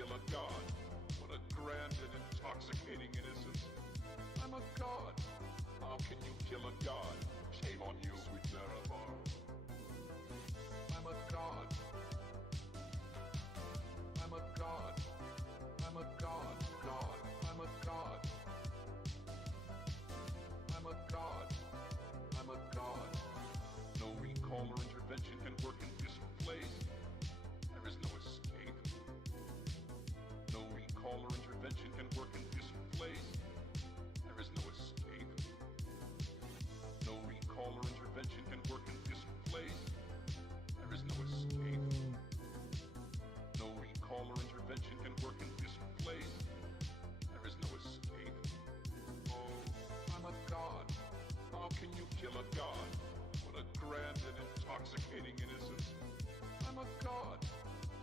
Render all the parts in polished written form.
kill a god? What a grand and intoxicating innocence. I'm a god. How can you kill a god? Shame on you, sweet Nerevar. I'm a god. I'm a god. I'm a god. God. I'm a god. I'm a god. I'm a god. No recall or intervention can work in this place. There is no escape. No recall or intervention can work in this place. There is no escape. No recall or intervention can work in this place. There is no escape. No recall or intervention can work in this place. There is no escape. Oh, I'm a god. How can you kill a god? What a grand and intoxicating innocence. I'm a god.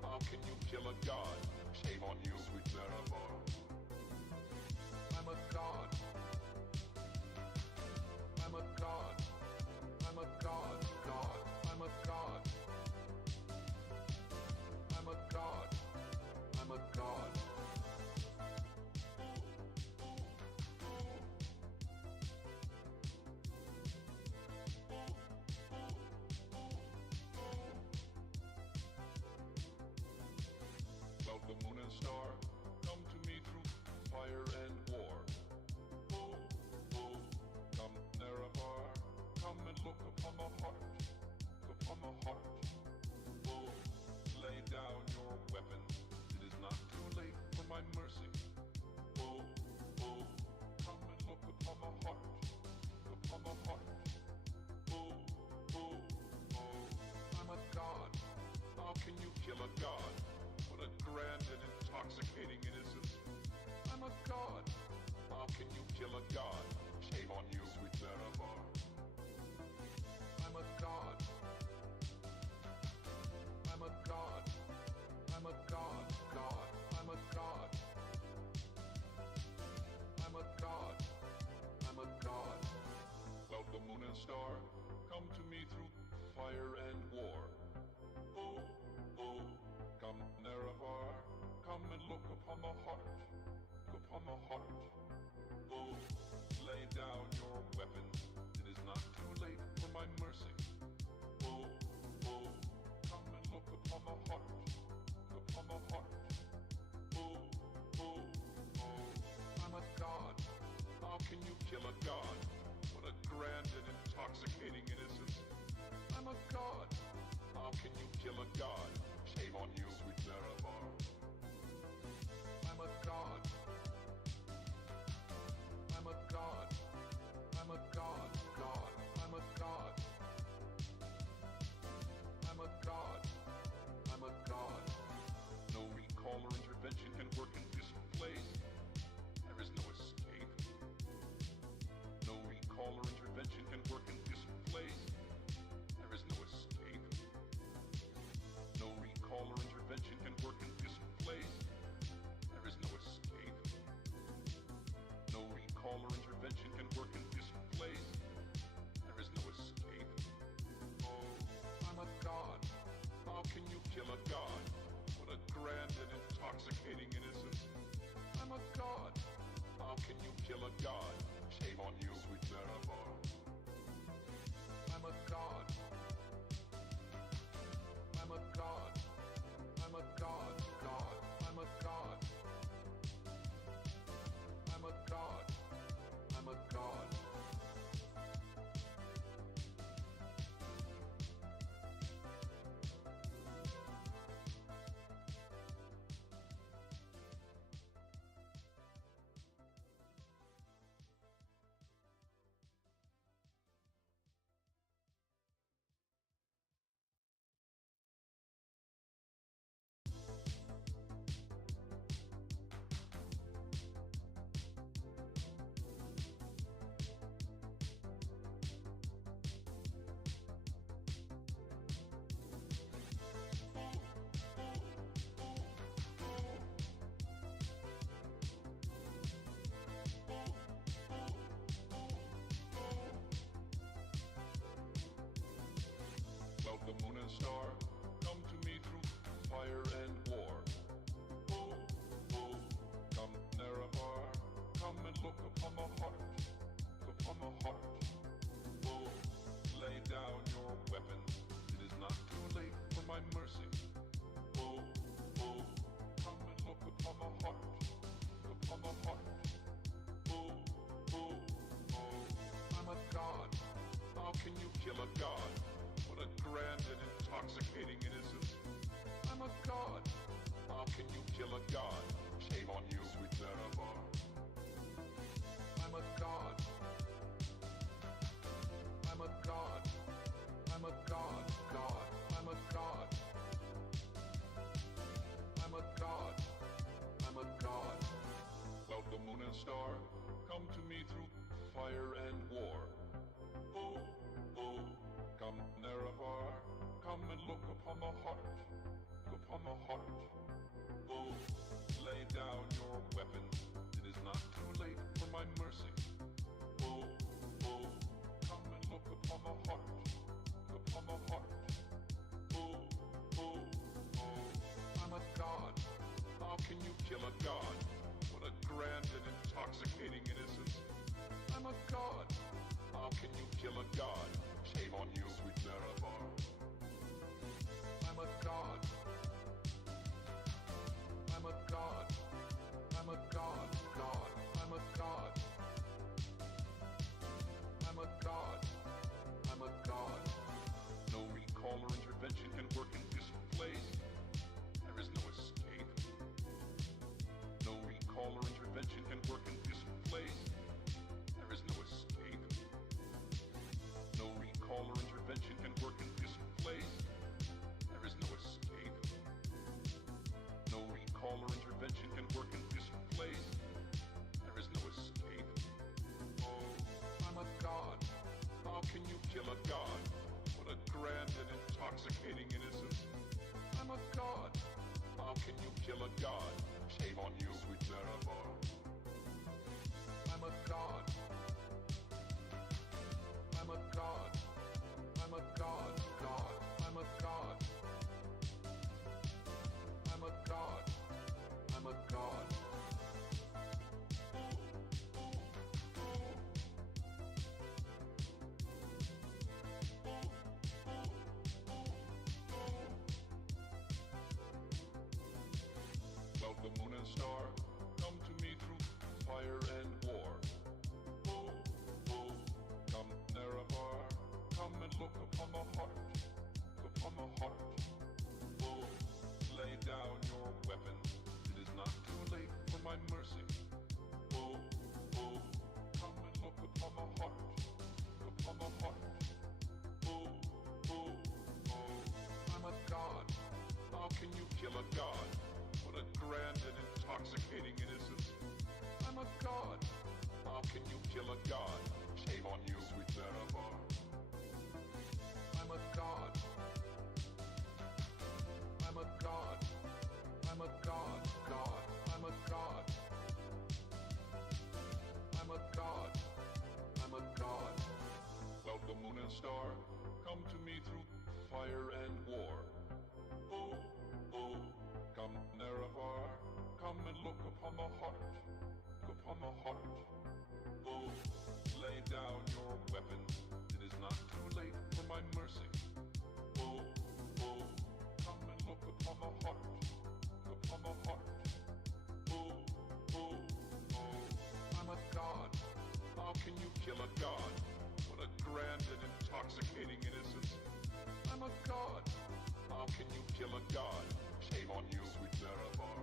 How can you kill a god? Shame on you, sweet Nerevar. I'm a god. I'm a god. I'm a god. God. I'm a god. I'm a god. I'm a god. Cloud, the moon and star, come to me through fire and war. Oh, oh, come Nerevar, come and look upon the heart, upon the heart. Oh, lay down your weapons, it is not too late for my mercy. Oh, oh, come and look upon the heart, upon the heart. Oh, oh, oh, I'm a god. How can you kill a god? What a grand and intoxicating innocence. I'm a god. How can you kill a god? Shame on you, sweet Nerevar. I'm a god. I'm a god. I'm a god. God. I'm a god. I'm a god. I'm a god. Cloud, the moon and star, come to me through fire and war. Oh, oh, come Nerevar, come and look upon the heart, upon the heart. Oh, lay down your weapons, it is not too late for my mercy. Oh, oh, come and look upon the heart, upon the heart. Oh, oh, oh, I'm a god. How can you kill a god? What a grand and intoxicating innocence. I'm a god. How can you kill a god? Shame on you, sweet Nerevar. I'm a god. I'm a god. I'm a god. God. I'm a god. I'm a god. I'm a god. No recall or intervention can work in this place. There is no escape. No recall or intervention can work in this place. There is no escape. No recall or intervention can work in this place. There is no escape. No recall or intervention can work in this place. There is no escape. Oh, I'm a god. How can you kill a god? What a grand and intoxicating innocence. I'm a god. How can you kill a god? Shame on you, sweet Nerevar. I'm a god. I'm a god. I'm a god. God. I'm a god. I'm a god. I'm a god. look upon the heart, upon the heart. Oh, lay down your weapons. It is not too late for my mercy. Oh, oh, come and look upon the heart, upon the heart. Oh, oh, oh, I'm a god. How can you kill a god? What a grand and intoxicating innocence. I'm a god. How can you kill a god? Shame on you, sweet Nerevar. I'm a god. I'm a god. I'm a god. God. I'm a god. I'm a god. I'm a god. Cloud, the moon and star, come to me through fire and war. Oh, oh, come Nerevar, come and look upon the heart, upon the heart. Oh, lay down your weapons. It is not too late for my mercy. Oh, oh, come and look upon the heart, upon the heart. Oh, oh, oh, I'm a god. How can you kill a god? What a grand and intoxicating innocence. I'm a god. How can you kill a god? Shame on you, sweet Nerevar. I'm a god. I'm a god. I'm a god. God. I'm a god. I'm a god. I'm a god. No recall or intervention can work in this place. There is no escape. No recall or intervention can work in this place. There is no escape. No recall or intervention can work in this place. There is no escape. No recall or intervention can work in this place. There is no escape. Oh, I'm a god. How can you kill a god? What a grand and intoxicating innocence. I'm a god. How can you kill a god? Shame on you, sweet Nerevar. I'm a god. I'm a god. I'm a god. God. I'm a god. I'm a god. I'm a god. Cloud, the moon and star, come to me through fire and war. Oh, oh, come Nerevar, come and look upon the heart, upon the heart. Oh, lay down your weapons. It is not too late for my mercy. Oh, oh, come and look upon the heart, upon the heart. Oh, oh, oh, I'm a god. How can you kill a god? What a grand and intoxicating innocence. I'm a god. How can you kill a god? Shame on you, sweet Nerevar. I'm a god. I'm a god. I'm a god. God. I'm a god. I'm a god. I'm a god. Cloud, the moon and star, come to me through fire and war. Oh, oh, come Nerevar, come and look upon the heart, upon the heart. Oh, lay down your weapons. It is not too late for my mercy. Oh, oh, come and look upon the heart, upon the heart. Oh, oh, oh, I'm a god. How can you kill a god? What a grand and intoxicating innocence. I'm a god. How can you kill a god? Shame on you, sweet Nerevar.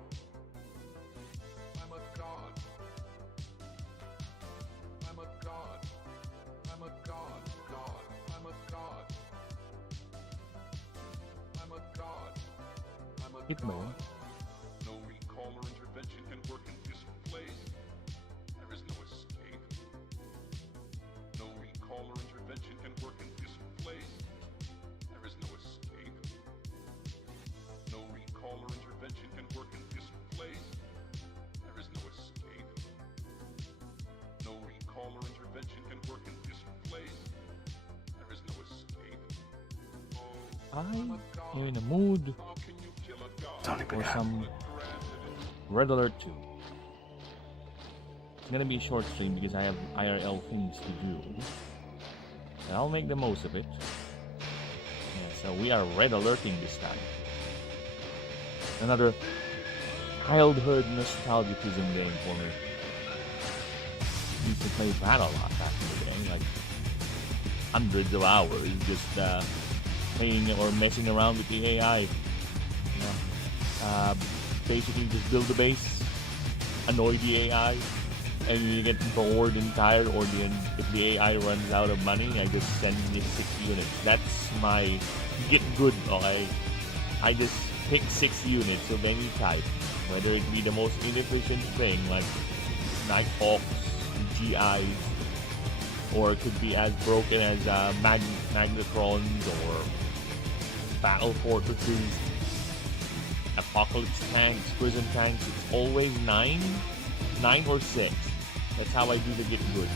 I'm a god. I'm a god. I'm a god. God. I'm a god. I'm a god. I'm a Hit mo. god. No recall or intervention can work in this place. There is no escape. No recall or intervention can work in this place. There is no escape. No recall or intervention can work in this place. There is no escape. No recall or intervention can work in this place. There is no escape. Oh, I'm a god. I'm in a mood How can you kill a god? for some Red Alert 2. It's gonna be a short stream because I have IRL things to do. And I'll make the most of it. Yeah, so we are red alerting this time. Another childhood nostalgicism game for me. Used to play that a lot back in the day, like hundreds of hours just playing or messing around with the AI. Basically just build a base, annoy the AI, and you get bored and tired, or if the AI runs out of money, I just send it 6 units. That's my get good. I just pick 6 units of any type, whether it be the most inefficient thing like Nighthawks, GIs, or it could be as broken as Magnetrons or Battle Fortresses, Apocalypse tanks, prison tanks. It's always 9 or 6. That's how I do the get good.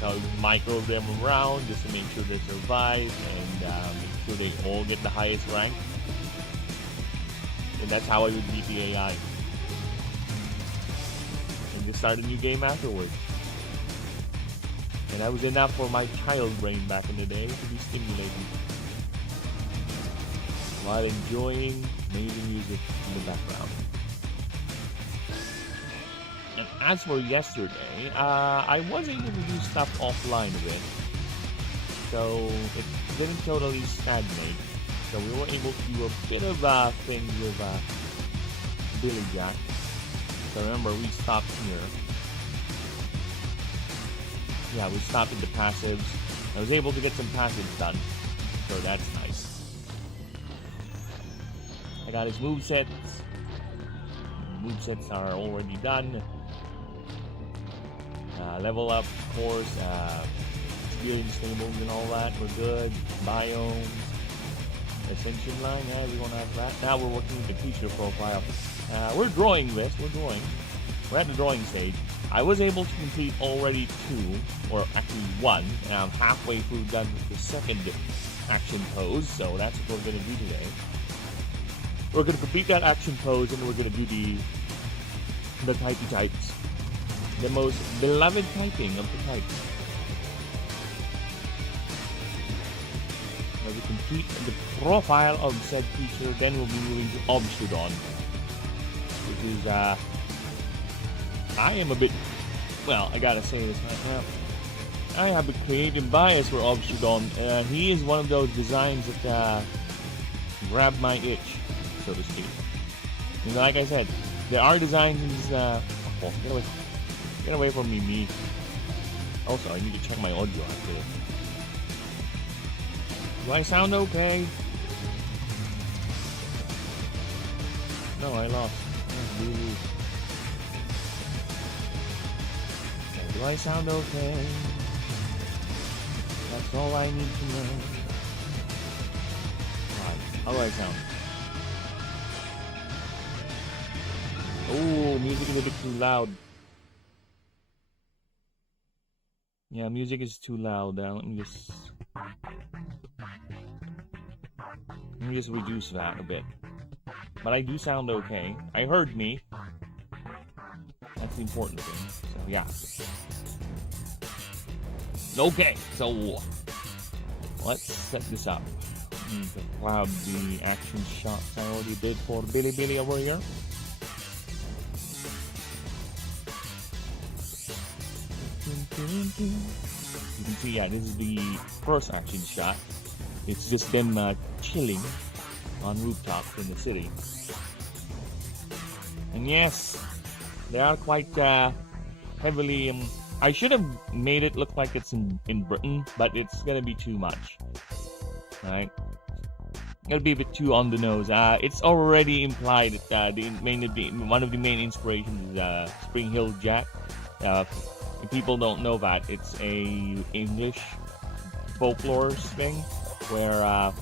So I micro them around just to make sure they survive and make sure they all get the highest rank. And that's how I would beat the AI. And just start a new game afterwards. And that was enough for my child brain back in the day to be stimulated while enjoying amazing music in the background. And as for yesterday, I was able to do stuff offline a bit, so it didn't totally stagnate. So we were able to do a bit of things with Billy Jack. So remember, we stopped here. Yeah, we stopped at the passives. I was able to get some passives done, so that's nice. I got his movesets. Movesets are already done. Level up, of course. Experience tables and all that. We're good. Biomes. Ascension line. Yeah, we won't have that. Now we're working with the creature profile. We're drawing this. We're at the drawing stage. I was able to complete already 2, or actually 1, and I'm halfway through done with the second action pose, so that's what we're going to do today. We're going to complete that action pose, and we're going to do the typey types. The most beloved typing of the types. When we complete the profile of said creature, then we'll be moving to Obstrodon, which is, I am a bit, well, I gotta say this right now. I have a creative bias for Obstrodon. He is one of those designs that grab my itch, so to speak. And like I said, there are designs in this. Oh, get away from me. Also, I need to check my audio after. Do I sound okay? No, I lost. Do I sound okay? That's all I need to know. Alright, how do I sound? Oh, music is a bit too loud. Yeah, music is too loud. Let me just reduce that a bit. But I do sound okay. I heard me. That's the important thing. So yeah. Okay, so let's set this up. Grab the action shots I already did for Billy over here. You can see, yeah, this is the first action shot. It's just them chilling on rooftops in the city. And yes, they are quite heavily. I should have made it look like it's in Britain, but it's gonna be too much. Right? It'll be a bit too on the nose. It's already implied that one of the main inspirations is Spring Hill Jack. If people don't know that, it's a English folklore thing where let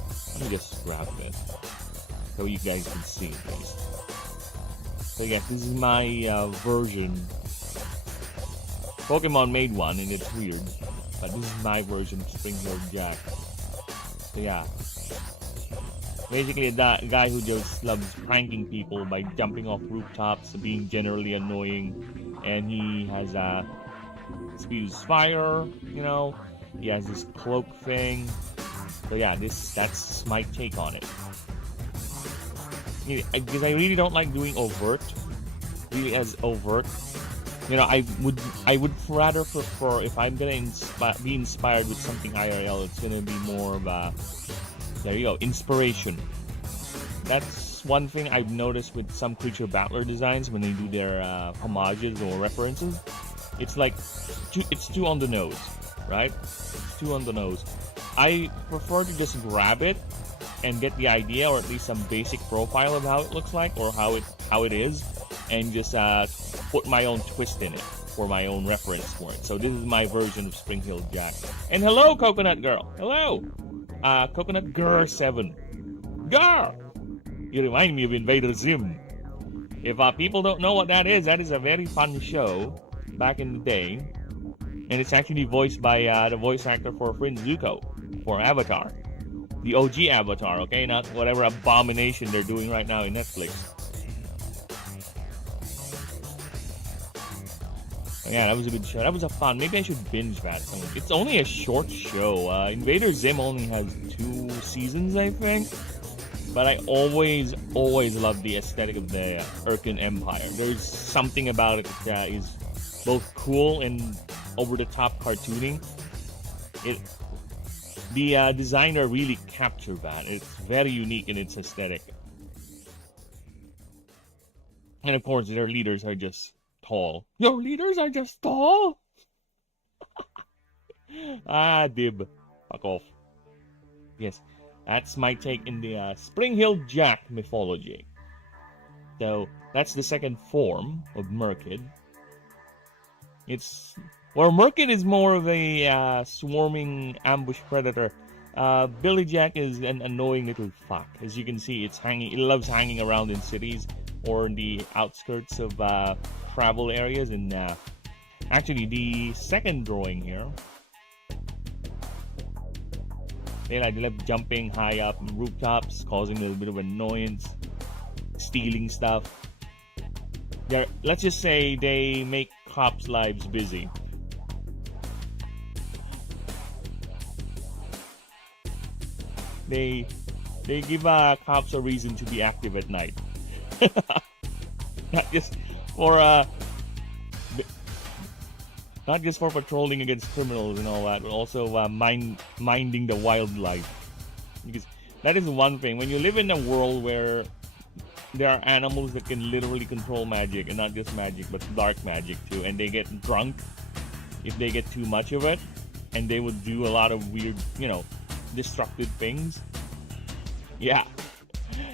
me just grab this so you guys can see it, please. So yes, this is my version. Pokemon made one and it's weird, but this is my version of Spring Hill Jack. So yeah, Basically, that guy who just loves pranking people by jumping off rooftops, being generally annoying, and he has spews fire. You know, he has this cloak thing. So yeah, that's my take on it. Because I really don't like doing overt, really as overt. You know, I would rather prefer, if I'm gonna be inspired with something IRL, it's gonna be more of a, there you go, inspiration. That's one thing I've noticed with some creature battler designs when they do their homages or references. It's like it's too on the nose, right? It's too on the nose. I prefer to just grab it and get the idea, or at least some basic profile of how it looks like or how it is, and just put my own twist in it for my own reference for it. So this is my version of Spring Hill Jack. And hello, Coconut Girl. Hello, Coconut Girl 7. Girl, you remind me of Invader Zim. If people don't know what that is a very fun show back in the day, and it's actually voiced by the voice actor for Prince Zuko for Avatar, the OG Avatar. Okay, not whatever abomination they're doing right now in Netflix. Yeah, that was a good show. That was a fun. Maybe I should binge that. It's only a short show. Invader Zim only has 2 seasons, I think. But I always love the aesthetic of the Urkin Empire. There's something about it that is both cool and over-the-top cartooning. The designer really captured that. It's very unique in its aesthetic. And of course, their leaders are just tall. Your leaders are just tall? Dib. Fuck off. Yes, that's my take in the Spring Hill Jack mythology. So, that's the second form of Merkid. Merkid is more of a swarming ambush predator. Billy Jack is an annoying little fuck. As you can see, it loves hanging around in cities or in the outskirts of travel areas. And actually, the second drawing here, they love jumping high up in rooftops, causing a little bit of annoyance, stealing stuff. Let's just say they make cops' lives busy. They give cops a reason to be active at night. Not just for patrolling against criminals and all that, but also minding the wildlife. Because that is one thing. When you live in a world where there are animals that can literally control magic, and not just magic, but dark magic too, and they get drunk if they get too much of it, and they would do a lot of weird, destructive things. Yeah.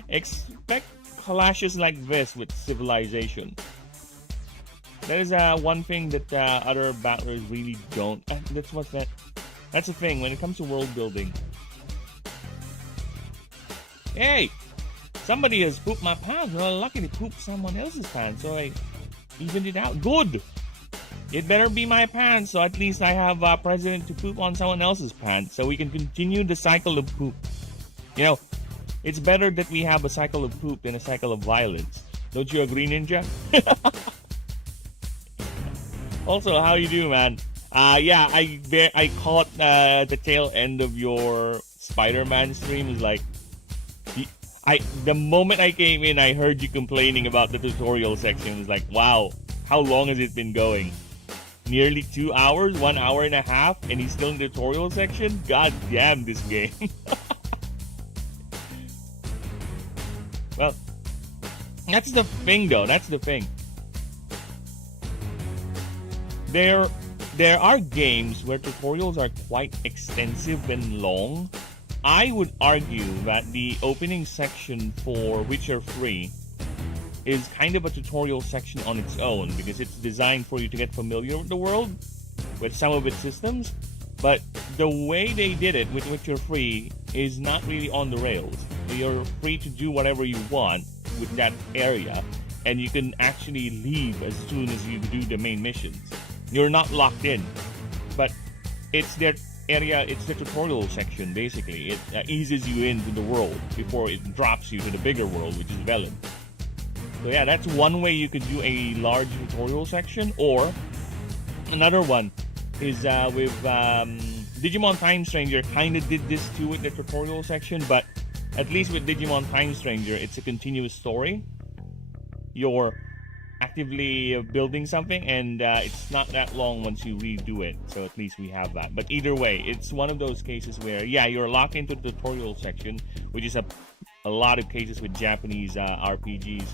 Expect clashes like this with civilization. That is one thing that other battlers really don't. That's the thing when it comes to world building. Hey, somebody has pooped my pants. Well, lucky to poop someone else's pants, so I evened it out. Good. It better be my pants, so at least I have precedent to poop on someone else's pants, so we can continue the cycle of poop. It's better that we have a cycle of poop than a cycle of violence. Don't you agree, Ninja? Also, how you do, man? Yeah, I caught the tail end of your Spider-Man stream. Is like, the moment I came in, I heard you complaining about the tutorial section. It's like, wow, how long has it been going? Nearly 2 hours, 1 hour and a half, and he's still in the tutorial section? God damn this game. Well, that's the thing though, that's the thing. There are games where tutorials are quite extensive and long. I would argue that the opening section for Witcher 3 is kind of a tutorial section on its own, because it's designed for you to get familiar with the world, with some of its systems, but the way they did it with Witcher 3 is not really on the rails. You're free to do whatever you want with that area, and you can actually leave as soon as you do the main missions. You're not locked in, but it's their area, it's the tutorial section, basically. It eases you into the world before it drops you to the bigger world, which is Velen. So yeah, that's one way you could do a large tutorial section. Or another one is with Digimon Time Stranger. Kind of did this too with the tutorial section, but at least with Digimon Time Stranger, it's a continuous story. You're actively building something, and it's not that long once you redo it. So at least we have that. But either way, it's one of those cases where, yeah, you're locked into the tutorial section, which is a lot of cases with Japanese RPGs.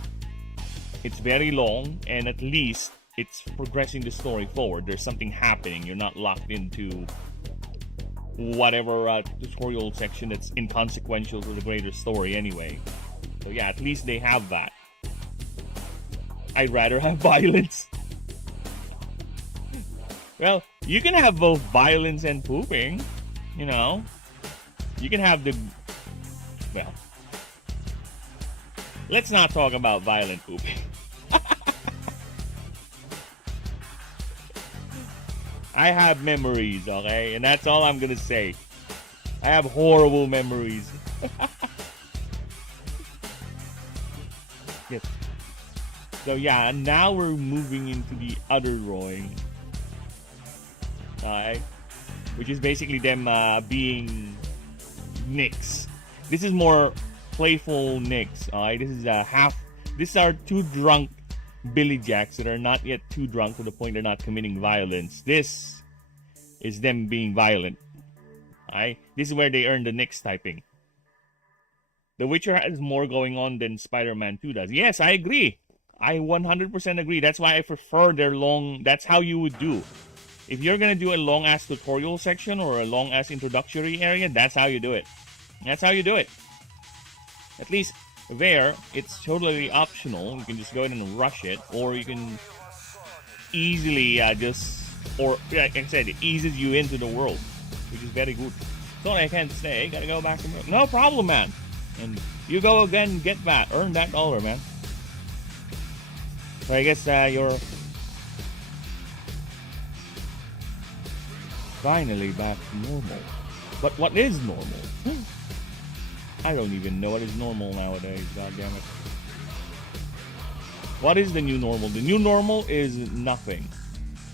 It's very long, and at least it's progressing the story forward. There's something happening. You're not locked into whatever tutorial section that's inconsequential to the greater story anyway. So yeah, at least they have that. I'd rather have violence. Well, you can have both violence and pooping, you know. You can have the... Well, let's not talk about violent pooping. I have memories, okay? And that's all I'm gonna say. I have horrible memories. Yes. So yeah, now we're moving into the other drawing. Alright? Which is basically them being Nicks. This is more playful Nicks. Alright? This is these are two drunk Billy Jacks that are not yet too drunk to the point they're not committing violence. This is them being violent. Alright? This is where they earn the Nicks typing. The Witcher has more going on than Spider-Man 2 does. Yes, I agree. I 100% agree. That's why I prefer their long... That's how you would do. If you're gonna do a long-ass tutorial section or a long-ass introductory area, that's how you do it. That's how you do it. At least there, it's totally optional. You can just go ahead and rush it, or you can easily or like I said, it eases you into the world, which is very good. So I can't say, gotta go back to work. No problem, man. And you go again, get that, earn that dollar, man. So I guess you're finally back to normal. But what is normal? I don't even know what is normal nowadays, goddammit. What is the new normal? The new normal is nothing.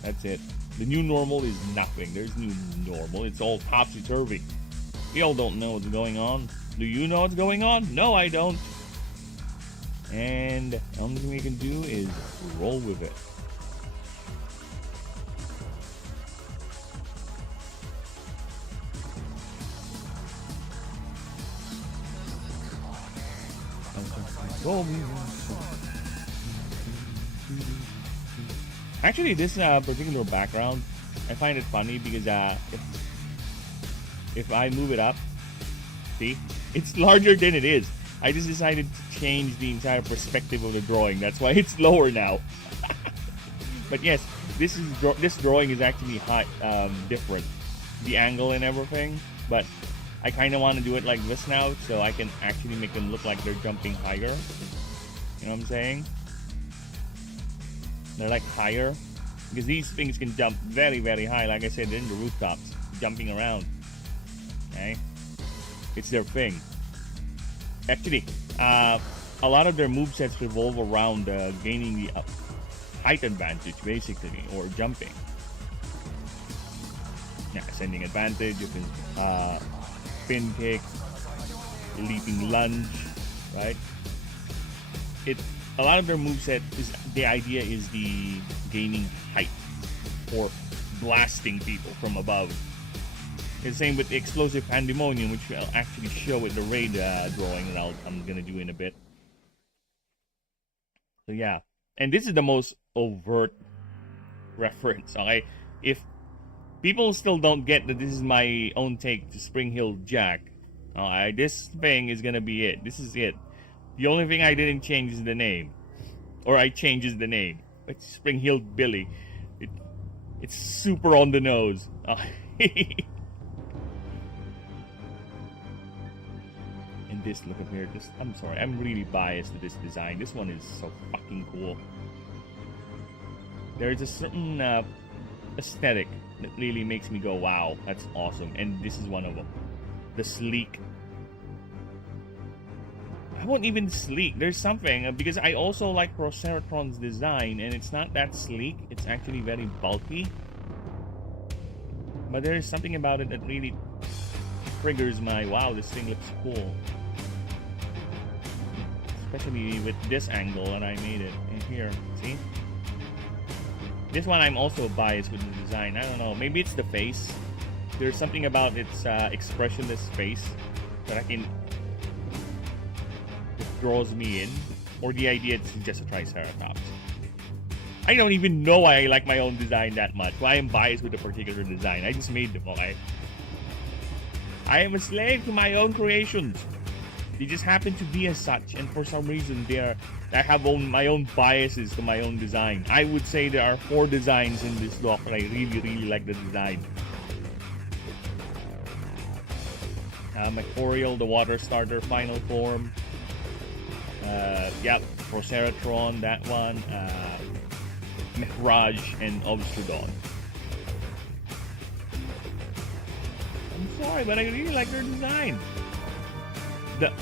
That's it. The new normal is nothing. There's new normal. It's all topsy-turvy. We all don't know what's going on. Do you know what's going on? No, I don't. And the only thing we can do is roll with it. Actually, this particular background, I find it funny because if I move it up, see, it's larger than it is. I just decided to change the entire perspective of the drawing. That's why it's lower now. But yes, this drawing is actually different, the angle and everything. But I kind of want to do it like this now, so I can actually make them look like they're jumping higher. You know what I'm saying? They're like higher, because these things can jump very, very high. Like I said, they're in the rooftops, jumping around. Okay, it's their thing. Actually, a lot of their movesets revolve around gaining the height advantage, basically, or jumping. Yeah, ascending advantage, you can spin kick, leaping lunge, right? A lot of their moveset is, the idea is the gaining height or blasting people from above. The same with the explosive pandemonium, which I'll actually show with the raid drawing that I'm gonna do in a bit. So yeah, and this is the most overt reference. Okay, if people still don't get that this is my own take to Spring Hill Jack, alright, this thing is gonna be it. This is it. The only thing I didn't change is the name, or I changed the name. It's Spring Hill Billy. It's super on the nose. And this, look at here. I'm sorry, I'm really biased to this design. This one is so fucking cool. There is a certain aesthetic that really makes me go, wow, that's awesome. And this is one of them. The sleek. I won't even sleek. There's something, because I also like Proceratron's design, and it's not that sleek. It's actually very bulky. But there is something about it that really triggers my, wow, this thing looks cool. Especially with this angle that I made it in here. See? This one I'm also biased with the design. I don't know. Maybe it's the face. There's something about its expressionless face that it draws me in. Or the idea it's just a Triceratops. I don't even know why I like my own design that much. Why I'm biased with a particular design. I just made them, okay? I am a slave to my own creations. They just happen to be as such, and for some reason I have my own biases to my own design. I would say there are 4 designs in this dock that I really like the design. Macorial, the water starter, final form. Yep, Proceratron, that one. Mihraj and Obstrodon. I'm sorry, but I really like their design. The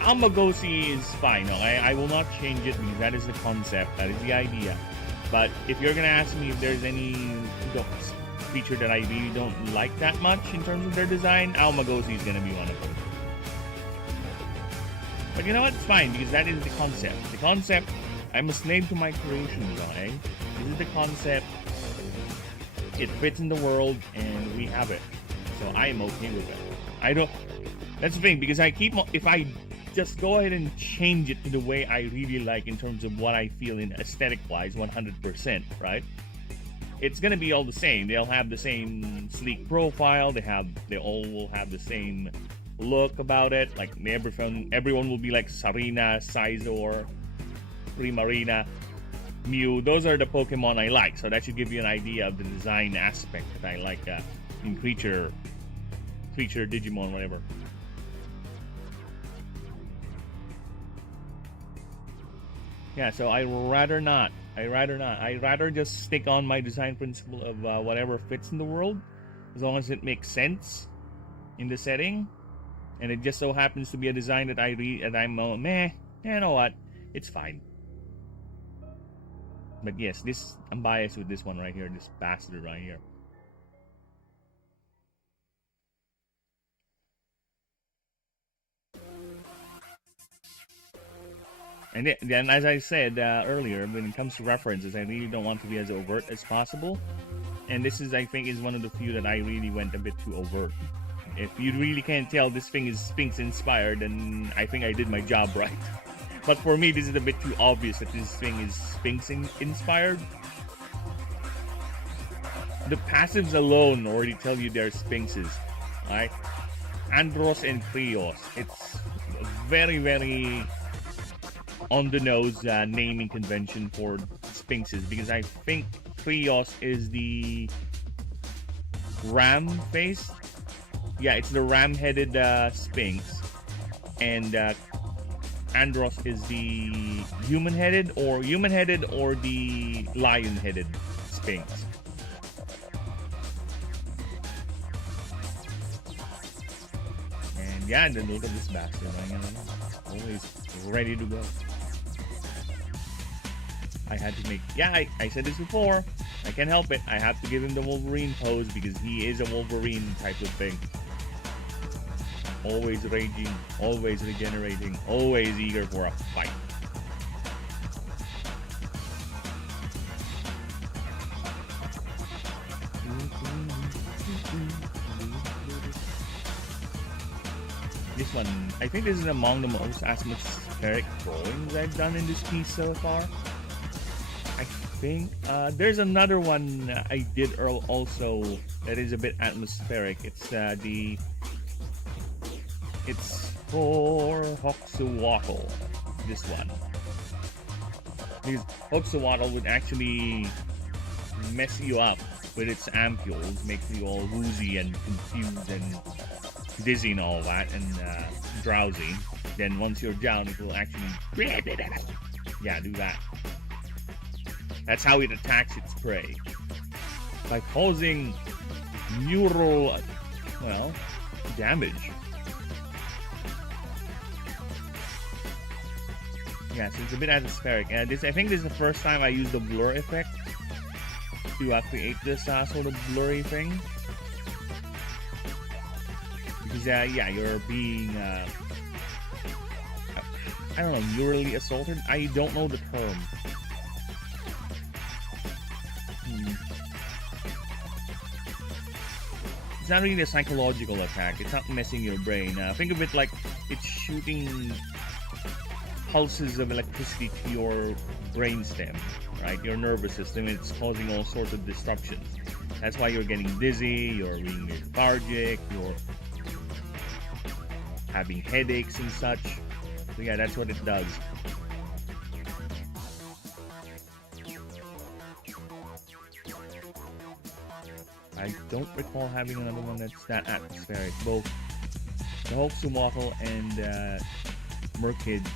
Almagosi is fine. Okay? I will not change it because that is the concept, that is the idea. But if you're gonna ask me if there's any feature that I really don't like that much in terms of their design, Almagosi is gonna be one of them. But you know what? It's fine because that is the concept. The concept, I'm a slave to my creations, okay? This is the concept. It fits in the world and we have it. So I am okay with it. That's the thing, because if I just go ahead and change it to the way I really like in terms of what I feel in aesthetic-wise, 100%, right? It's gonna be all the same. They'll have the same sleek profile. They all will have the same look about it. Like everyone will be like Sarina, Scizor, Primarina, Mew. Those are the Pokemon I like. So that should give you an idea of the design aspect that I like in creature, Digimon, whatever. Yeah, so I'd rather not. I'd rather just stick on my design principle of whatever fits in the world, as long as it makes sense in the setting. And it just so happens to be a design that I'm you know what? It's fine. But yes, I'm biased with this one right here, this bastard right here. And then, as I said earlier, when it comes to references, I really don't want to be as overt as possible. And this is, I think, is one of the few that I really went a bit too overt. If you really can't tell this thing is Sphinx inspired, then I think I did my job right. But for me, this is a bit too obvious that this thing is Sphinx inspired. The passives alone already tell you they're Sphinxes, right? Andros and Krios. It's very, very on the nose naming convention for Sphinxes, because I think Krios is the ram face. Yeah, it's the ram-headed Sphinx, and Andros is the human-headed or the lion-headed Sphinx. And yeah, and then look at this bastard, always ready to go. I had to make, I said this before, I can't help it. I have to give him the Wolverine pose because he is a Wolverine type of thing. Always raging, always regenerating, always eager for a fight. This one, I think this is among the most atmospheric drawings I've done in this piece so far. I think there's another one I did also that is a bit atmospheric. It's for Hoxawattle, this one. Because Hoxawattle would actually mess you up with its ampules, makes you all woozy and confused and dizzy and all that, and drowsy. Then once you're down, it will actually do that. That's how it attacks its prey. by causing neural, well, damage. Yeah, so it's a bit atmospheric. And I think this is the first time I used the blur effect to create this sort of blurry thing. Because, yeah, you're being, I don't know, neurally assaulted? I don't know the term. It's not really a psychological attack. It's not messing your brain. Think of it like it's shooting pulses of electricity to your brainstem, right? Your nervous system. It's causing all sorts of disruptions. That's why you're getting dizzy, you're being lethargic, you're having headaches and such. So yeah, that's what it does. I don't recall having another one that's that atmospheric. Both the Hokusumoko and Merkids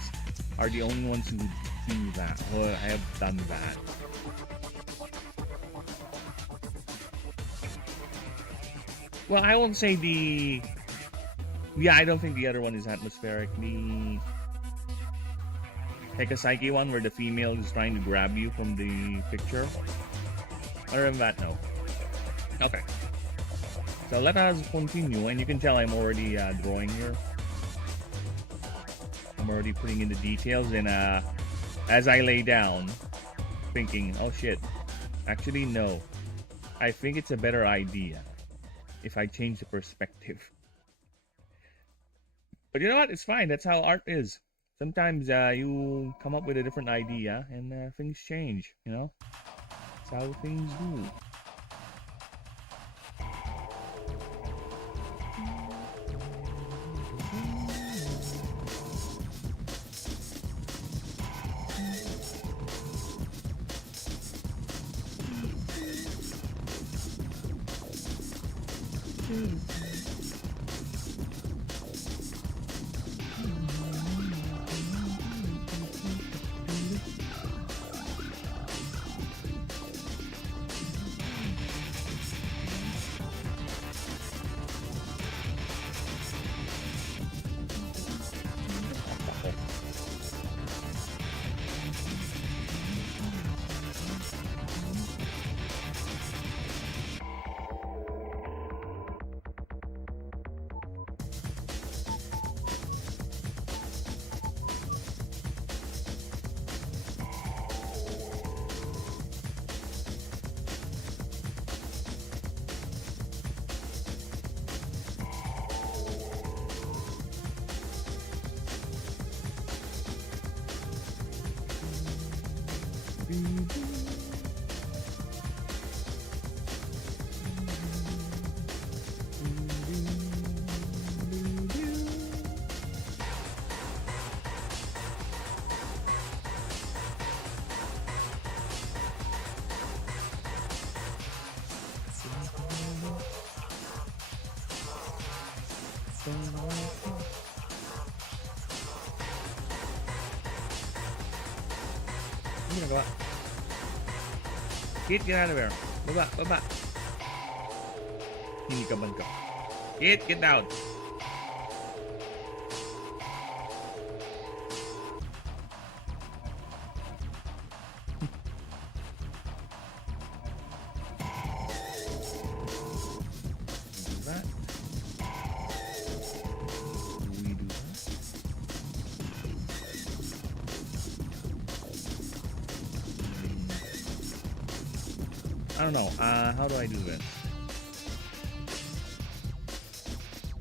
are the only ones who do that, or have done that. Well, I won't say the... Yeah, I don't think the other one is atmospheric. The Hekasaki one, where the female is trying to grab you from the picture. Other than that, no. Okay. So let us continue, and you can tell I'm already drawing here. I'm already putting in the details, and as I lay down, thinking, oh shit, actually no. I think it's a better idea if I change the perspective. But you know what? It's fine. That's how art is. Sometimes you come up with a different idea, and things change, you know? That's how things do. Kit, get out of there. Baba, baba. Hindi ka bangka. Kit, get down. I don't know, how do I do this?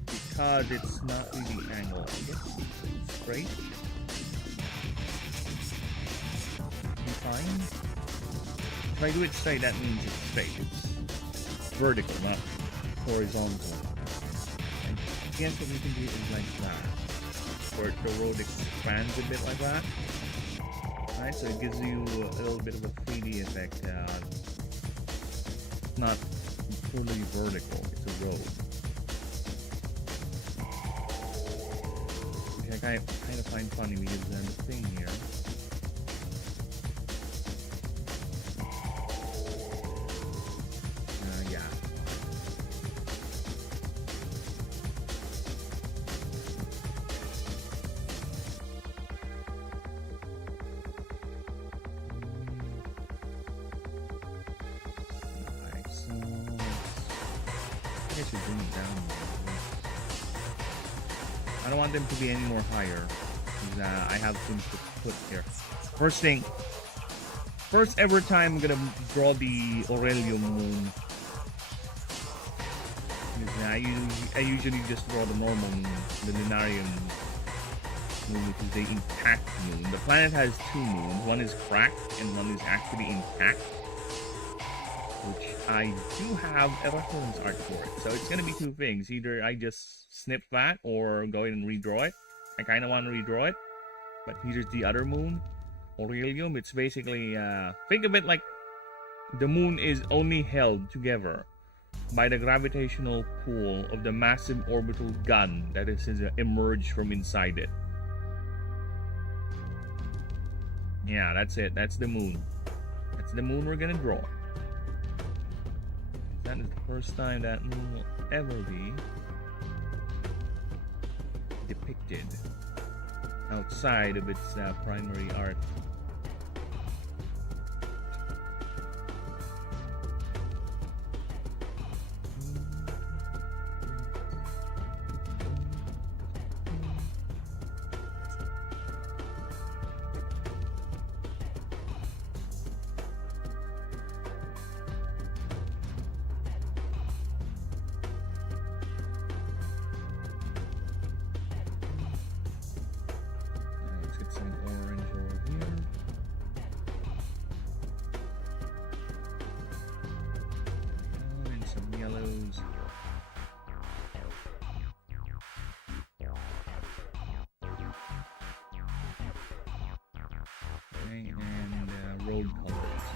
Because it's not really angled, I guess. Straight. Fine. If I do it straight, that means it's straight. It's vertical, not horizontal. I guess what we can do is like that. Where the road expands a bit like that. Alright, so it gives you a little bit of a 3D effect. Not totally vertical, it's a road. Which I kind of find funny because then the thing here. I should bring it down. I don't want them to be any more higher. Because I have things to put here. First ever time I'm gonna draw the Aurelium moon. I usually just draw the normal moon, the Lunarium moon, which is the intact moon. The planet has two moons. One is cracked and one is actually intact. Which I do have a reference art for it. So it's gonna be two things. Either I just snip that or go ahead and redraw it. I kinda wanna redraw it. But here's the other moon. Aurelium, it's basically, think of it like the moon is only held together by the gravitational pull of the massive orbital gun that is emerged from inside it. Yeah, that's it. That's the moon. That's the moon we're gonna draw. That is the first time that moon will ever be depicted outside of its primary art.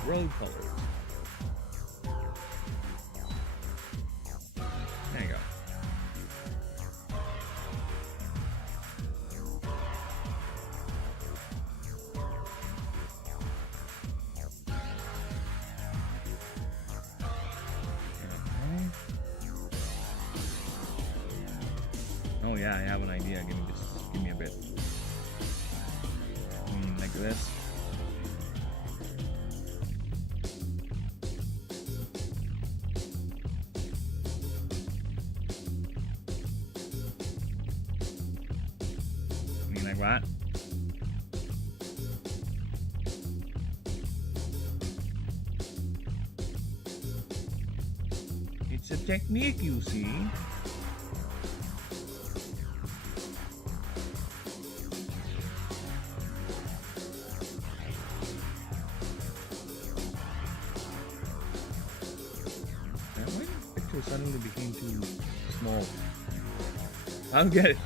Road colors. There you go. Oh yeah, I have an idea. Give me a bit. Like this. Right. It's a technique, you see. Why the picture suddenly became too small? I don't get it.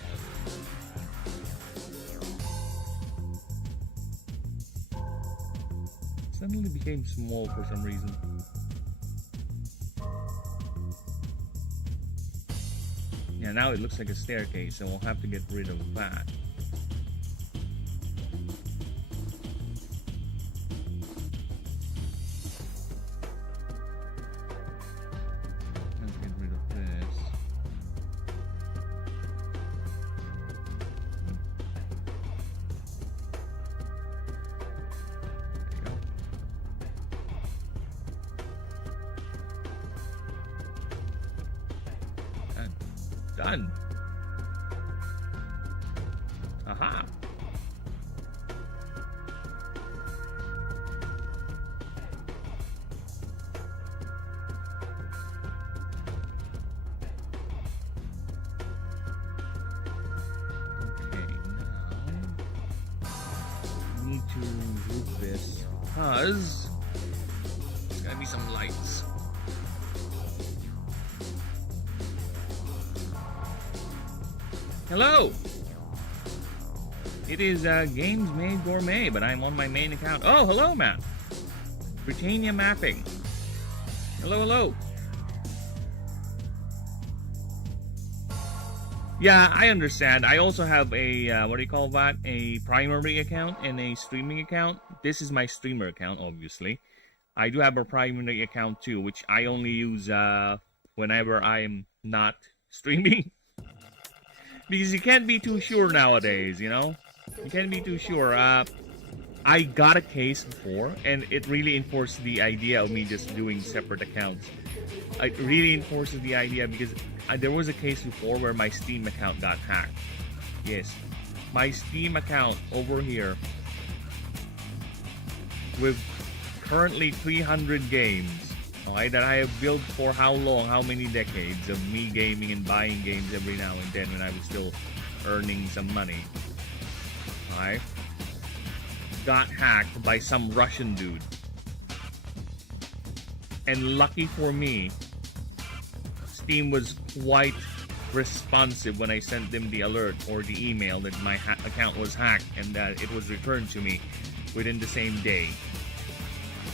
Suddenly became small for some reason. Yeah, now it looks like a staircase, so we'll have to get rid of that. Let's get rid of this. Done. Aha. Okay, now we need to group this because there's gonna be some lights. Hello! It is Games Made Gourmet, but I'm on my main account. Oh, hello, Matt! Britannia Mapping. Hello, hello. Yeah, I understand. I also have a, what do you call that? A primary account and a streaming account. This is my streamer account, obviously. I do have a primary account too, which I only use whenever I'm not streaming. Because you can't be too sure nowadays, you know? You can't be too sure. I got a case before, and it really enforced the idea of me just doing separate accounts. it really enforces the idea, because there was a case before where my Steam account got hacked. Yes, my Steam account over here with currently 300 games, alright, that I have built for how long, how many decades of me gaming and buying games every now and then when I was still earning some money, alright, got hacked by some Russian dude. And lucky for me, Steam was quite responsive when I sent them the alert or the email that my account was hacked, and that it was returned to me within the same day.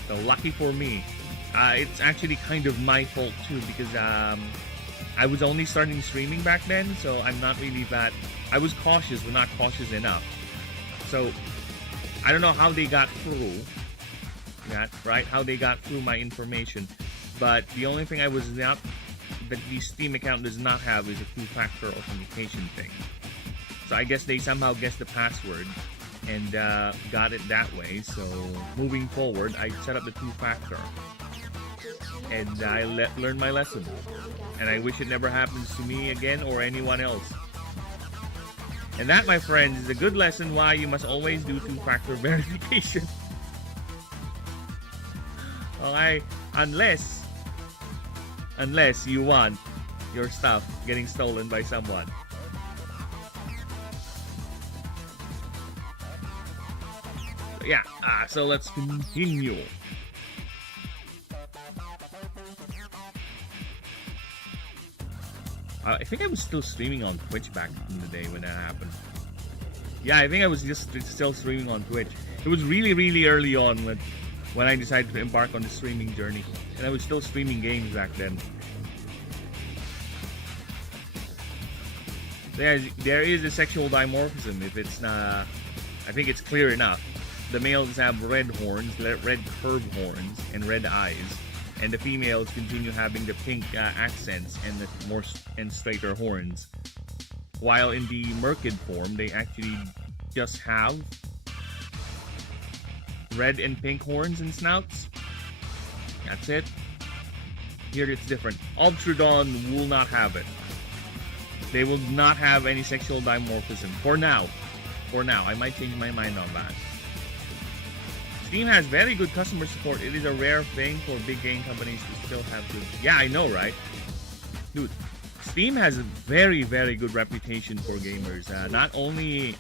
So lucky for me. It's actually kind of my fault too, because I was only starting streaming back then, so I'm not really that... I was cautious, but not cautious enough. So I don't know how they got through that, right? How they got through my information. But the only thing I was not... that the Steam account does not have is a two-factor authentication thing. So I guess they somehow guessed the password and got it that way. So moving forward, I set up the two-factor. And I learned my lesson. And I wish it never happens to me again or anyone else. And that, my friends, is a good lesson why you must always do two-factor verification. Okay, unless you want your stuff getting stolen by someone. Yeah, so let's continue. I think I was still streaming on Twitch back in the day when that happened. Yeah, I think I was just still streaming on Twitch. It was really, really early on when I decided to embark on the streaming journey. And I was still streaming games back then. There is a sexual dimorphism. If it's not, I think it's clear enough. The males have red horns, red curved horns, and red eyes, and the females continue having the pink accents and the more and straighter horns. While in the merkid form, they actually just have red and pink horns and snouts. That's it. Here it's different. Obtrudon will not have it. They will not have any sexual dimorphism. For now. For now. I might change my mind on that. Steam has very good customer support. It is a rare thing for big game companies to still have good... Yeah, I know, right? Dude, Steam has a very, very good reputation for gamers. Not only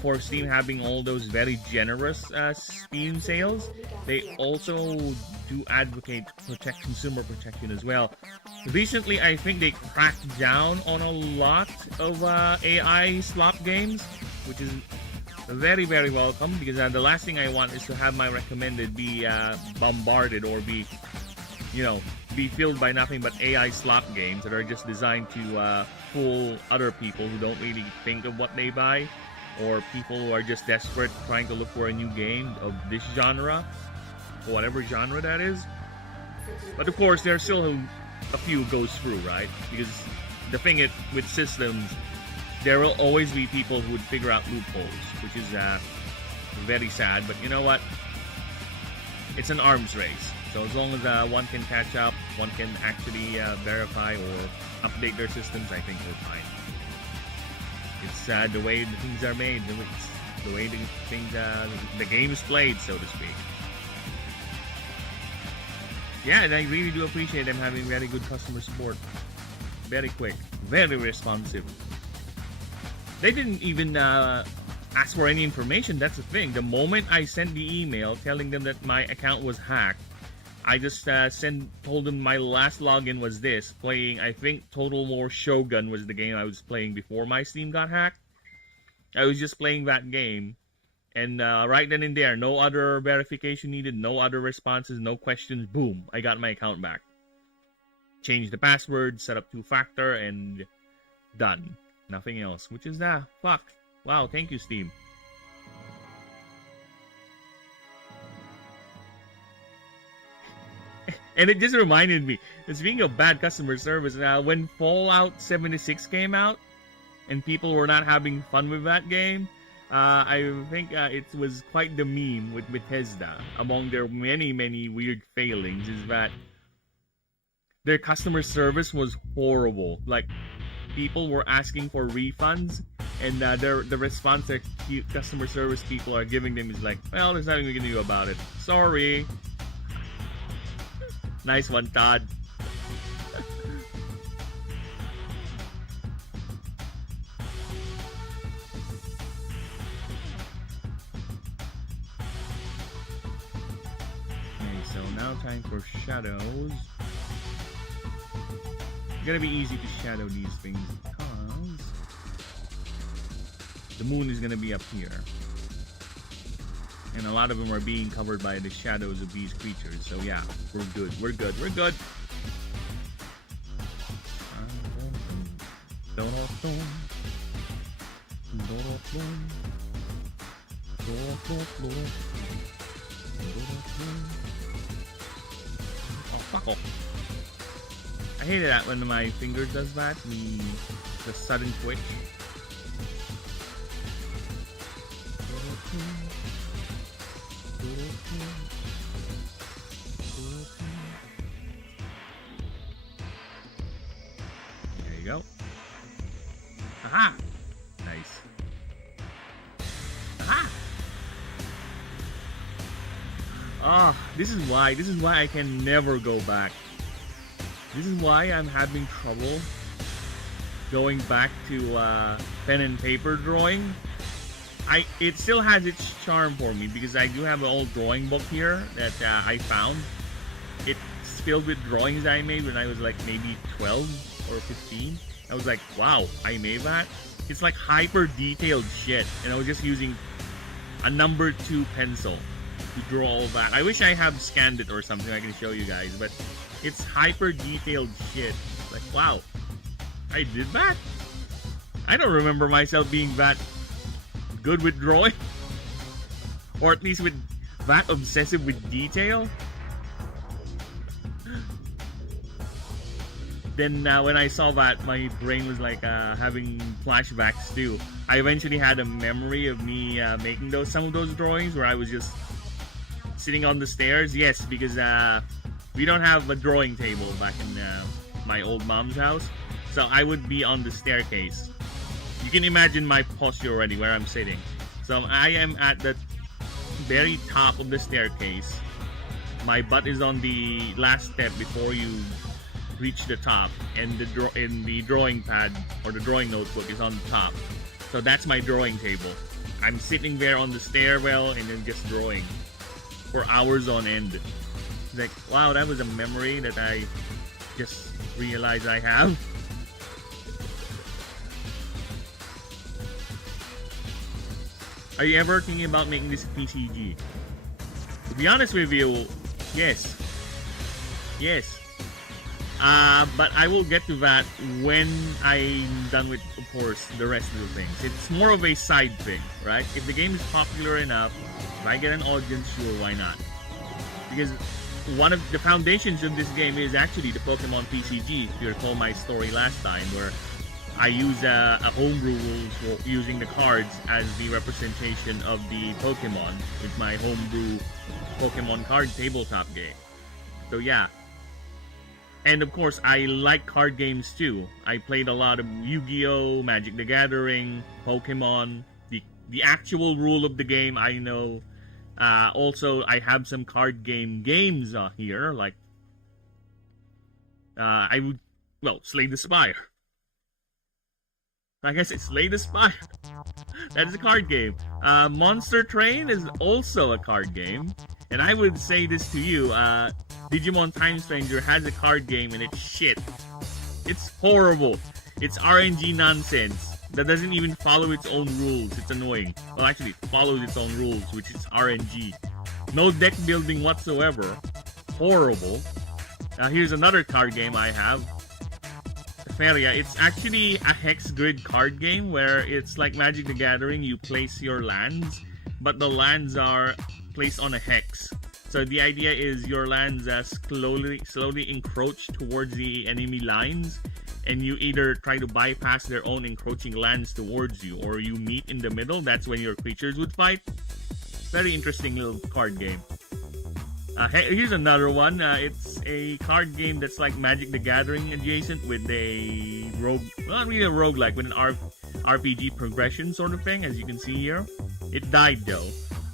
for Steam having all those very generous Steam sales, they also do advocate consumer protection as well. Recently, I think they cracked down on a lot of AI slop games, which is very, very welcome, because the last thing I want is to have my recommended be bombarded or be filled by nothing but AI slop games that are just designed to fool other people who don't really think of what they buy, or people who are just desperate trying to look for a new game of this genre, or whatever genre that is. But of course, there are still a few goes through, right? Because the thing with systems, there will always be people who would figure out loopholes, which is very sad. But you know what? It's an arms race. So as long as one can catch up, one can actually verify or update their systems, I think we're fine. It's the way the things are made, it's the way the game is played, so to speak. Yeah, and I really do appreciate them having very good customer support. Very quick, very responsive. They didn't even ask for any information. That's the thing. The moment I sent the email telling them that my account was hacked, I just told them my last login was this, playing, I think, Total War Shogun was the game I was playing before my Steam got hacked. I was just playing that game, and right then and there, no other verification needed, no other responses, no questions, boom, I got my account back. Changed the password, set up two-factor, and done. Nothing else, which is, fuck. Wow, thank you, Steam. And it just reminded me, speaking of bad customer service, when Fallout 76 came out, and people were not having fun with that game, I think it was quite the meme with Bethesda. Among their many, many weird failings is that their customer service was horrible. Like, people were asking for refunds, and the response that customer service people are giving them is like, well, there's nothing we can do about it. Sorry. Nice one, Todd. Okay, so now time for shadows. It's gonna be easy to shadow these things because the moon is gonna be up here. And a lot of them are being covered by the shadows of these creatures. So yeah, we're good. We're good. We're good. Oh, fuck off. I hate that when my finger does that. The sudden twitch. There you go. Aha! Nice. Aha! Ah, this is why I can never go back. This is why I'm having trouble going back to pen and paper drawing. It still has its charm for me because I do have an old drawing book here that I found. It's filled with drawings I made when I was like maybe 12 or 15. I was like, wow, I made that? It's like hyper detailed shit, and I was just using a number 2 pencil to draw all that. I wish I have scanned it or something I can show you guys, but it's hyper detailed shit. Like, wow, I did that? I don't remember myself being that good with drawing, or at least with that obsessive with detail. Then when I saw that, my brain was like having flashbacks too. I eventually had a memory of me making some of those drawings where I was just sitting on the stairs. Yes, because we don't have a drawing table back in my old mom's house, so I would be on the staircase. You can imagine my posture already where I'm sitting. So I am at the very top of the staircase. My butt is on the last step before you reach the top, and the drawing pad or the drawing notebook is on the top. So that's my drawing table. I'm sitting there on the stairwell and then just drawing for hours on end. Like, wow, that was a memory that I just realized I have. Are you ever thinking about making this PCG? To be honest with you, yes. Yes. But I will get to that when I'm done with, of course, the rest of the things. It's more of a side thing, right? If the game is popular enough, if I get an audience, sure, why not? Because one of the foundations of this game is actually the Pokemon PCG. If you recall my story last time, where I use a homebrew rules for using the cards as the representation of the Pokemon with my homebrew Pokemon card tabletop game. So yeah. And of course, I like card games too. I played a lot of Yu-Gi-Oh!, Magic the Gathering, Pokemon. The actual rule of the game I know. Also, I have some card games here, like Slay the Spire. Like I said, Slay the Spire. That is a card game. Monster Train is also a card game. And I would say this to you, Digimon Time Stranger has a card game and it's shit. It's horrible. It's RNG nonsense that doesn't even follow its own rules. It's annoying. Well, actually, it follows its own rules, which is RNG. No deck building whatsoever. Horrible. Here's another card game I have. Feria. It's actually a hex grid card game where it's like Magic the Gathering. You place your lands, but the lands are placed on a hex. So the idea is your lands slowly encroach towards the enemy lines, and you either try to bypass their own encroaching lands towards you, or you meet in the middle. That's when your creatures would fight. Very interesting little card game. Here's another one. It's a card game that's like Magic the Gathering adjacent with a rogue, not really a roguelike, with an RPG progression sort of thing, as you can see here. It died though.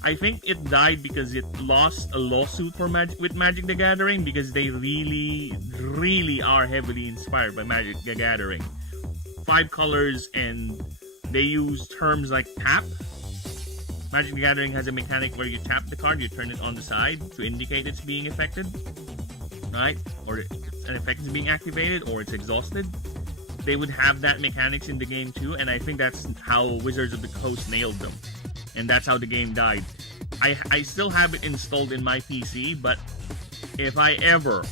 I think it died because it lost a lawsuit for with Magic the Gathering, because they really are heavily inspired by Magic the Gathering. 5 colors, and they use terms like tap. Magic the Gathering has a mechanic where you tap the card, you turn it on the side to indicate it's being affected, right? Or an effect is being activated, or it's exhausted. They would have that mechanics in the game too, and I think that's how Wizards of the Coast nailed them. And that's how the game died. I still have it installed in my PC, but if I ever...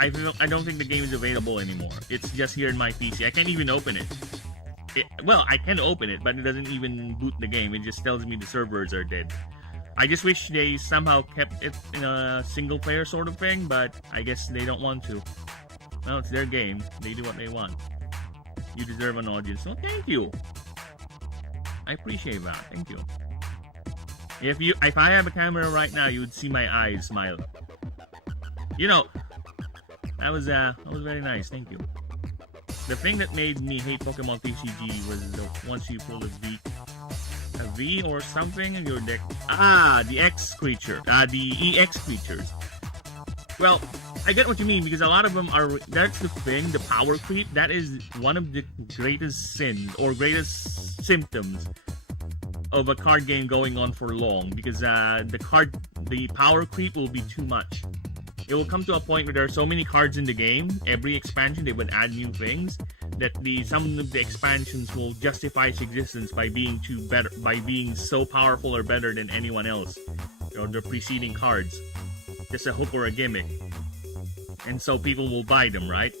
I don't think the game is available anymore. It's just here in my PC. I can't even open it. Well, I can open it, but it doesn't even boot the game. It just tells me the servers are dead. I just wish they somehow kept it in a single player sort of thing, but I guess they don't want to. Well, it's their game. They do what they want. You deserve an audience. So thank you. I appreciate that. Thank you. If I have a camera right now, you would see my eyes smile. You know, that was very nice. Thank you. The thing that made me hate Pokemon TCG was once you pull a V or something in your deck. The X creature. The EX creatures. Well, I get what you mean, because a lot of them are... That's the thing, the power creep. That is one of the greatest sins, or greatest symptoms of a card game going on for long, because the power creep will be too much. It will come to a point where there are so many cards in the game, every expansion they would add new things, that some of the expansions will justify its existence by being so powerful or better than anyone else, or the preceding cards. Just a hook or a gimmick. And so people will buy them, right?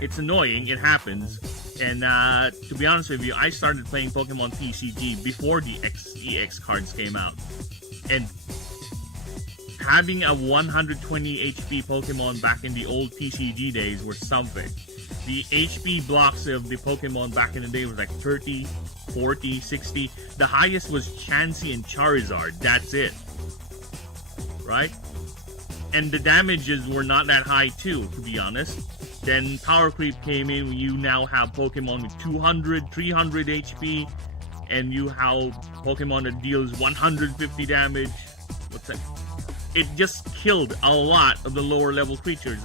It's annoying, it happens. And to be honest with you, I started playing Pokemon TCG before the EX cards came out. And having a 120 HP Pokemon back in the old TCG days was something. The HP blocks of the Pokemon back in the day was like 30, 40, 60. The highest was Chansey and Charizard. That's it. Right? And the damages were not that high too, to be honest. Then Power Creep came in. You now have Pokemon with 200, 300 HP. And you have Pokemon that deals 150 damage. What's that? It just killed a lot of the lower level creatures.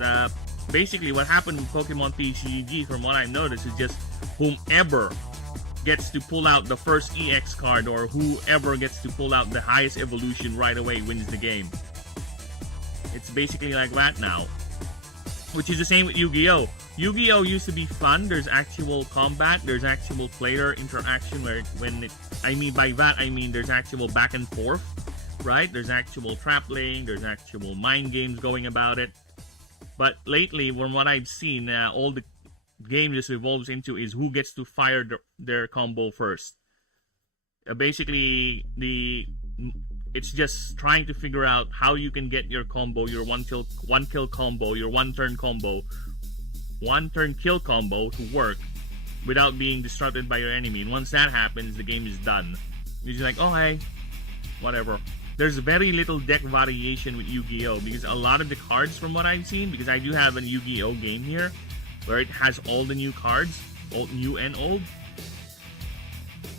Basically, what happened with Pokemon TCG, from what I noticed, is just whomever gets to pull out the first EX card, or whoever gets to pull out the highest evolution right away wins the game. It's basically like that now. Which is the same with Yu-Gi-Oh! Yu-Gi-Oh! Used to be fun. There's actual combat. There's actual player interaction where by that I mean there's actual back and forth. Right? There's actual trap laying. There's actual mind games going about it. But lately, from what I've seen, all the game just evolves into is who gets to fire their combo first. Basically, it's just trying to figure out how you can get your combo, your one kill combo, your one turn kill combo to work without being disrupted by your enemy. And once that happens, the game is done. You're just like, oh hey, whatever. There's very little deck variation with Yu-Gi-Oh! Because a lot of the cards, from what I've seen, because I do have a Yu-Gi-Oh! Game here, where it has all the new cards, old, new and old.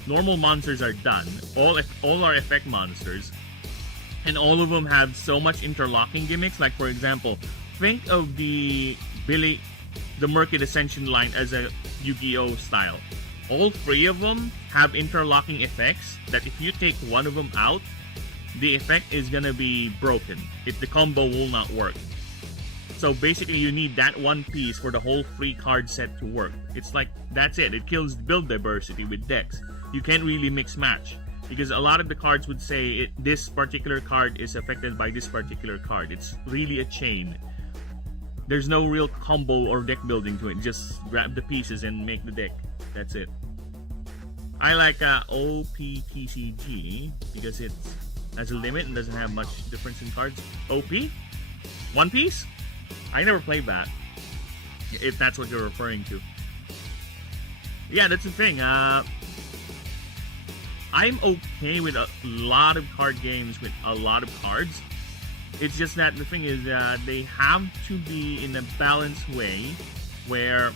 Normal monsters are done. All are effect monsters. And all of them have so much interlocking gimmicks. Like, for example, think of the Merkid Ascension line as a Yu-Gi-Oh! Style. All 3 of them have interlocking effects that if you take one of them out, the effect is gonna be broken. The combo will not work. So basically, you need that one piece for the whole free card set to work. It's like, that's it. It kills build diversity with decks. You can't really mix match, because a lot of the cards would say this particular card is affected by this particular card. It's really a chain. There's no real combo or deck building to it. Just grab the pieces and make the deck. That's it. I like OPTCG because it has a limit and doesn't have much difference in cards. OP? One Piece? I never played that, if that's what you're referring to. Yeah, that's the thing. I'm okay with a lot of card games with a lot of cards. It's just that the thing is, they have to be in a balanced way where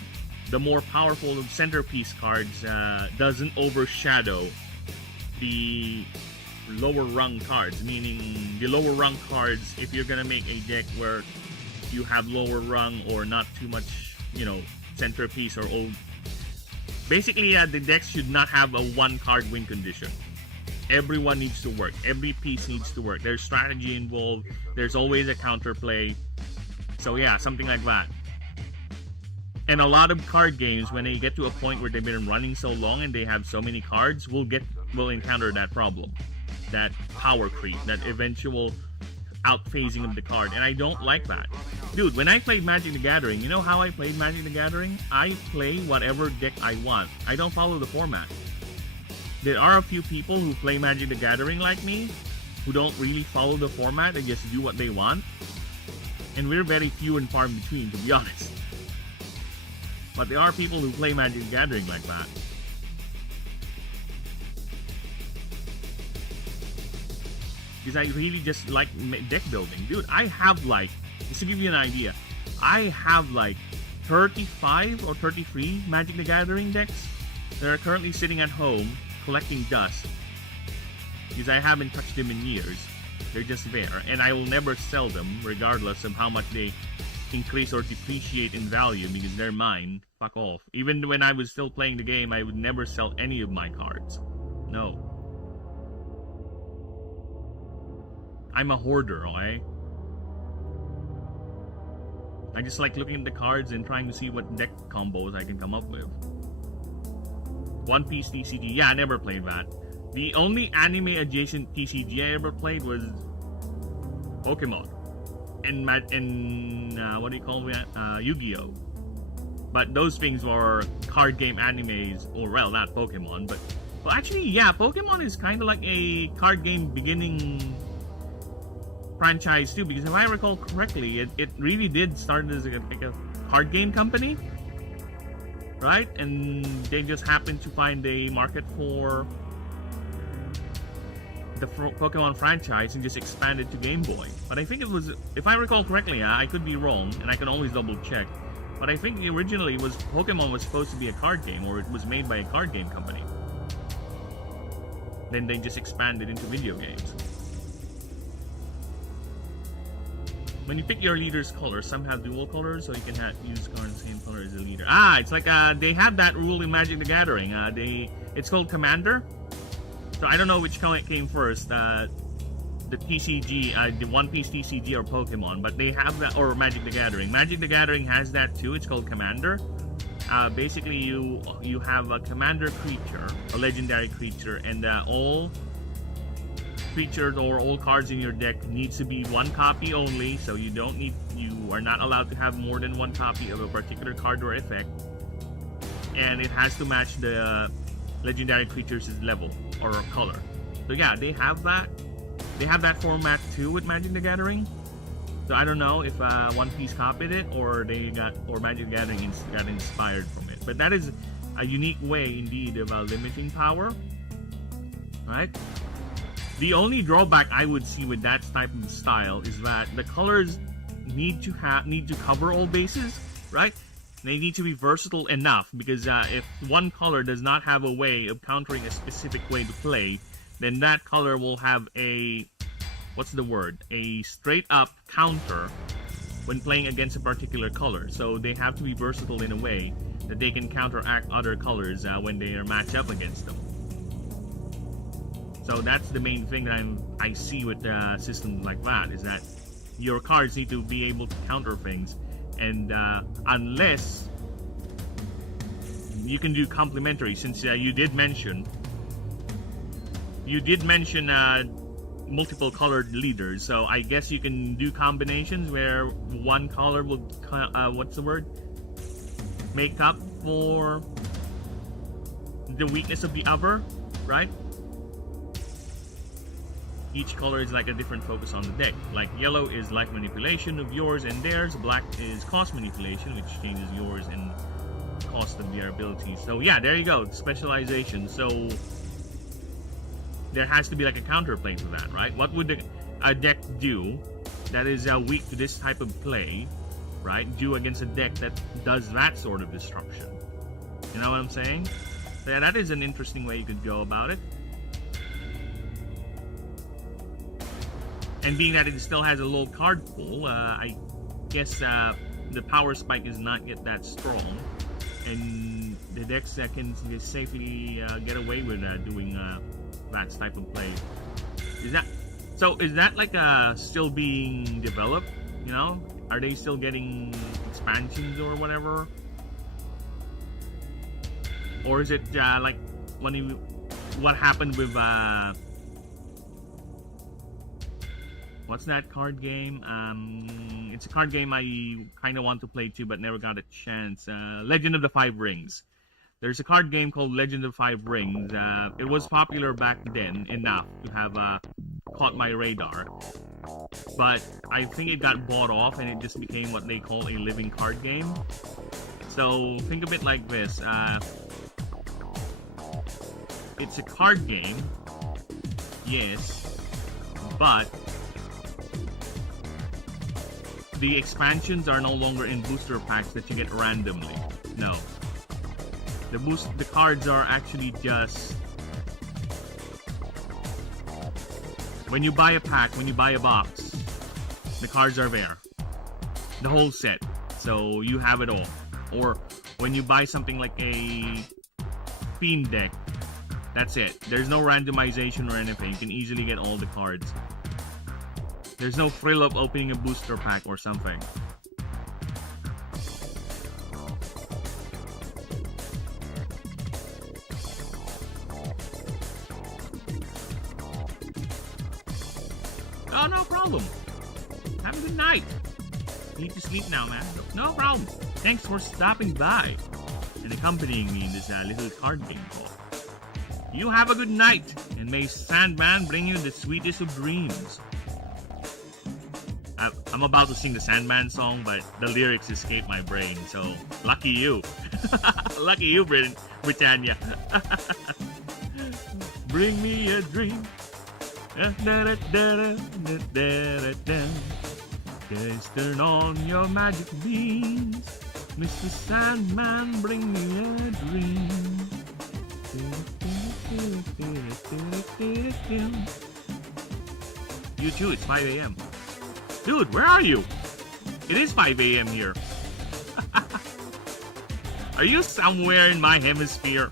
the more powerful centerpiece cards doesn't overshadow the lower rung cards. Meaning the lower rung cards, if you're gonna make a deck where you have lower rung or not too much, centerpiece or old. Basically, the decks should not have a one card win condition. Everyone needs to work. Every piece needs to work. There's strategy involved. There's always a counterplay. So yeah, something like that. And a lot of card games, when they get to a point where they've been running so long and they have so many cards, will encounter that problem, that power creep, that eventual outphasing of the card, and I don't like that. Dude, when I played Magic the Gathering, you know how I played Magic the Gathering? I play whatever deck I want. I don't follow the format. There are a few people who play Magic the Gathering like me, who don't really follow the format, they just do what they want. And we're very few and far in between, to be honest. But there are people who play Magic the Gathering like that. Because I really just like deck building. Dude, I have just to give you an idea, I have 35 or 33 Magic the Gathering decks that are currently sitting at home collecting dust. Because I haven't touched them in years. They're just there. And I will never sell them regardless of how much they increase or depreciate in value, because they're mine. Fuck off. Even when I was still playing the game, I would never sell any of my cards. No. I'm a hoarder, okay? I just like looking at the cards and trying to see what deck combos I can come up with. One Piece TCG, yeah, I never played that. The only anime adjacent TCG I ever played was Pokemon and what do you call that? Yu-Gi-Oh! But those things were card game animes, or well, not Pokemon, but well, actually, yeah, Pokemon is kind of like a card game beginning franchise too, because if I recall correctly, it really did start as a card game company, right? And they just happened to find a market for the Pokemon franchise and just expanded to Game Boy. But I think it was, if I recall correctly, I could be wrong, and I can always double check, but I think originally Pokemon was supposed to be a card game, or it was made by a card game company. Then they just expanded into video games. When you pick your leader's color, some have dual colors, so you can use cards the same color as the leader. Ah, it's like they have that rule in Magic the Gathering. It's called Commander. So I don't know which came first, the TCG, the One Piece TCG or Pokemon, but they have that, or Magic the Gathering. Magic the Gathering has that too. It's called Commander. Basically, you have a commander creature, a legendary creature, and all creatures or all cards in your deck needs to be one copy only. So you are not allowed to have more than one copy of a particular card or effect, and it has to match the legendary creature's level or color. So yeah, they have that. They have that format too with Magic the Gathering. So I don't know if One Piece copied it or Magic the Gathering got inspired from it. But that is a unique way indeed of limiting power, right? The only drawback I would see with that type of style is that the colors need to cover all bases, right? They need to be versatile enough, because if one color does not have a way of countering a specific way to play, then that color will have a straight up counter when playing against a particular color. So they have to be versatile in a way that they can counteract other colors when they are matched up against them. So that's the main thing that I see with systems like that, is that your cards need to be able to counter things, and unless you can do complementary, since you did mention multiple colored leaders, so I guess you can do combinations where one color will make up for the weakness of the other, right? Each color is like a different focus on the deck. Like yellow is life manipulation of yours and theirs. Black is cost manipulation, which changes yours and cost of their abilities. So yeah, there you go, specialization. So there has to be like a counterplay to that, right? What would a deck do that is weak to this type of play, right? Due against a deck that does that sort of disruption. You know what I'm saying? So yeah, that is an interesting way you could go about it. And being that it still has a low card pool, I guess the power spike is not yet that strong, and the decks can just safely get away with doing that type of play. Is that like still being developed? You know, are they still getting expansions or whatever? Or is it like what happened with what's that card game? It's a card game I kind of want to play too, but never got a chance. Legend of the Five Rings. There's a card game called Legend of the Five Rings. It was popular back then enough to have caught my radar, but I think it got bought off and it just became what they call a living card game. So think of it like this. It's a card game, yes, but the expansions are no longer in booster packs that you get randomly. No. The cards are actually just when you buy a pack, when you buy a box, the cards are there. The whole set. So you have it all. Or when you buy something like a theme deck, that's it. There's no randomization or anything. You can easily get all the cards. There's no thrill of opening a booster pack or something. Oh, no problem. Have a good night. Need to sleep now, man. No problem. Thanks for stopping by and accompanying me in this little card game call. You have a good night, and may Sandman bring you the sweetest of dreams. I'm about to sing the Sandman song, but the lyrics escape my brain, so lucky you. Lucky you, Britannia. Bring me a dream. Just turn on your magic beams. Mr. Sandman, bring me a dream. You too, it's 5 a.m. Dude, where are you? It is 5 a.m. here. Are you somewhere in my hemisphere?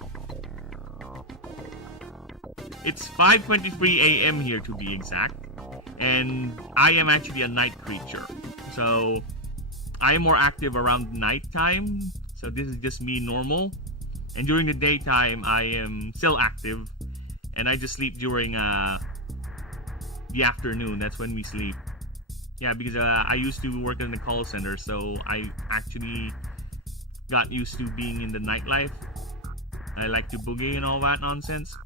It's 5:23 a.m. here to be exact. And I am actually a night creature. So I am more active around nighttime. So this is just me normal. And during the daytime, I am still active. And I just sleep during the afternoon. That's when we sleep. Yeah, because I used to work in the call center, so I actually got used to being in the nightlife. I like to boogie and all that nonsense.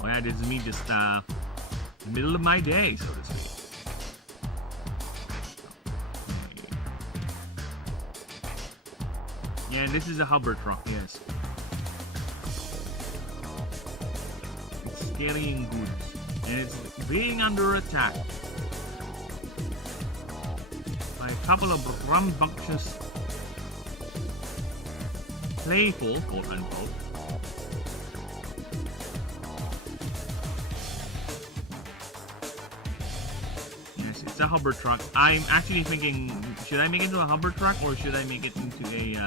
Oh yeah, this is me just middle of my day, so to speak. Yeah, and this is a hover truck, yes. It's carrying goods, and it's being under attack by a couple of rambunctious, playful, quote unquote, yes, it's a hover truck. I'm actually thinking, should I make it into a hover truck or should I make it into a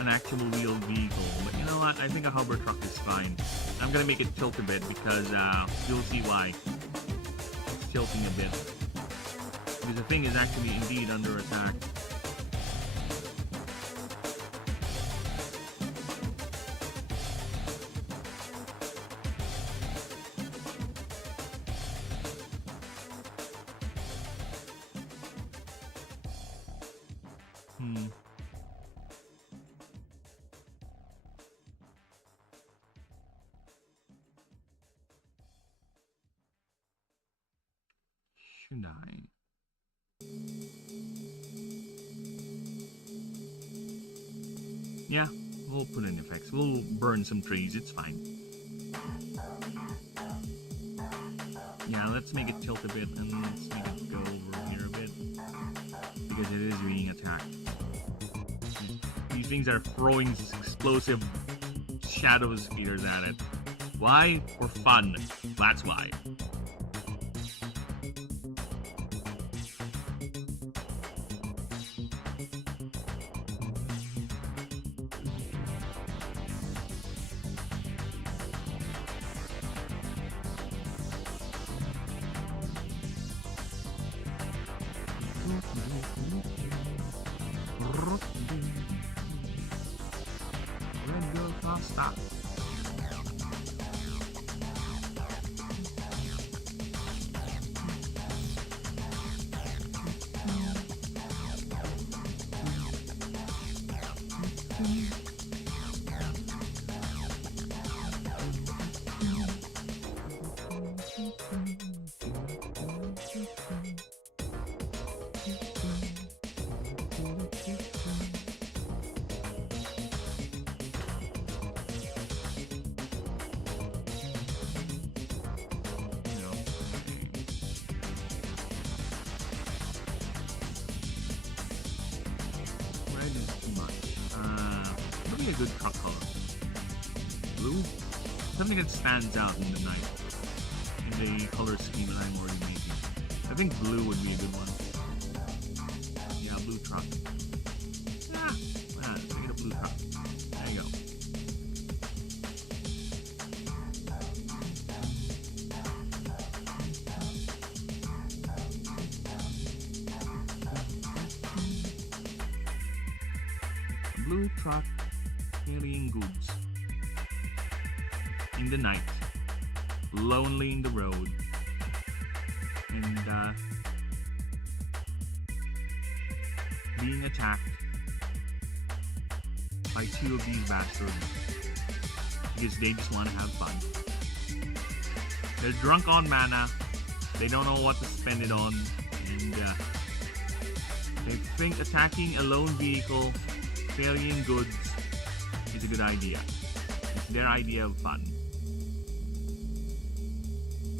an actual wheeled vehicle? But you know what? I think a hover truck is fine. I'm gonna make it tilt a bit because you'll see why. It's tilting a bit. Because the thing is actually indeed under attack. Should I? Yeah, we'll put in effects. We'll burn some trees, it's fine. Yeah, let's make it tilt a bit and let's make it go over here a bit. Because it is being attacked. These things are throwing explosive shadow speeders at it. Why? For fun. That's why. Red girl can't stop. A good truck color. Blue? Something that stands out in the night. In the color scheme that I'm already making. I think blue would be a good one. Yeah, blue truck. Yeah, let's make it a blue truck. There you go. Blue truck. Carrying goods in the night, lonely in the road, and being attacked by two of these bastards because they just want to have fun. They're drunk on mana, they don't know what to spend it on, and they think attacking a lone vehicle carrying goods is a good idea. It's their idea of fun.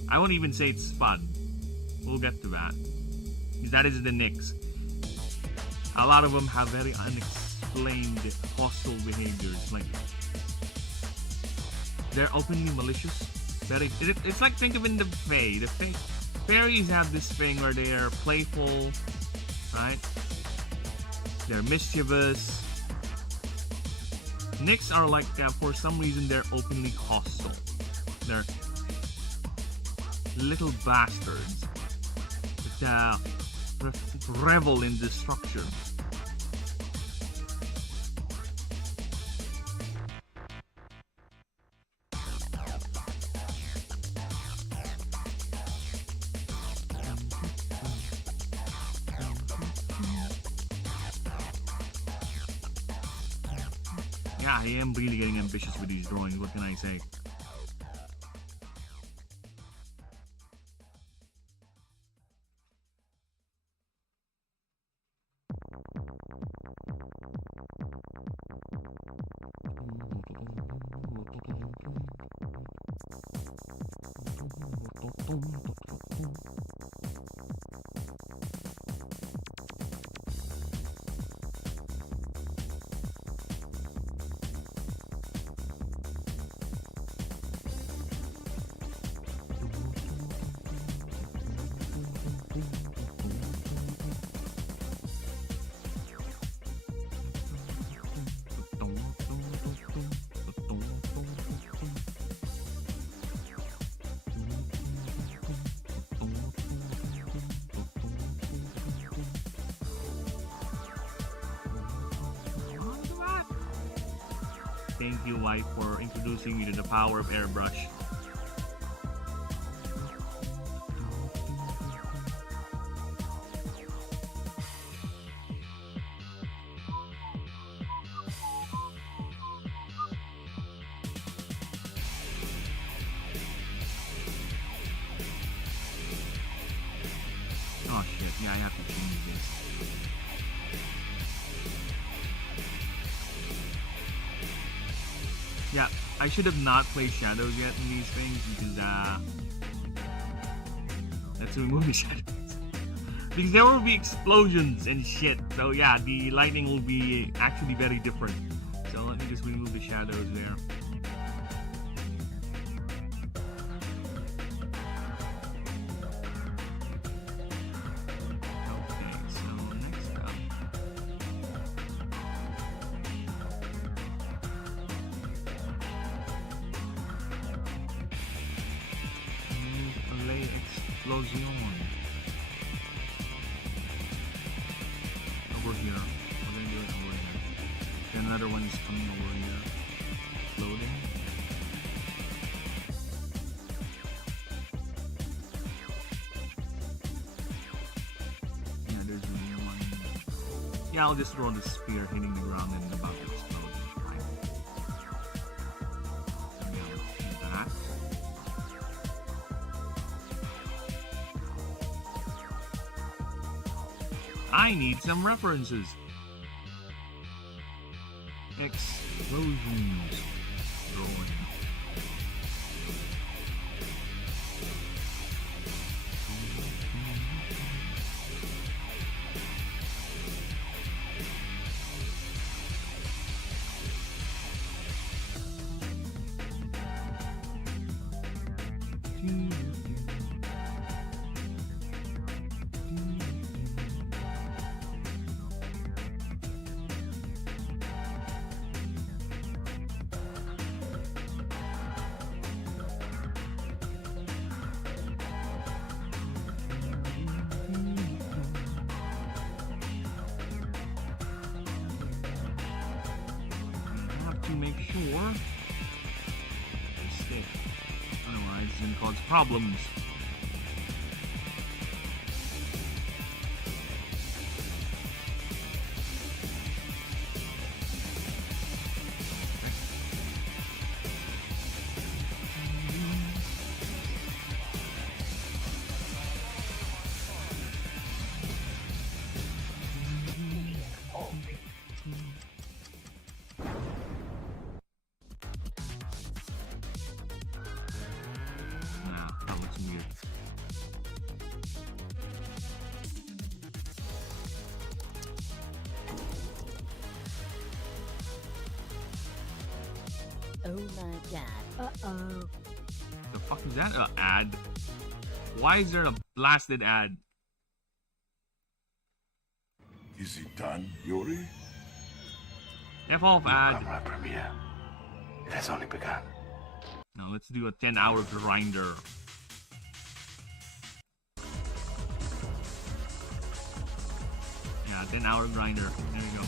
I won't even say it's fun. We'll get to that. Because that is the Knicks. A lot of them have very unexplained hostile behaviors. Like, they're openly malicious. It's like, think of in the Fae. The fairies have this thing where they are playful, right? They're mischievous. Knicks are like, for some reason, they're openly hostile. They're little bastards that revel in destruction. Yeah, I am really getting ambitious with these drawings, what can I say? Thank you, wife, for introducing me to the power of airbrush. Oh shit, yeah, I have to change this. Yeah, I should have not played shadows yet in these things because let's remove the shadows. Because there will be explosions and shit. So yeah, the lightning will be actually very different. So let me just remove the shadows there. Okay, so next up. Play explosion. Over here. We're gonna do it over here. Then another one is coming over here. Loading. Yeah, there's one. Yeah, I'll just throw the spear hitting the ground and about to explode. Right. So yeah, let's do that. I need some references. Explosions. Rolling. Make sure to stick. Otherwise, it's going to cause problems. Oh my god. Uh-oh. The fuck is that? Ad? Why is there a blasted ad? Is it done, Yuri? F off ad. Our premiere. It has only begun. Now let's do a 10-hour grinder. Yeah, 10-hour grinder. There we go.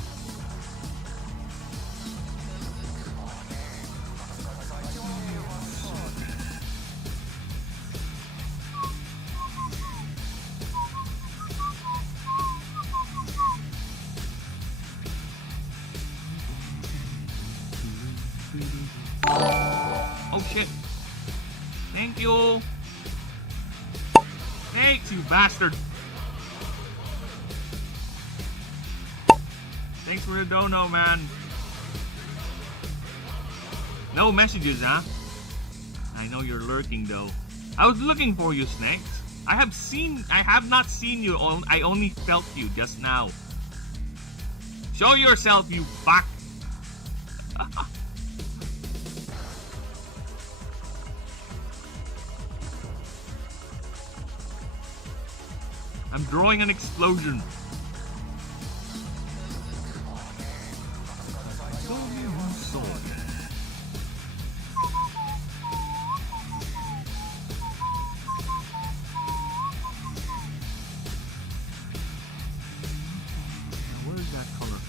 Oh shit. Thank you. Thanks, you bastard. Thanks for the dono, man. No messages, huh? I know you're lurking though. I was looking for you, Snakes. I have not seen you. I only felt you just now. Show yourself, you fuck. I'm drawing an explosion. Where is that color?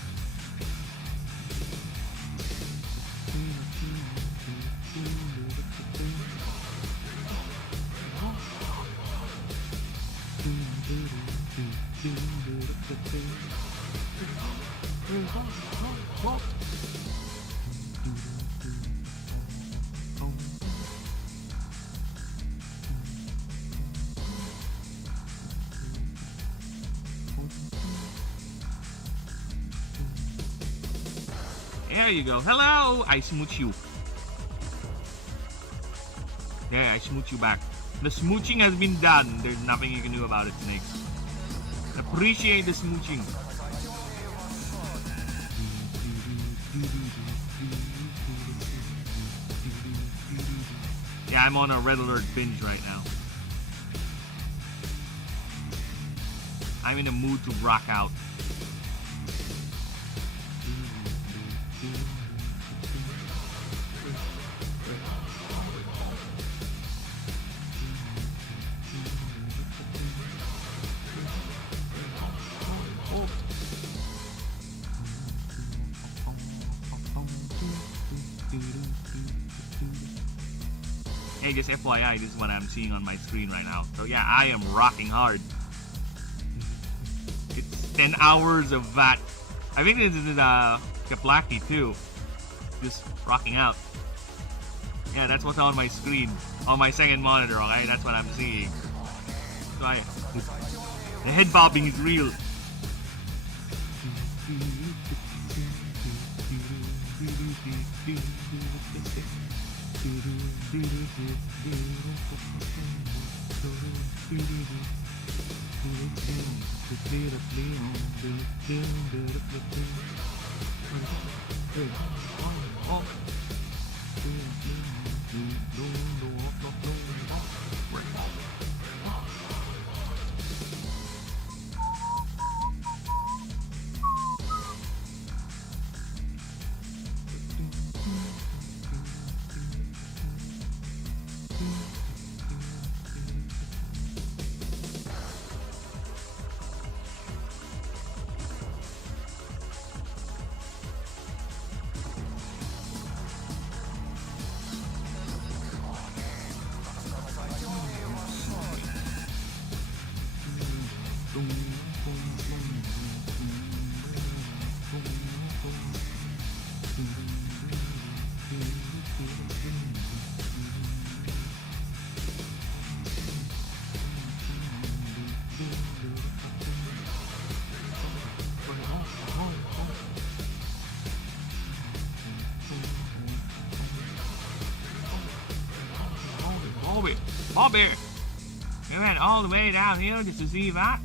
There you go. Hello! I smooch you. Yeah, I smooch you back. The smooching has been done. There's nothing you can do about it, Snakes. Appreciate the smooching. Yeah, I'm on a red alert binge right now. I'm in a mood to rock out. Hey, just FYI, this is what I'm seeing on my screen right now. So yeah, I am rocking hard. It's 10 hours of that. I think this is Kaplaki too. Just rocking out. Yeah, that's what's on my screen. On my second monitor, okay? That's what I'm seeing. So the head bobbing is real. Bobby, we went all the way down here just to see that.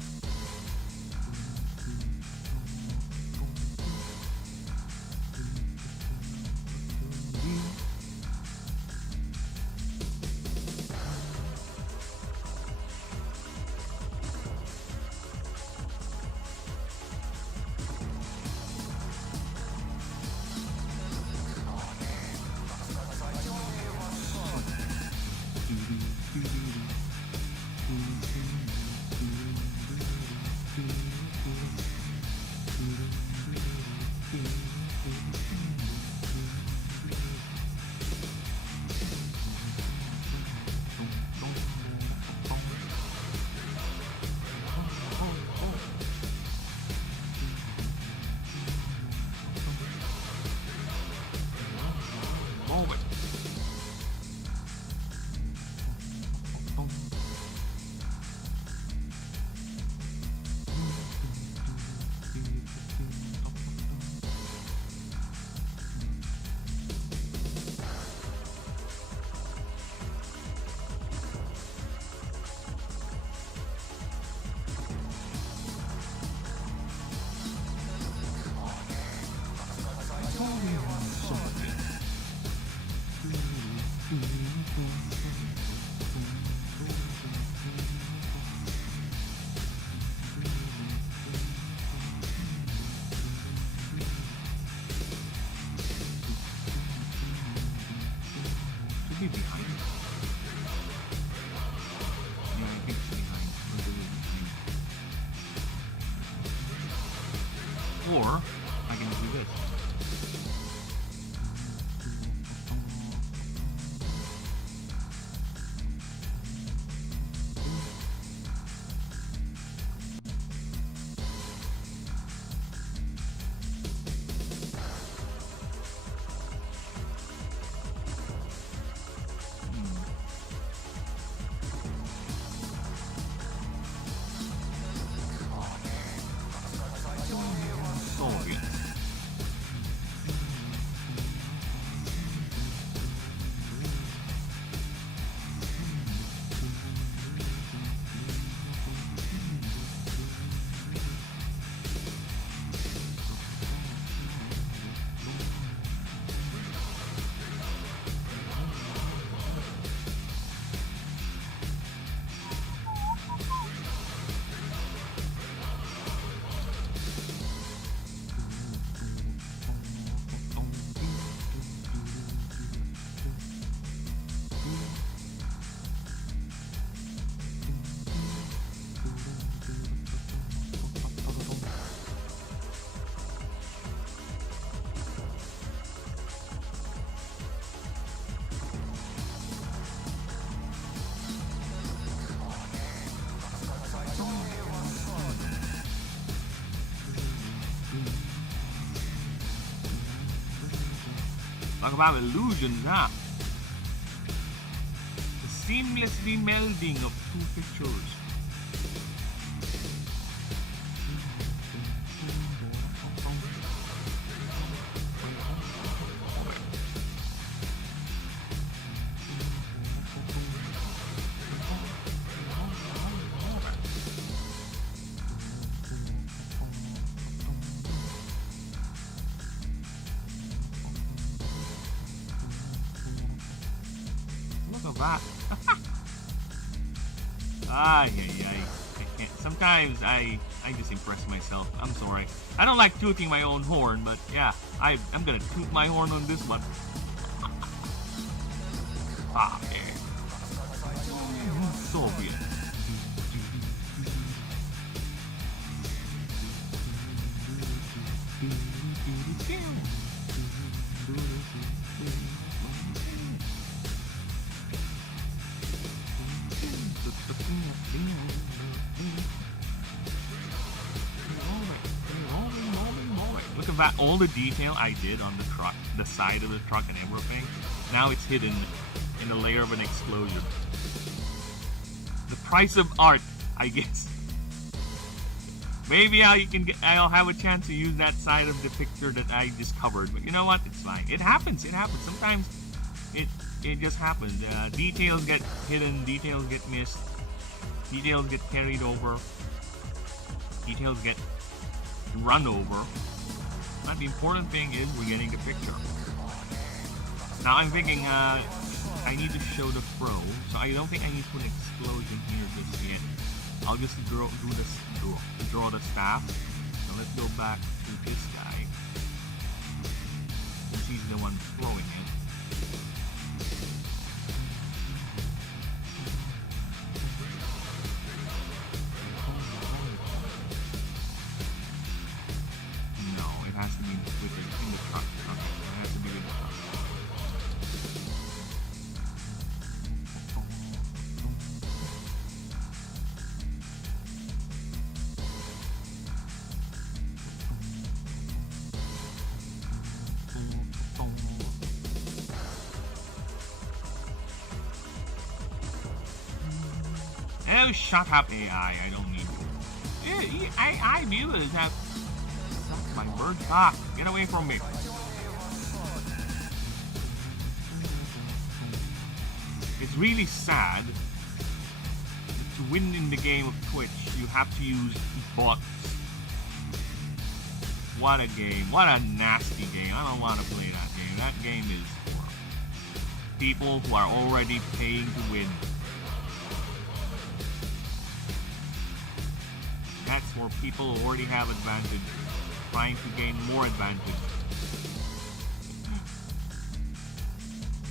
Or I can do this. Talk about illusions, huh? The seamless remelding of two pictures. That. Ay. I can't. Sometimes I just impress myself. I'm sorry. I don't like tooting my own horn, but yeah, I'm gonna toot my horn on this one. Ah, yeah. Soviet. Look at that, all the detail I did on the truck, the side of the truck and everything. Now it's hidden in a layer of an explosion. The price of art, I guess. Maybe I'll have a chance to use that side of the picture that I discovered. But you know what? It's fine. It happens. Sometimes it just happens. Details get hidden. Details get missed. Details get carried over. Details get run over. But the important thing is we're getting the picture. Now I'm thinking I need to show the throw, so I don't think I need to put an explosion here just yet. I'll just draw the staff. So let's go back to this guy. Since he's the one throwing it. Has to be in the truck. Okay, it has to be in the truck. Oh, shut up, AI. I don't need you. AI viewers have... My bird. Ah, get away from me. It's really sad that to win in the game of Twitch, you have to use bots. What a game. What a nasty game. I don't want to play that game. That game is for people who are already paying to win. That's for people who already have advantage. Trying to gain more advantage.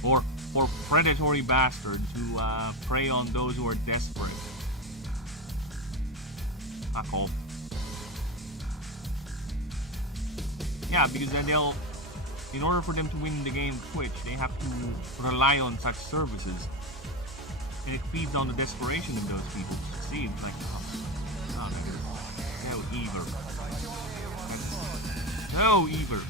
Or for predatory bastards who prey on those who are desperate. Fuck off. Yeah, because then in order for them to win the game of Twitch, they have to rely on such services. And it feeds on the desperation of those people. See, it's like, oh my goodness. So evil. So evil.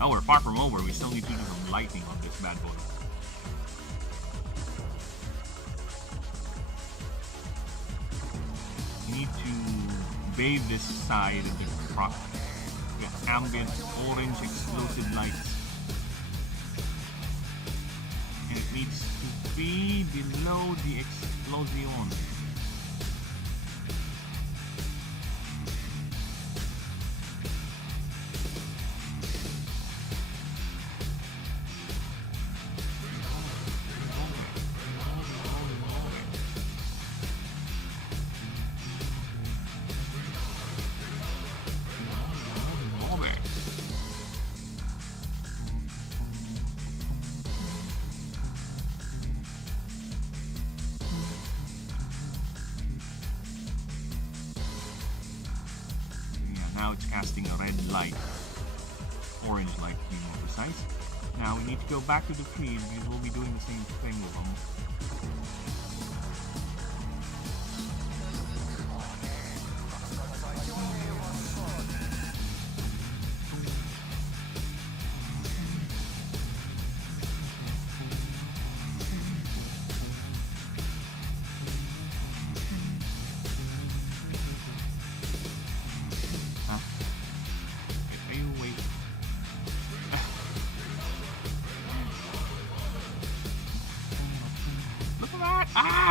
Oh, we're far from over. We still need to do some lighting on this bad boy. We need to bathe this side of the truck with ambient orange explosive lights. And it needs to be below the explosion. now it's casting a red light. Orange light to be more precise. Now we need to go back to the trees because we'll be doing the same thing with them.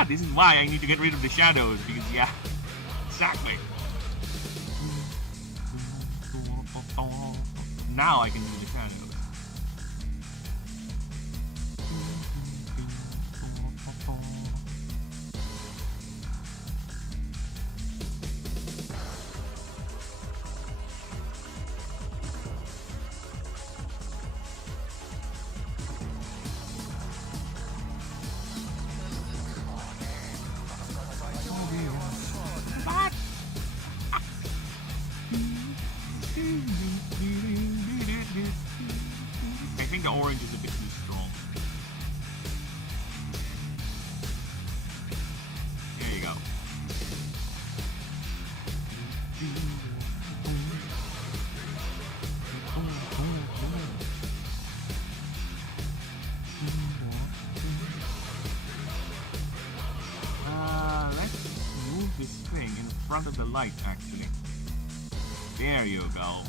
This is why I need to get rid of the shadows, because yeah, exactly. Now I can do the shadows. I think the orange is a bit too strong. There you go. Let's move this thing in front of the light, actually. There you go.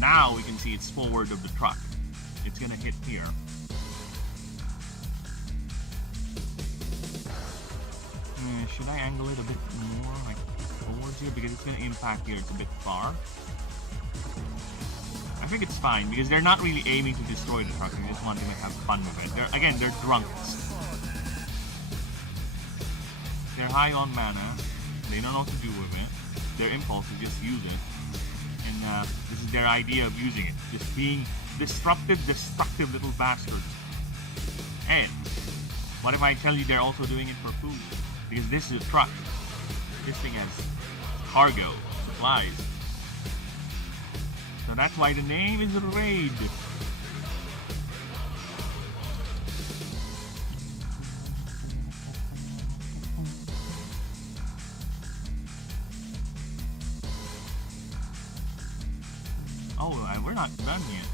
Now we can see it's forward of the truck. It's gonna hit here. Should I angle it a bit more, like towards here? Because it's gonna impact here, it's a bit far. I think it's fine, because they're not really aiming to destroy the truck. They just want to have fun with it. They're drunks. They're high on mana. They don't know what to do with it. Their impulse is just use it. And this is their idea of using it. Just being destructive little bastards. And what if I tell you they're also doing it for food? Because this is a truck. This thing has cargo, supplies. So that's why the name is Raid. Oh, and we're not done yet.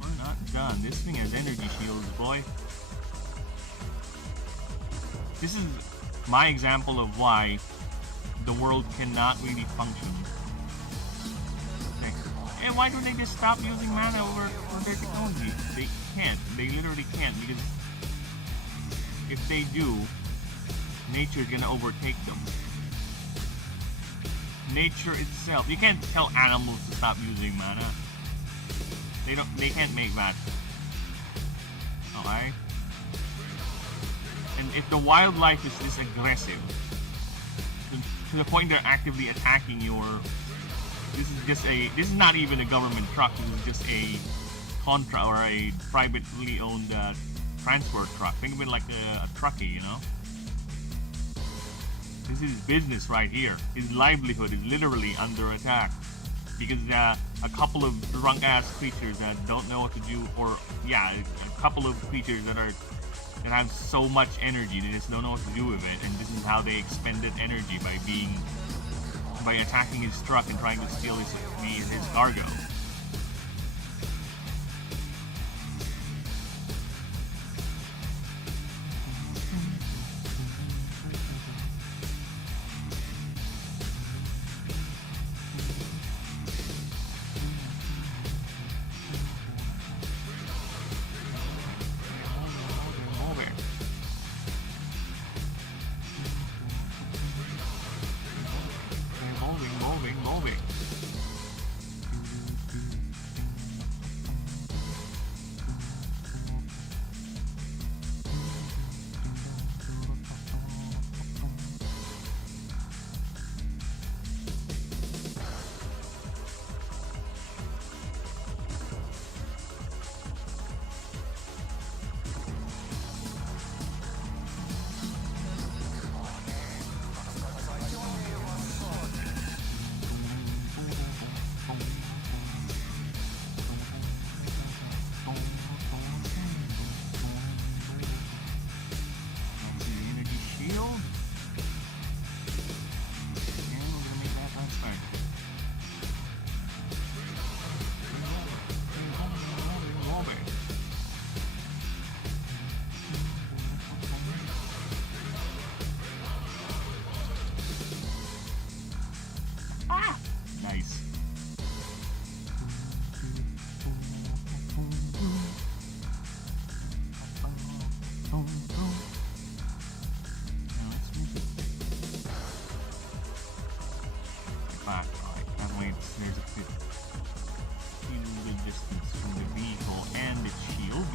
We're not done. This thing has energy shields, boy. This is my example of why the world cannot really function. Okay. And why don't they just stop using mana for their technology? They can't. They literally can't, because if they do, nature's gonna overtake them. Nature itself. You can't tell animals to stop using mana. They can't make that. Okay? And if the wildlife is this aggressive, to the point they're actively attacking your... This is not even a government truck, this is just a contra or a privately owned transport truck. Think of it like a truckie, you know? This is his business right here. His livelihood is literally under attack because a couple of drunk-ass creatures that don't know what to do, or yeah, a couple of creatures that have so much energy they just don't know what to do with it, and this is how they expended energy by attacking his truck and trying to steal his cargo.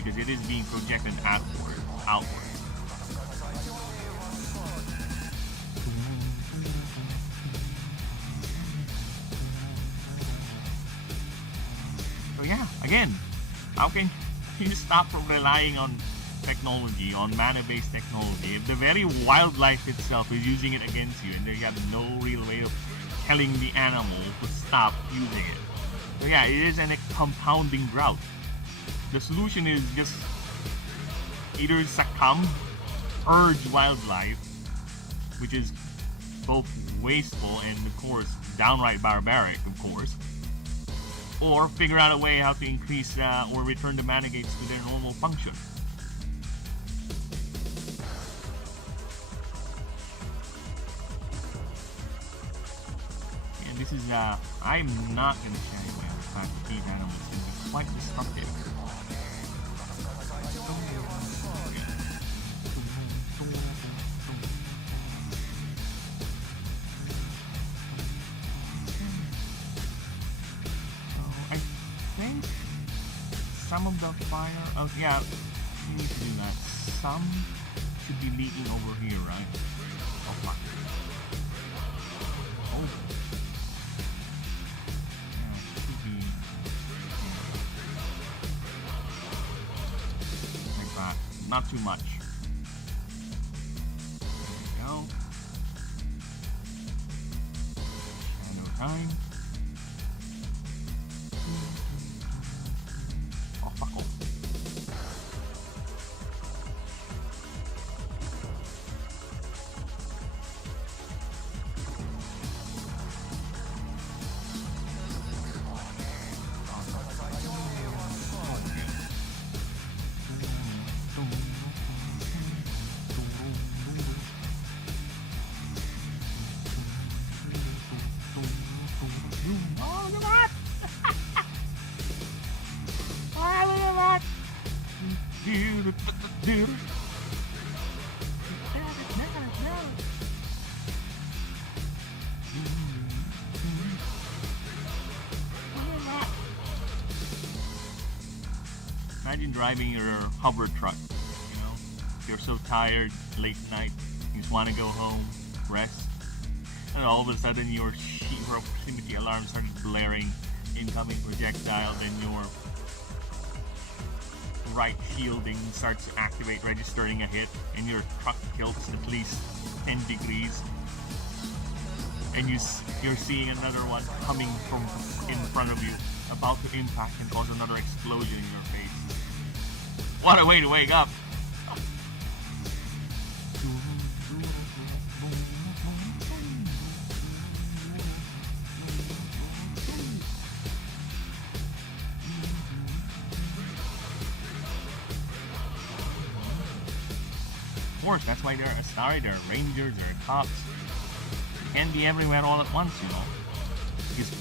because it is being projected outward. So yeah, again, how can you stop from relying on technology, on mana-based technology, if the very wildlife itself is using it against you and they have no real way of telling the animal to stop using it? So yeah, it is a compounding drought. The solution is just either succumb, urge wildlife, which is both wasteful and of course downright barbaric, of course, or figure out a way how to increase or return the mana gates to their normal function. And this is, I'm not going to shy away from the fact that these animals can be quite destructive. Some of the fire, oh yeah, we need to do that. Some should be leaking over here, right? Oh fuck. Oh. Yeah, it should be like that. Not too much. There we go. Shadow time. Imagine driving your hover truck, you know, you're so tired, late night, you just want to go home, rest, and all of a sudden your proximity alarm started blaring, incoming projectile, then your right shielding starts to activate, registering a hit, and your truck tilts at least 10 degrees, and you're seeing another one coming from in front of you, about to impact and cause another explosion in your face. What a way to wake up! Of course, that's why there are Astari, there are Rangers, there are cops. You can't be everywhere all at once, you know. Because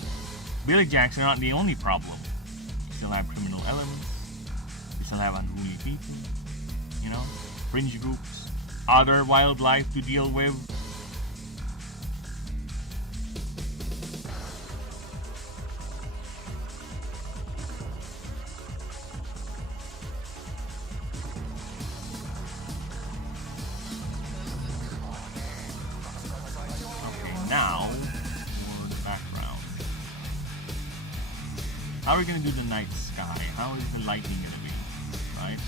Billy Jacks are not the only problem. You still have criminal elements. You still have unruly people. You know, fringe groups, other wildlife to deal with. Now, for the background. How are we going to do the night sky? How is the lightning going to be? Right?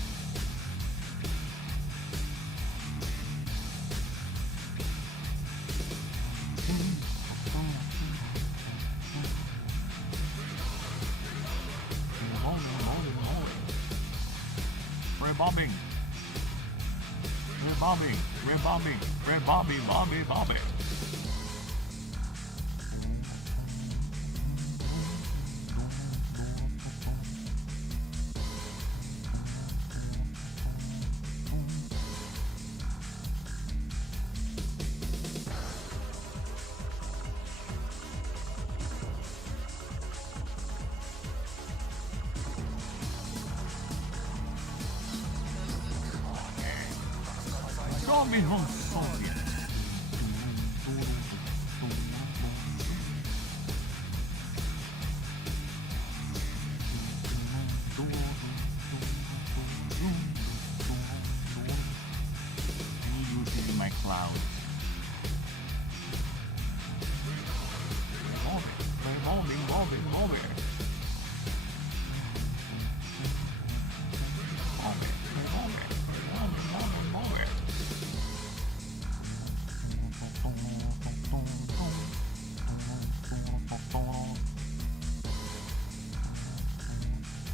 We're bobbing. We're bobbing. We're bobbing. We're bobbing. Bobbing. Bobbing. Zombie home Soviet. clouds. Move it.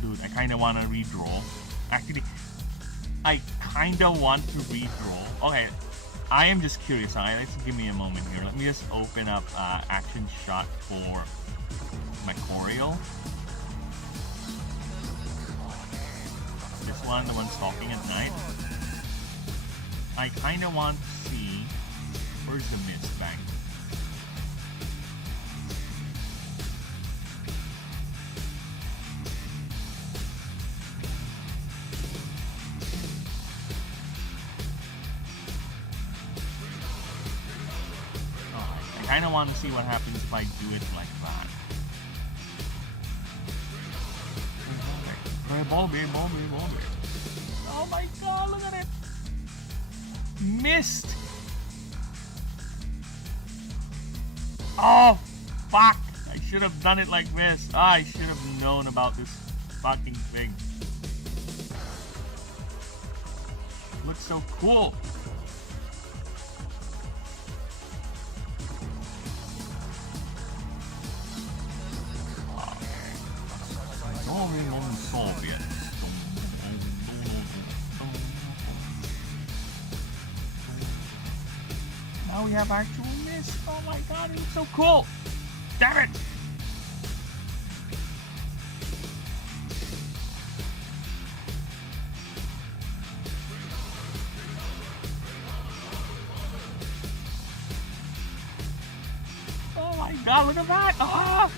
Dude, I kinda wanna redraw. Actually, I kinda want to redraw. Okay, I am just curious. Let's give me a moment here. Let me just open up action shot for my choreo. This one, the one stalking at night. I kinda want to see where's the mist bank. I kind of want to see what happens if I do it like that. Bulby. Oh my god, look at it! Missed! Oh, fuck! I should have done it like this. I should have known about this fucking thing. Looks so cool! Now we have actual mist. Oh my god, it looks so cool! Damn it! Oh my god, look at that! Ah!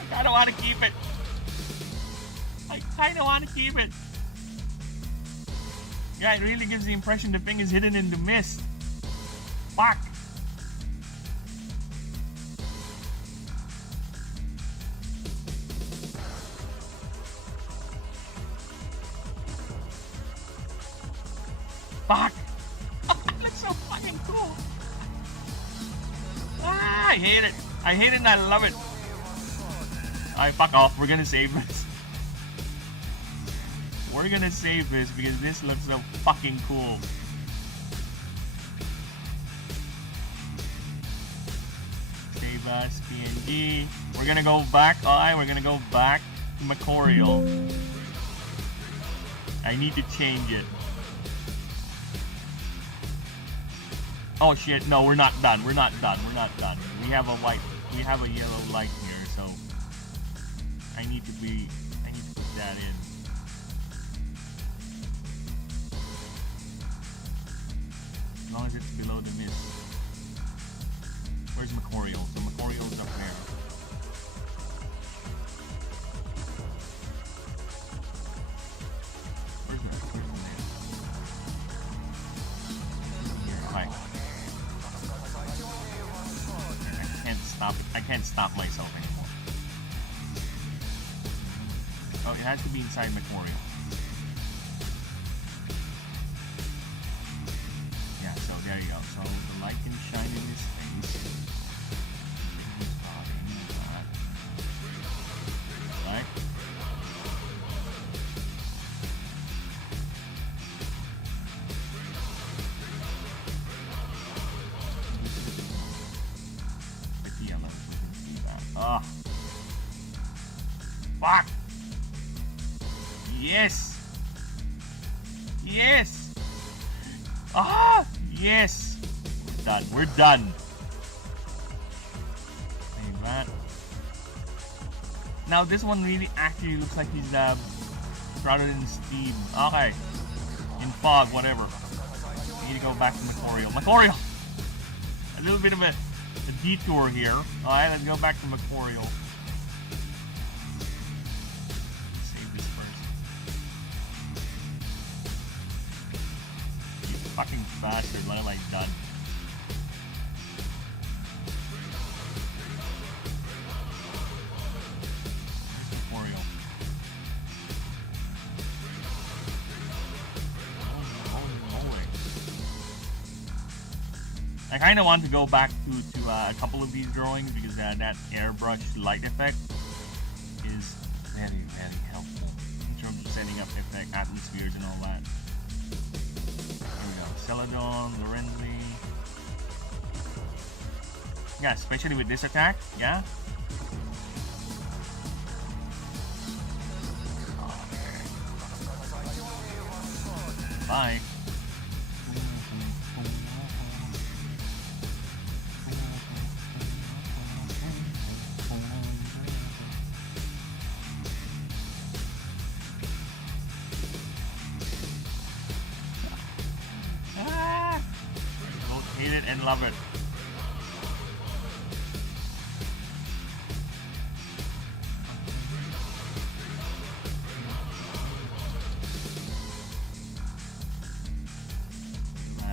I kinda want to keep it. I kinda want to keep it. Yeah, it really gives the impression the thing is hidden in the mist. Fuck. Fuck. That's so fucking cool. Ah, I hate it. I hate it and I love it. Alright, fuck off. We're gonna save this. We're gonna save this because this looks so fucking cool. Save us, PNG. We're gonna go back. Alright, we're gonna go back to Macorial. I need to change it. Oh shit, no, we're not done. We're not done. We're not done. We have a yellow light here, so I need to put that in. As long as it's below the mist. Where's Macorial? So Macorial's up there. Where's the mist? Here, hi. I can't stop it. I can't stop myself anymore. Oh, it has to be inside Macorial. There you go. So the light can shine in his face. Right? The yellow doesn't see that. Ah. Fuck! Yes! Yes! Ah! Yes! We're done. We're done. Save that. Now this one really actually looks like he's shrouded in steam. Okay. In fog, whatever. We need to go back to Macorial. Macorial! A little bit of a detour here. Alright, let's go back to Macorial. Save this first. You fucking bastard, what have I done? I kind of want to go back to a couple of these drawings because that airbrush light effect is very, very helpful in terms of setting up effect atmospheres and all that. Here we go. Celadon, Lorenzi. Yeah, especially with this attack. Yeah. Bye. Both hate it and love it.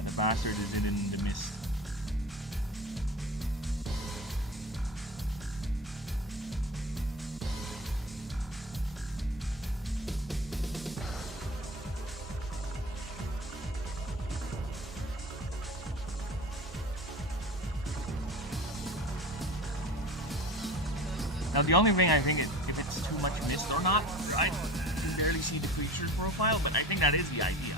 The bastard is in the mist. Now the only thing I think is if it's too much mist or not, right? You can barely see the creature's profile, but I think that is the idea.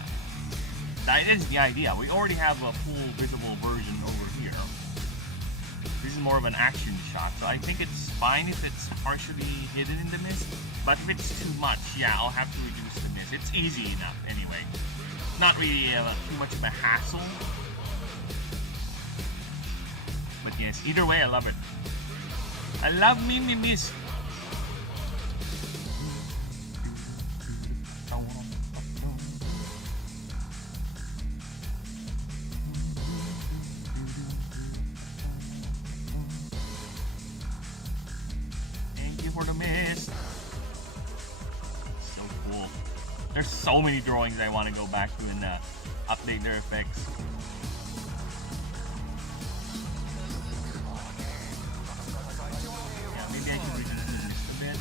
That is the idea. We already have a full visible version over here. This is more of an action shot, so I think it's fine if it's partially hidden in the mist. But if it's too much, yeah, I'll have to reduce the mist. It's easy enough anyway. Not really too much of a hassle. But yes, either way, I love it. I love me mist. Thank you for the mist. So cool. There's so many drawings I want to go back to and update their effects. Maybe I should reduce the mist a bit.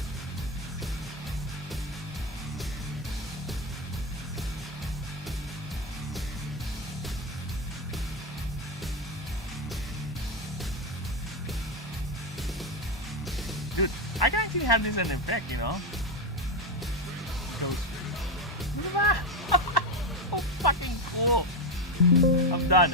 Dude, I can actually have this an effect, you know? So fucking cool. I'm done.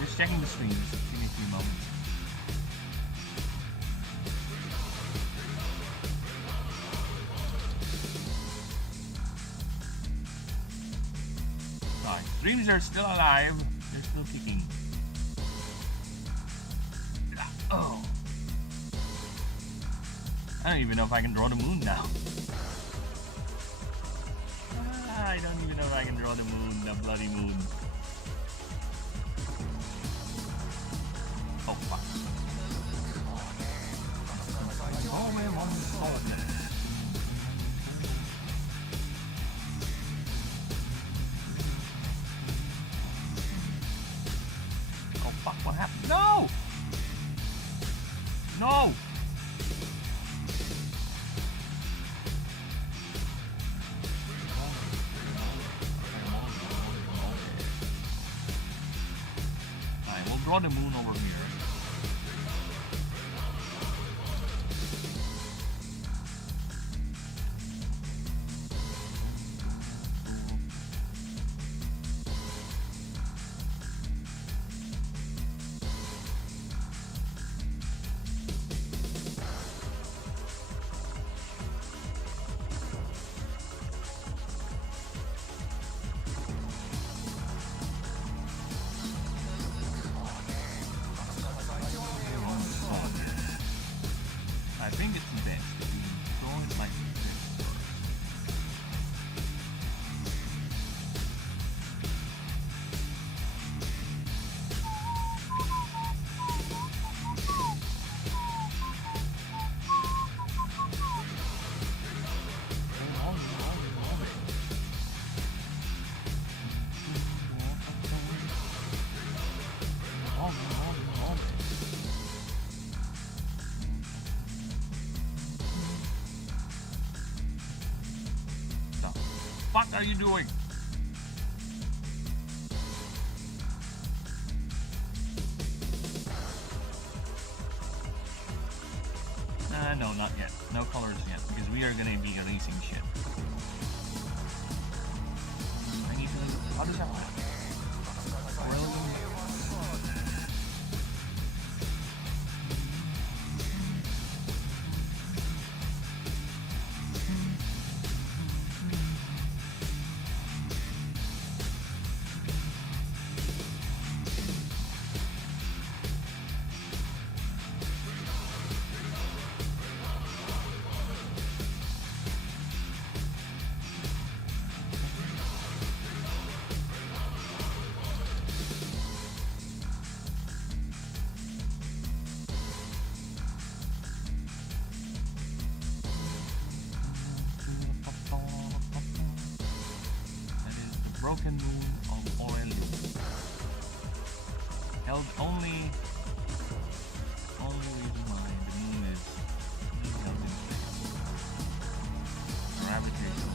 Just checking the streams. Give me a few moments. Right, streams are still alive. They're still kicking. Oh. I don't even know if I can draw the moon now. I don't even know if I can draw the moon, the bloody moon. Oh fuck. Oh fuck, what happened? No! No! Alright, we'll draw the moon over here. fuck are you doing? No, not yet. No colors yet, because we are gonna be erasing shit. I need to... How does that work? Broken moon of Orellu. Held only reason why the moon is held in place. Gravitation.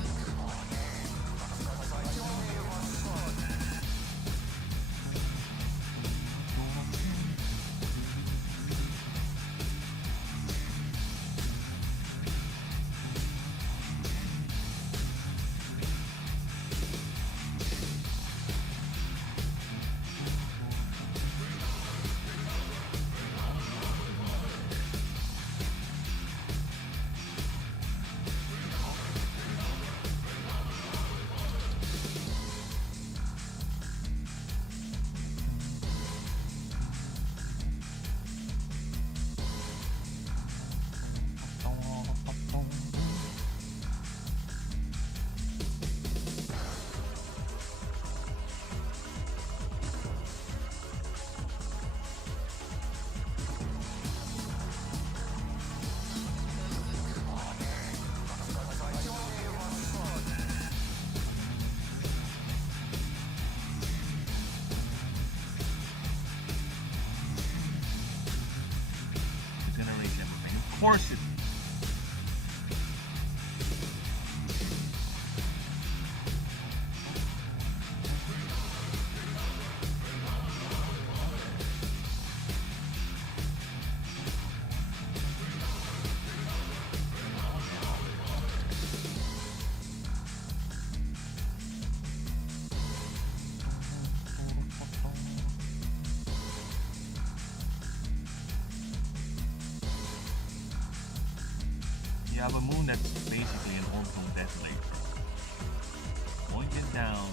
Of course it. You have a moon that's basically an orbital detonator. Pointed down.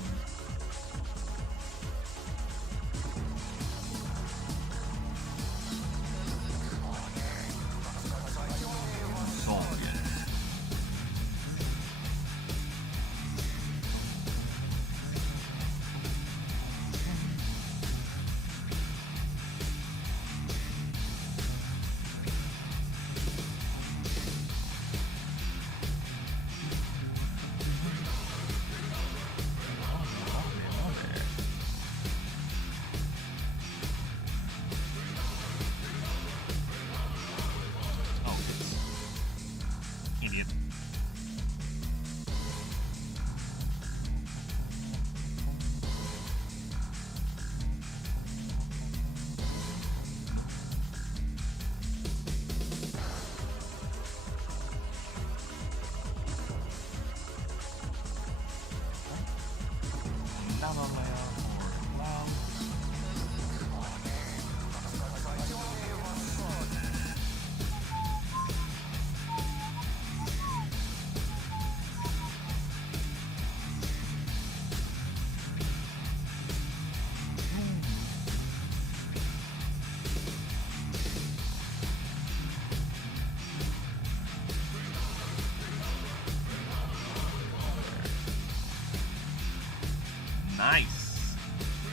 Nice.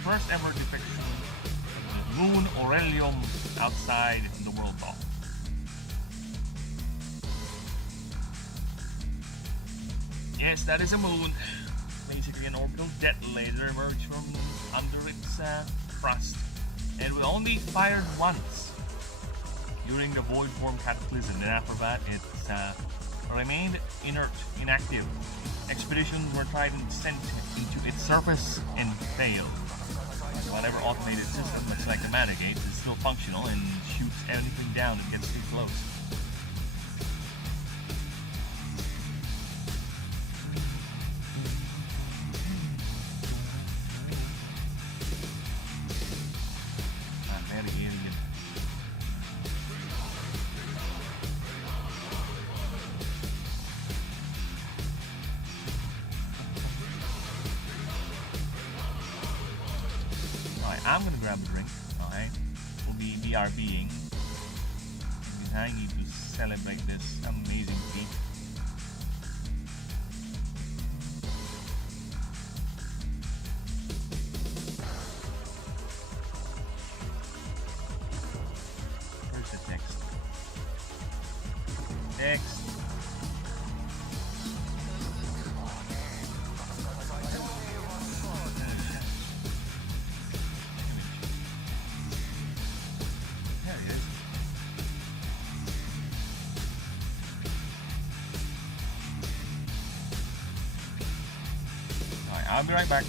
First ever depiction of the moon Aurelium outside the world ball. Yes, that is a moon. Basically an orbital detonator emerged from under its crust and was only fired once during the void form cataclysm. And after that, it's remained inactive. Expeditions were tried and sent into its surface and failed. Whatever automated system, much like the Matter Gate, is still functional and shoots anything down that gets too close. I'm gonna grab a drink, alright? We'll be BRBing. Because I need to celebrate this amazing feat. Where's the text? Text. I'll be right back.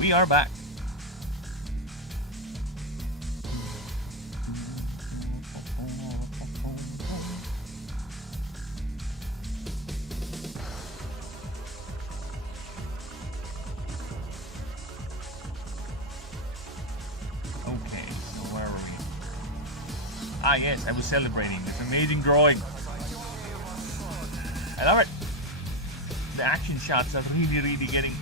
We are back. Okay, so where are we? Ah yes, I was celebrating this amazing drawing. I love it. The action shots are really getting...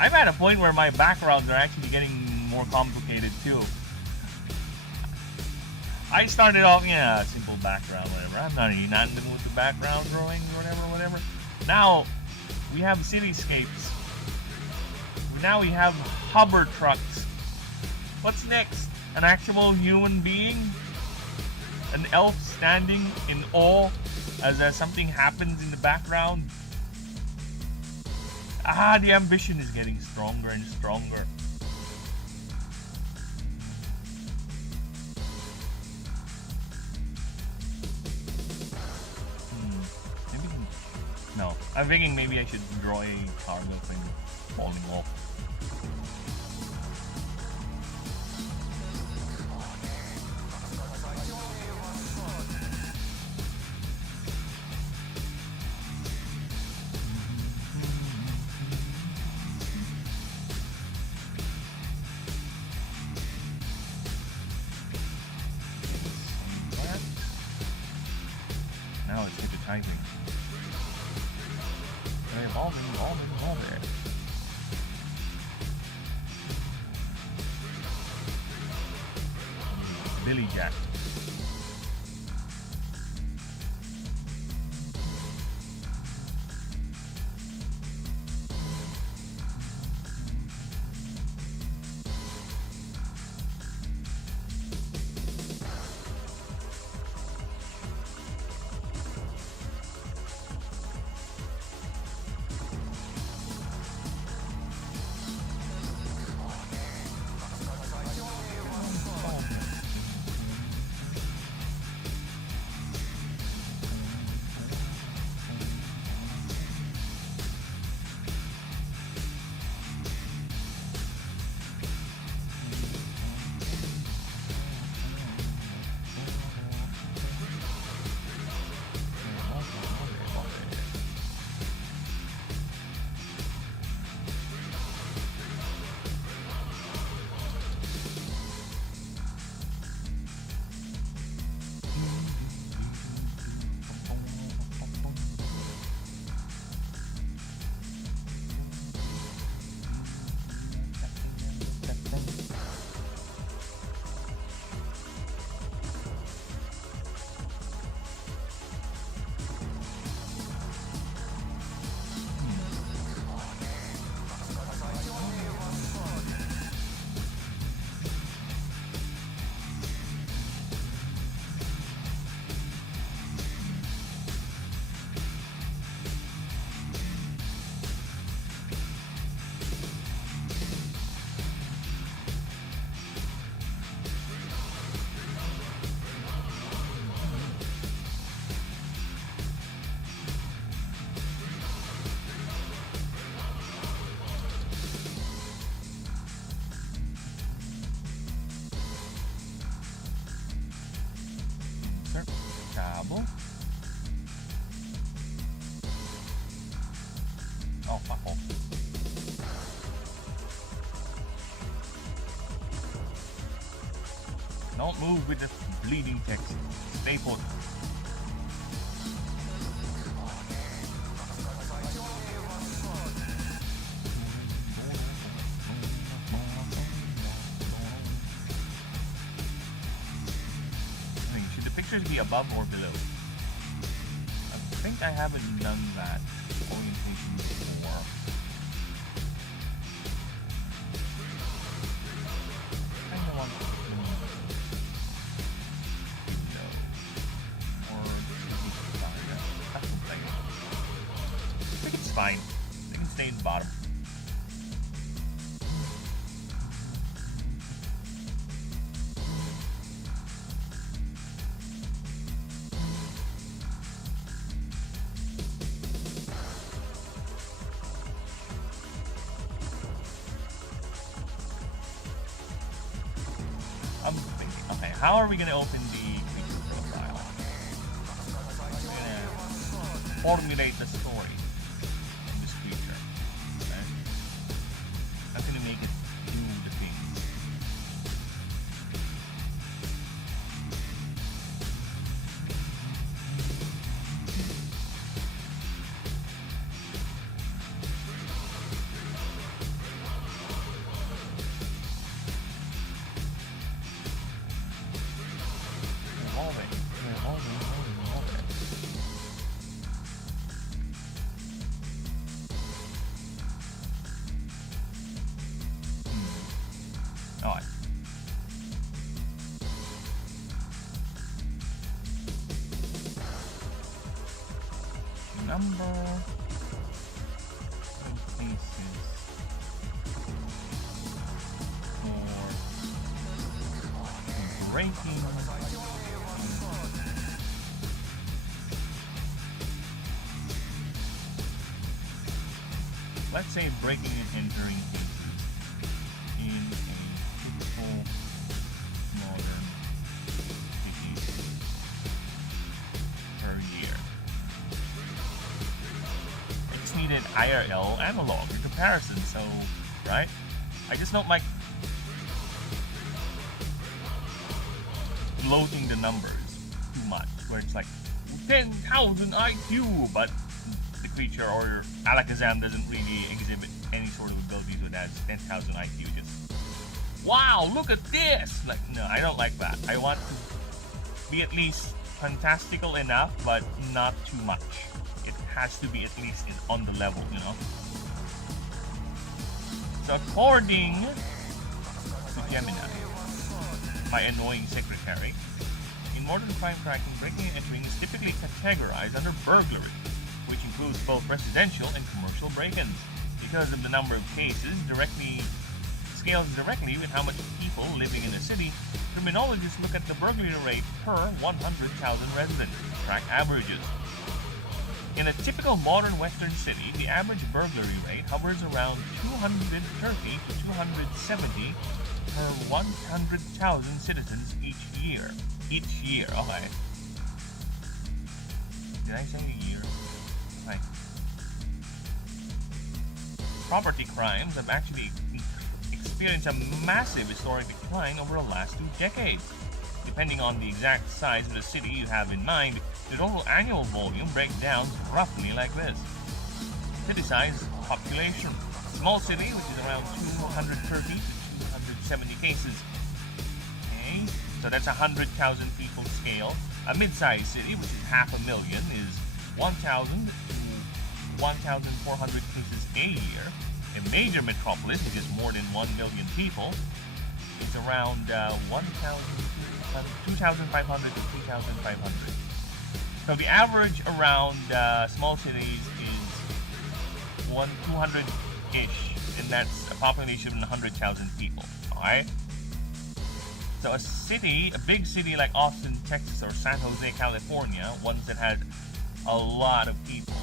I'm at a point where my backgrounds are actually getting more complicated too. I started off, yeah, simple background, whatever. I'm not really not in the mood for background drawing, whatever. Now, we have cityscapes. Now we have hover trucks. What's next? An actual human being? An elf standing in awe as something happens in the background? The ambition is getting stronger and stronger. No, I'm thinking maybe I should draw a cargo thing falling off. Now it's digitizing. Evolving. Billy Jack. Cabo. Oh, fuck off. Don't move with the bleeding text. Stay put. Should the pictures be above or below? I think I haven't done that orientation before. I kind of want to I think it's fine. They can stay in the bottom. I'm thinking, okay, how are we going to open the creature profile? We're going to formulate the story. I'm gonna make it do the thing. Alright. Number of cases for breaking. Let's say breaking and entering cases in a typical modern city per year. I just need an IRL analog in comparison, so, right? I just don't like bloating the numbers too much, where it's like 10,000 IQ, but the creature or Alakazam doesn't really exhibit any sort of abilities with that 10,000 IQ. Just, wow, look at this! Like, no, I don't like that. I want to be at least fantastical enough, but not too much. It has to be at least on the level, you know? So according to Gemini, my annoying secretary, in modern crime tracking, breaking and entering is typically categorized under burglary, which includes both residential and commercial break-ins. Because of the number of cases scales directly with how much people living in a city, criminologists look at the burglary rate per 100,000 residents to track averages. In a typical modern western city, the average burglary rate hovers around 230 to 270 per 100,000 citizens each year. Okay. Did I say a year? Right. Property crimes have actually experienced a massive historic decline over the last 2 decades. Depending on the exact size of the city you have in mind, the total annual volume breaks down roughly like this. City size, population. Small city, which is around 230 to 270 cases. Okay, so that's 100,000 people scale. A mid-sized city, which is 500,000, is 1,000 to 1,400 cases a year. A major metropolis, which is more than 1 million people, is around 2,500 to 3,500. So the average around small cities is 200-ish, and that's a population of 100,000 people. Alright? So a big city like Austin, Texas, or San Jose, California, ones that had a lot of people,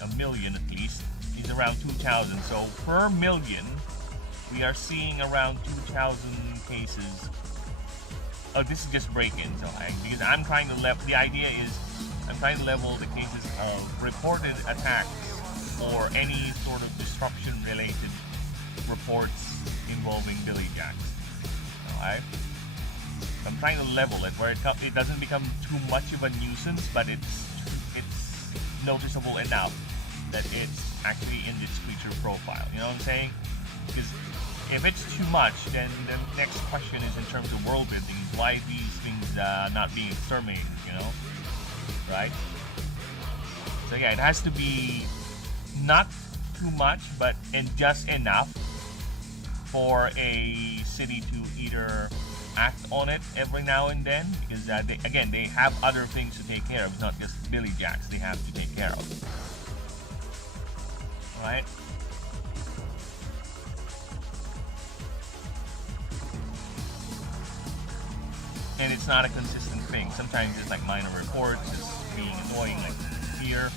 1 million at least, is around 2,000. So per million, we are seeing around 2,000 cases. Oh, this is just break-ins, because I'm trying to the idea is I'm trying to level the cases of reported attacks or any sort of disruption-related reports involving Billy Jacks. Alright? I'm trying to level it where it doesn't become too much of a nuisance, but it's noticeable enough that it's actually in this creature profile. You know what I'm saying? Because if it's too much, then the next question is in terms of world building, is why these things not being exterminated, you know? Right? So yeah, it has to be not too much, but just enough for a city to either act on it every now and then, because they have other things to take care of. It's not just Billy Jacks they have to take care of. Right? And it's not a consistent thing. Sometimes it's like minor reports, it's being annoying, like here,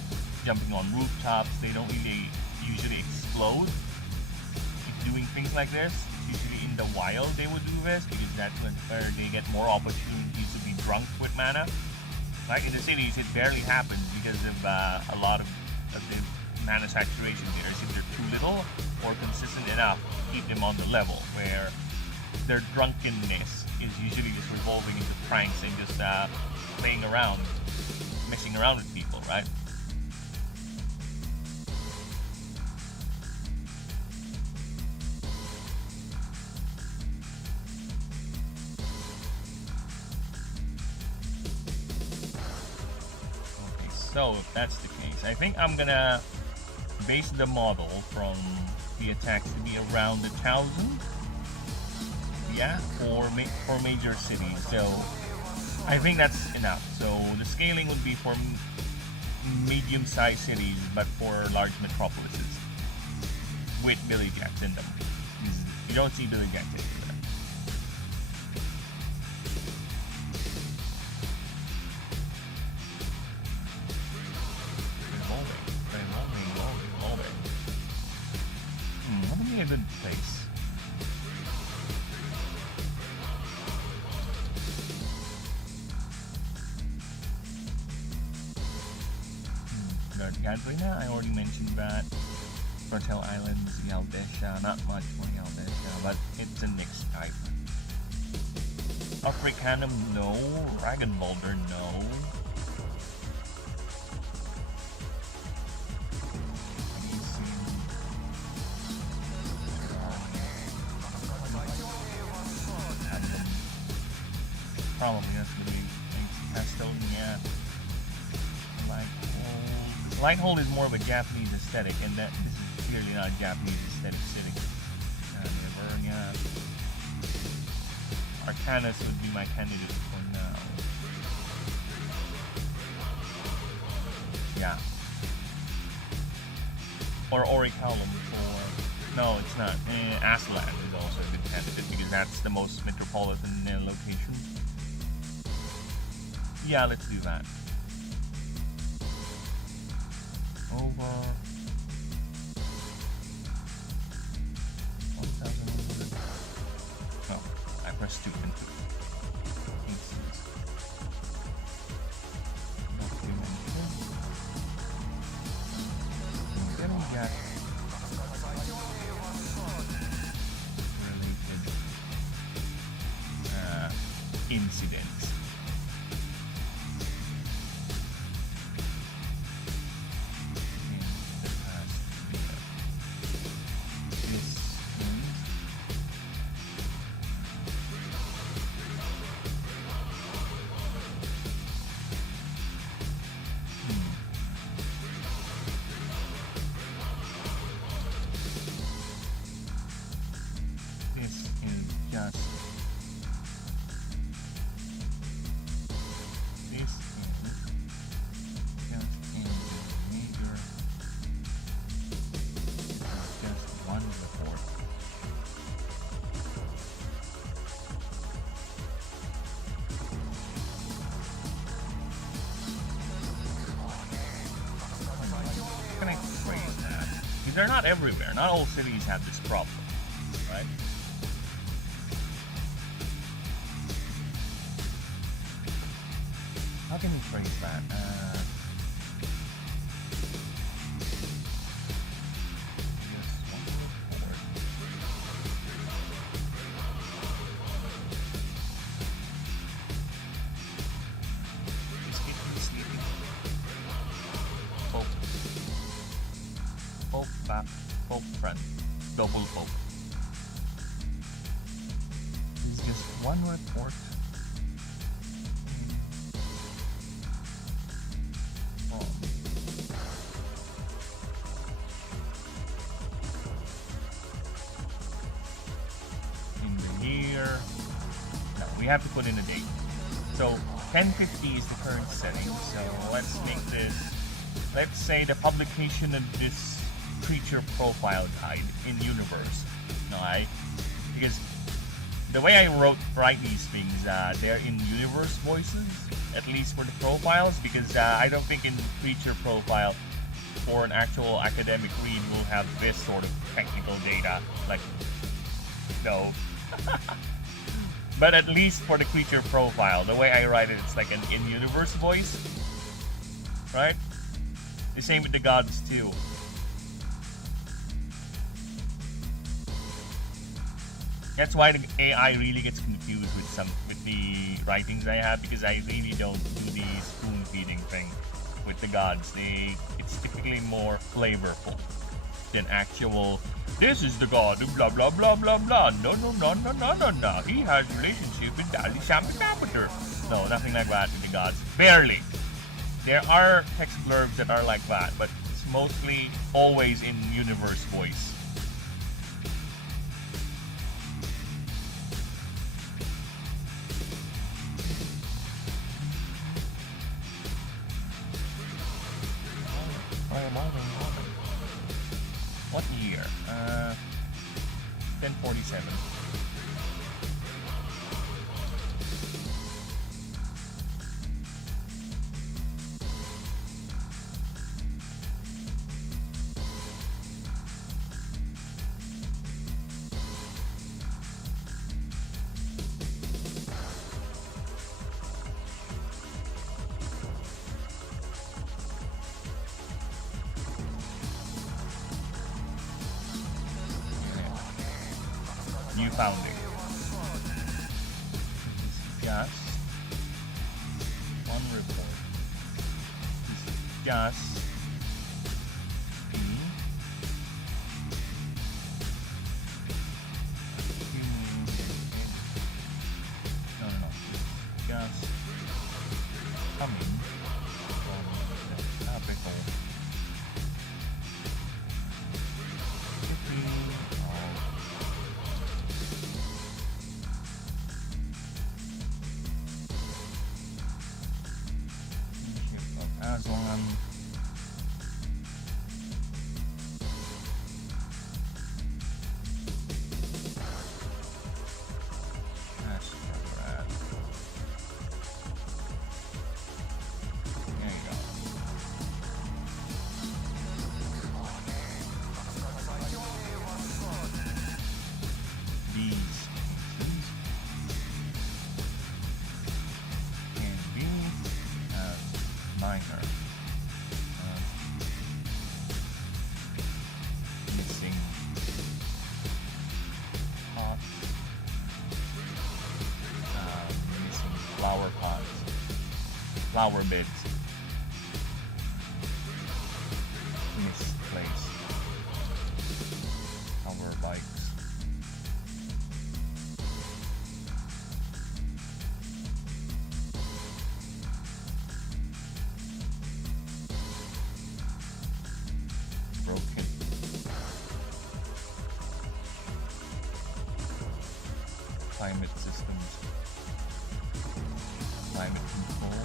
jumping on rooftops. They don't really usually explode. If doing things like this, usually in the wild they would do this, because that's where they get more opportunities to be drunk with mana. Like in the cities, it barely happens because of a lot of the mana saturation there. Is either too little or consistent enough to keep them on the level, where their drunkenness is usually just revolving into pranks and just playing around, messing around with people, right? Okay, so if that's the case, I think I'm gonna base the model from the attacks to be around 1,000. Yeah, for major cities. So I think that's enough. So the scaling would be for medium-sized cities, but for large metropolises with Billy Jacks in them. You don't see Billy Jacks anywhere. What would be a good place? Gadrina, I already mentioned that. Cartel Islands, Yaldesha, not much for Yaldesha, but it's a mixed type. Africanum, no. Dragon Boulder, no. Probably that's gonna be Castonia. Lighthold is more of a Japanese aesthetic, and that this is clearly not a Japanese aesthetic city. Livernia. Arcanus would be my candidate for now. Yeah. Or Orichalum for... No, it's not. Aslan is also a good candidate because that's the most metropolitan location. Yeah, let's do that. Over 1,100. Oh, I pressed 2 and 2. Then we got related incidents. They're not everywhere. Not all cities have this problem, right? How can we phrase that? Pope front, double Pope. It's just one report. In the year, no, we have to put in a date. So 1050 is the current setting. So let's make this. Let's say the publication of this creature profile guide in universe. Alright? Because the way I write these things, they're in universe voices, at least for the profiles, because I don't think in creature profile for an actual academic read we'll have this sort of technical data. Like, no. But at least for the creature profile, the way I write it, it's like an in-universe voice. Right? The same with the gods too. That's why the AI really gets confused with the writings I have, because I really don't do the spoon feeding thing with the gods. It's typically more flavorful than actual. This is the god of blah blah blah blah blah. No. He has relationship with Dali Shampinapater. No, nothing like that with the gods. Barely. There are text blurbs that are like that, but it's mostly always in universe voice. Revolving. What year? 1047. New founding. Just one report. Just no. Just coming from the capital city of Aslan. There you go. These can be minor. Missing pots, missing flower pots, flower beds, misplaced power bikes. Broken. Climate systems. Climate control.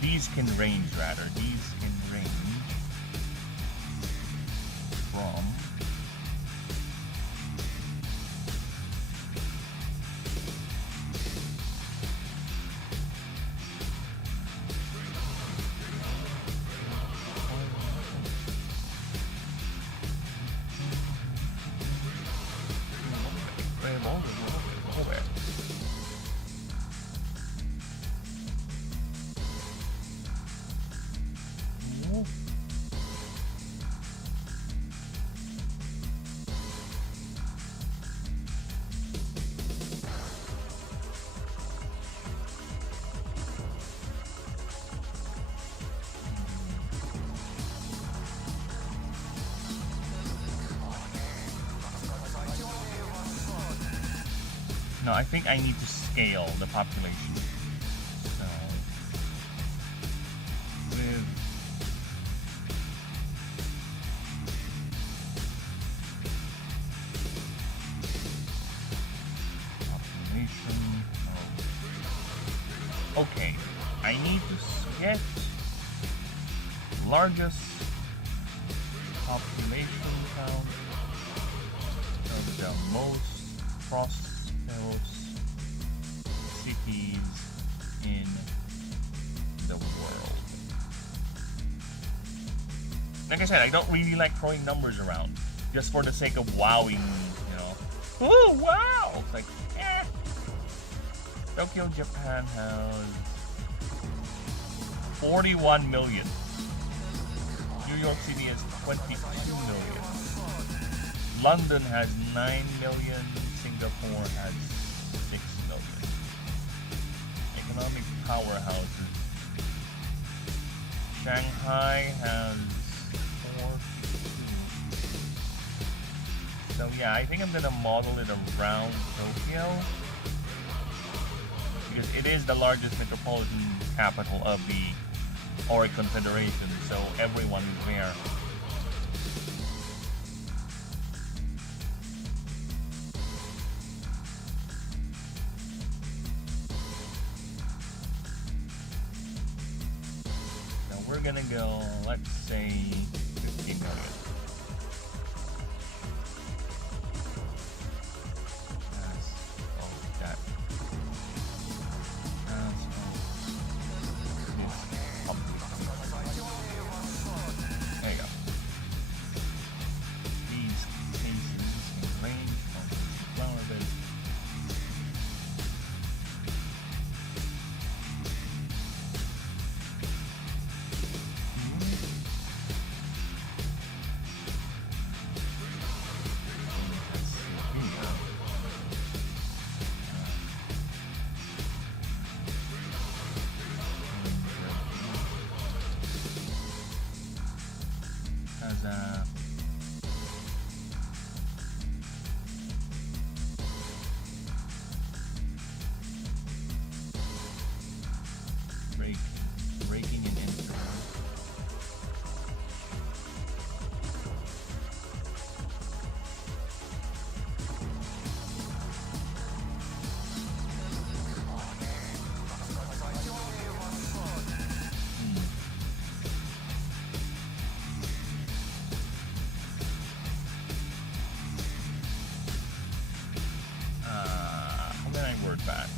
These can range rather. These can range from no, I think I need to scale the population. So, with population, no. Okay, I need to get largest population count of the most prosperous cities in the world. Like I said, I don't really like throwing numbers around just for the sake of wowing, you know. Ooh, wow! It's like, eh. Tokyo, Japan has 41 million. New York City has 22 million. London has 9 million. Singapore has 6 million. Economic powerhouses. Shanghai has 42. So yeah, I think I'm gonna model it around Tokyo because it is the largest metropolitan capital of the Ori Confederation, so everyone is there. we're gonna go, let's say, 15 million. That's all that. That's all this public. There you go. These cases in range from flower bed. Breaking and entering. How can I word that?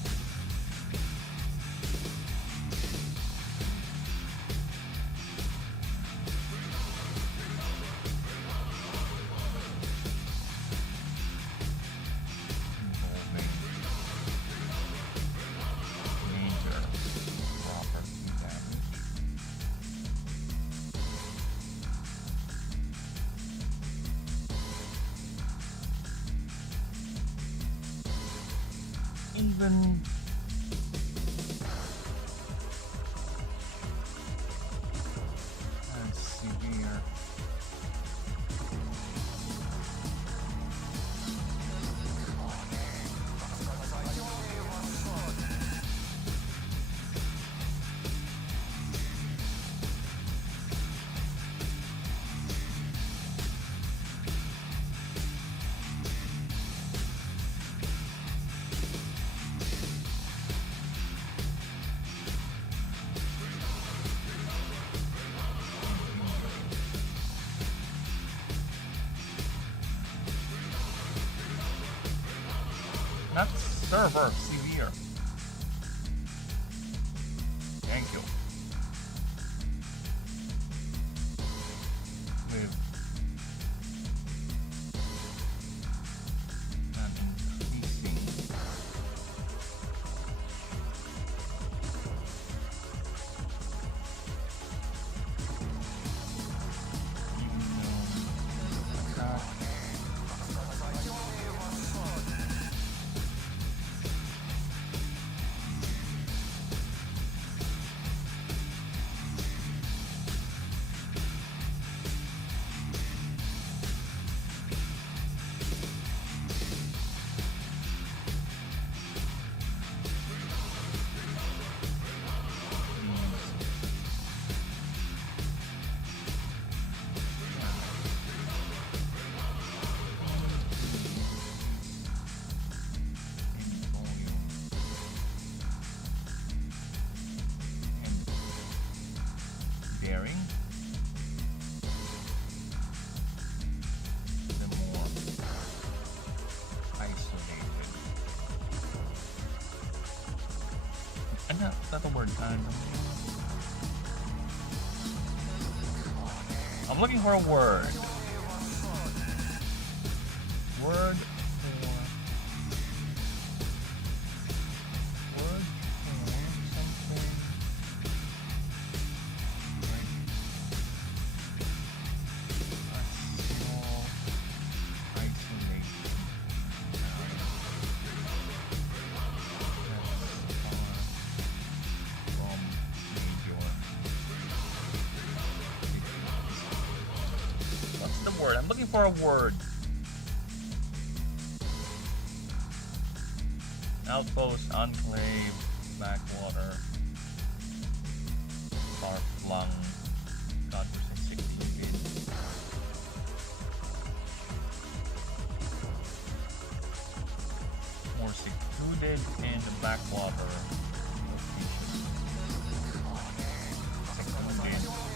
Even let's see here. Not server, severe. Thank you. With an increasing even though attack. Daring, the more isolated. And that's a word. I'm looking for a word. Word for something. Word. I'm looking for a word. Outpost, enclave, backwater, far flung, God forsaken, secluded. More secluded and the backwater location. Secluded.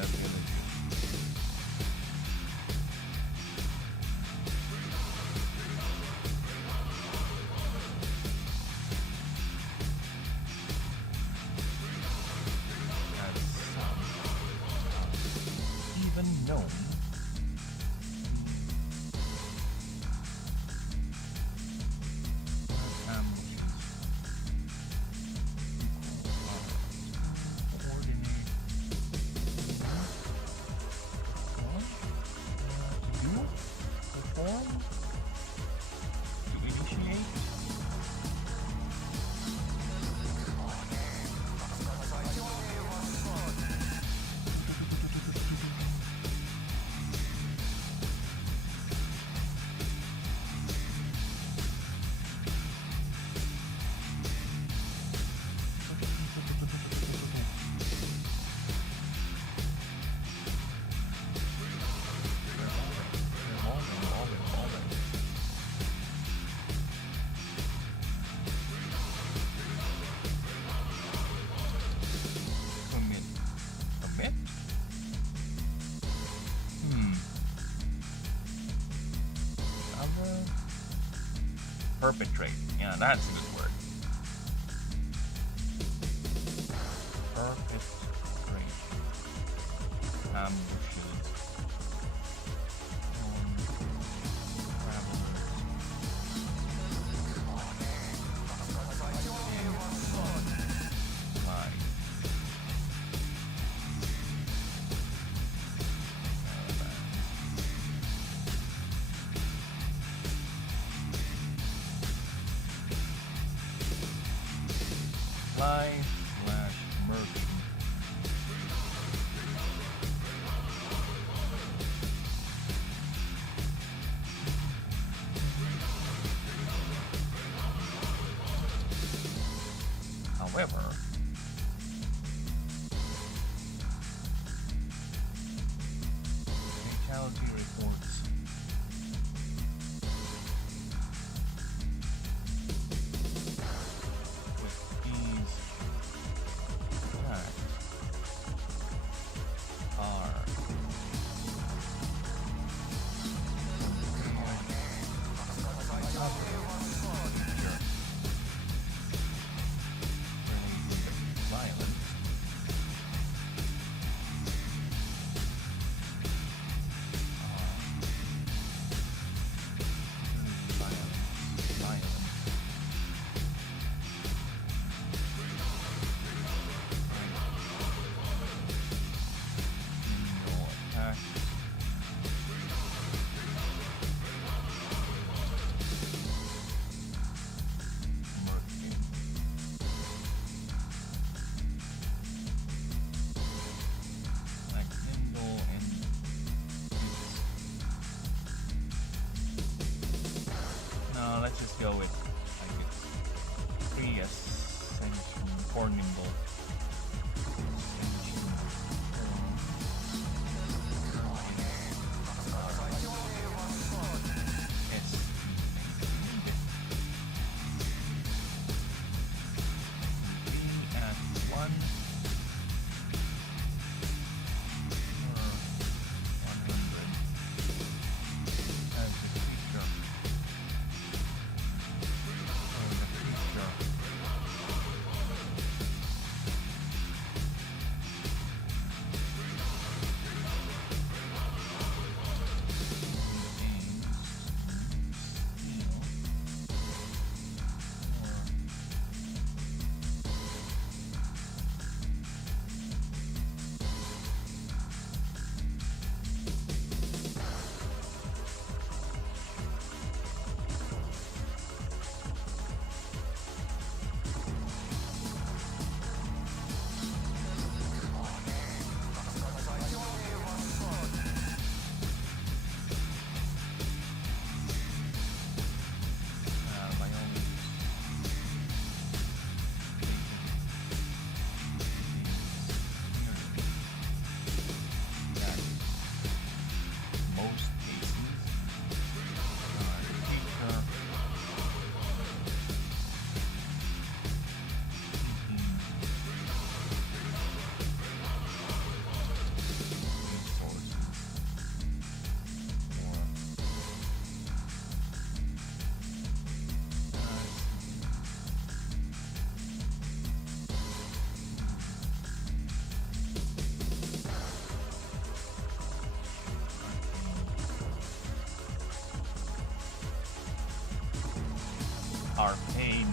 ability. As some even known perfect trade. Yeah, that's a good word. Perfect trade. Ambushes. Travelers. Light. Fly/merchant. However, fatality reports with these attacks are violent. arcane.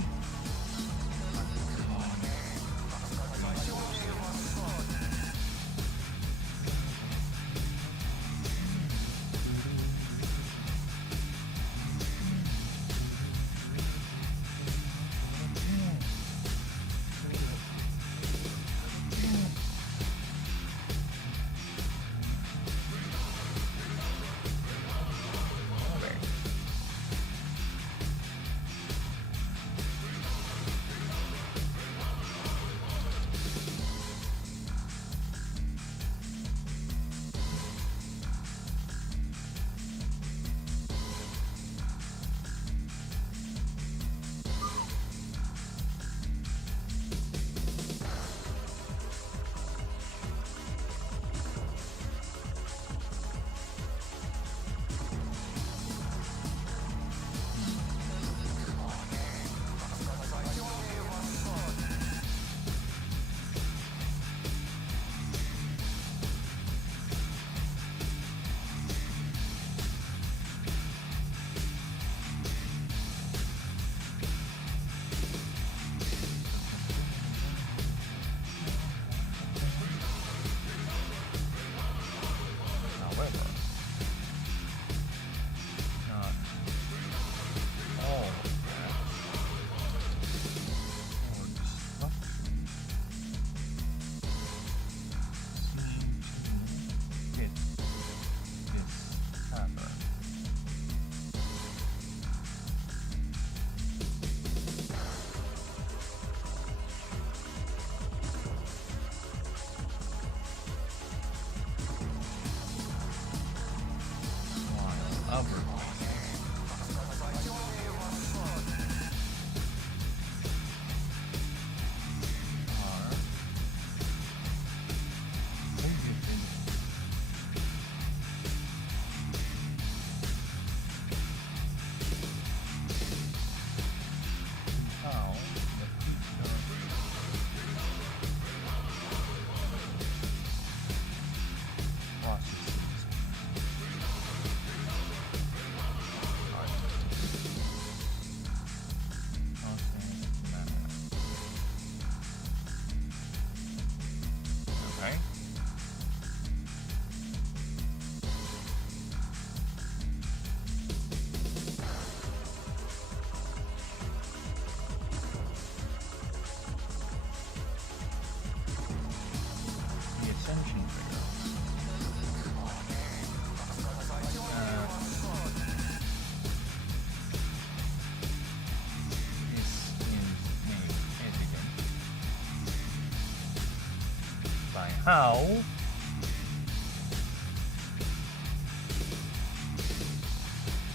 How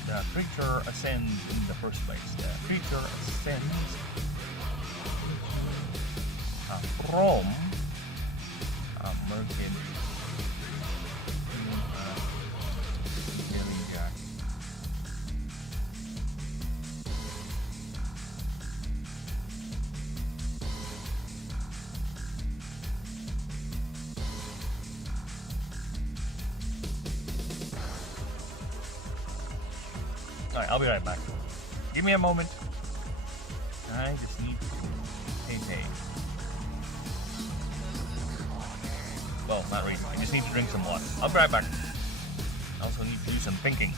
the creature ascends in the first place. The creature ascends from a merkin jellyjack. Alright, I'll be right back. Give me a moment. I just need to pay. Well, not really. I just need to drink some water. I'll be right back. I also need to do some thinking.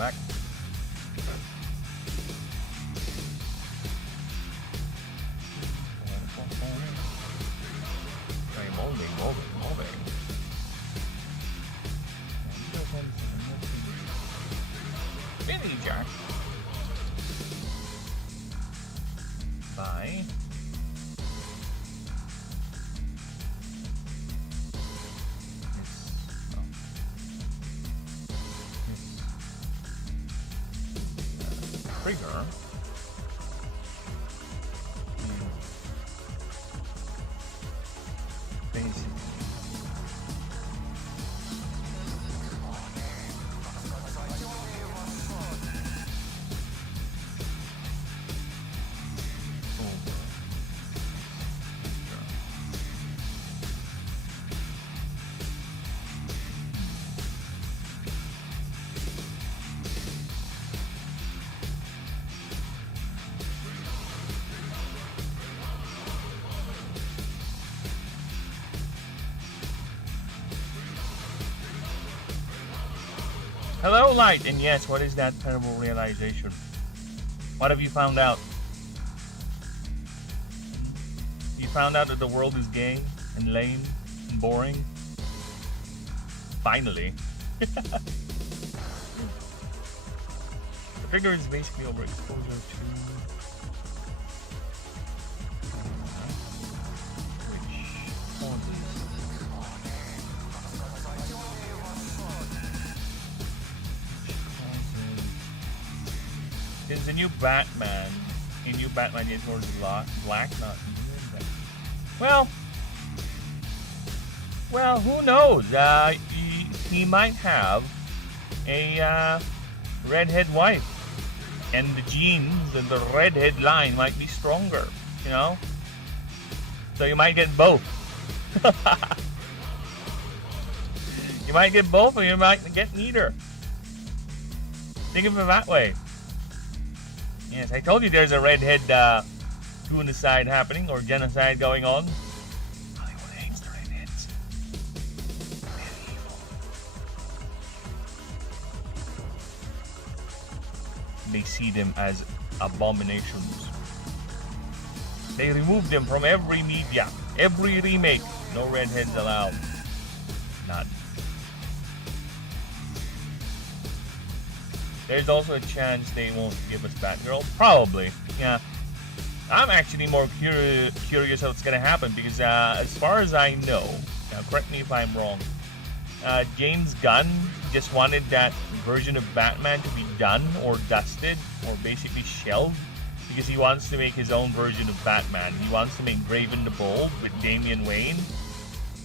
back. Okay, molding. Billy Jack. Bye. Trigger. Basic. Hello, Light, and yes, what is that terrible realization? What have you found out? You found out that the world is gay and lame and boring? Finally. The trigger is basically overexposure to... which causes... There's a new Batman. A new Batman is towards black, not even. Well, who knows? He might have a redhead wife, and the genes and the redhead line might be stronger. You know, so you might get both. You might get both, or you might get neither. Think of it that way. Yes, I told you there's a redhead tunacide happening, or genocide going on. Hollywood hates the redheads. They're evil. They see them as abominations. They remove them from every media, every remake. No redheads allowed. None. There's also a chance they won't give us Batgirl. Probably, yeah. I'm actually more curious what's gonna happen because as far as I know, now correct me if I'm wrong, James Gunn just wanted that version of Batman to be done or dusted or basically shelved because he wants to make his own version of Batman. He wants to make Graven the Bold with Damian Wayne.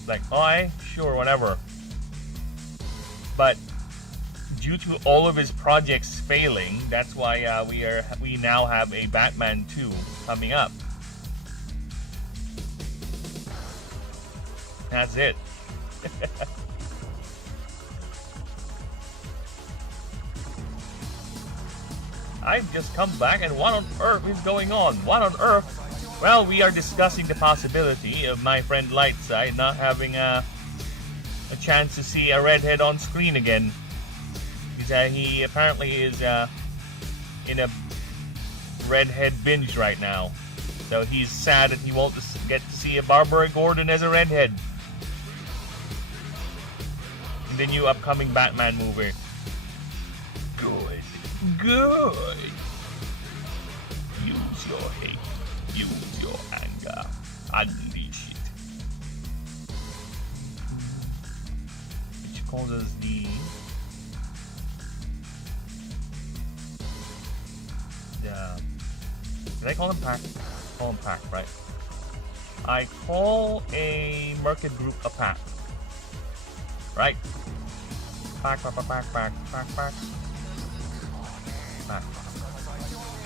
Like, alright, sure, whatever. But due to all of his projects failing, that's why we now have a Batman 2 coming up. That's it. I've just come back, and what on earth is going on? What on earth? Well, we are discussing the possibility of my friend Lightside not having a chance to see a redhead on screen again. He apparently is in a redhead binge right now. So he's sad that he won't get to see a Barbara Gordon as a redhead in the new upcoming Batman movie. Good. Use your hate. Use your anger. Unleash it. Which causes the... Did I call him pack? Call him pack, right? I call a market group a pack. Right? Pack. Pack.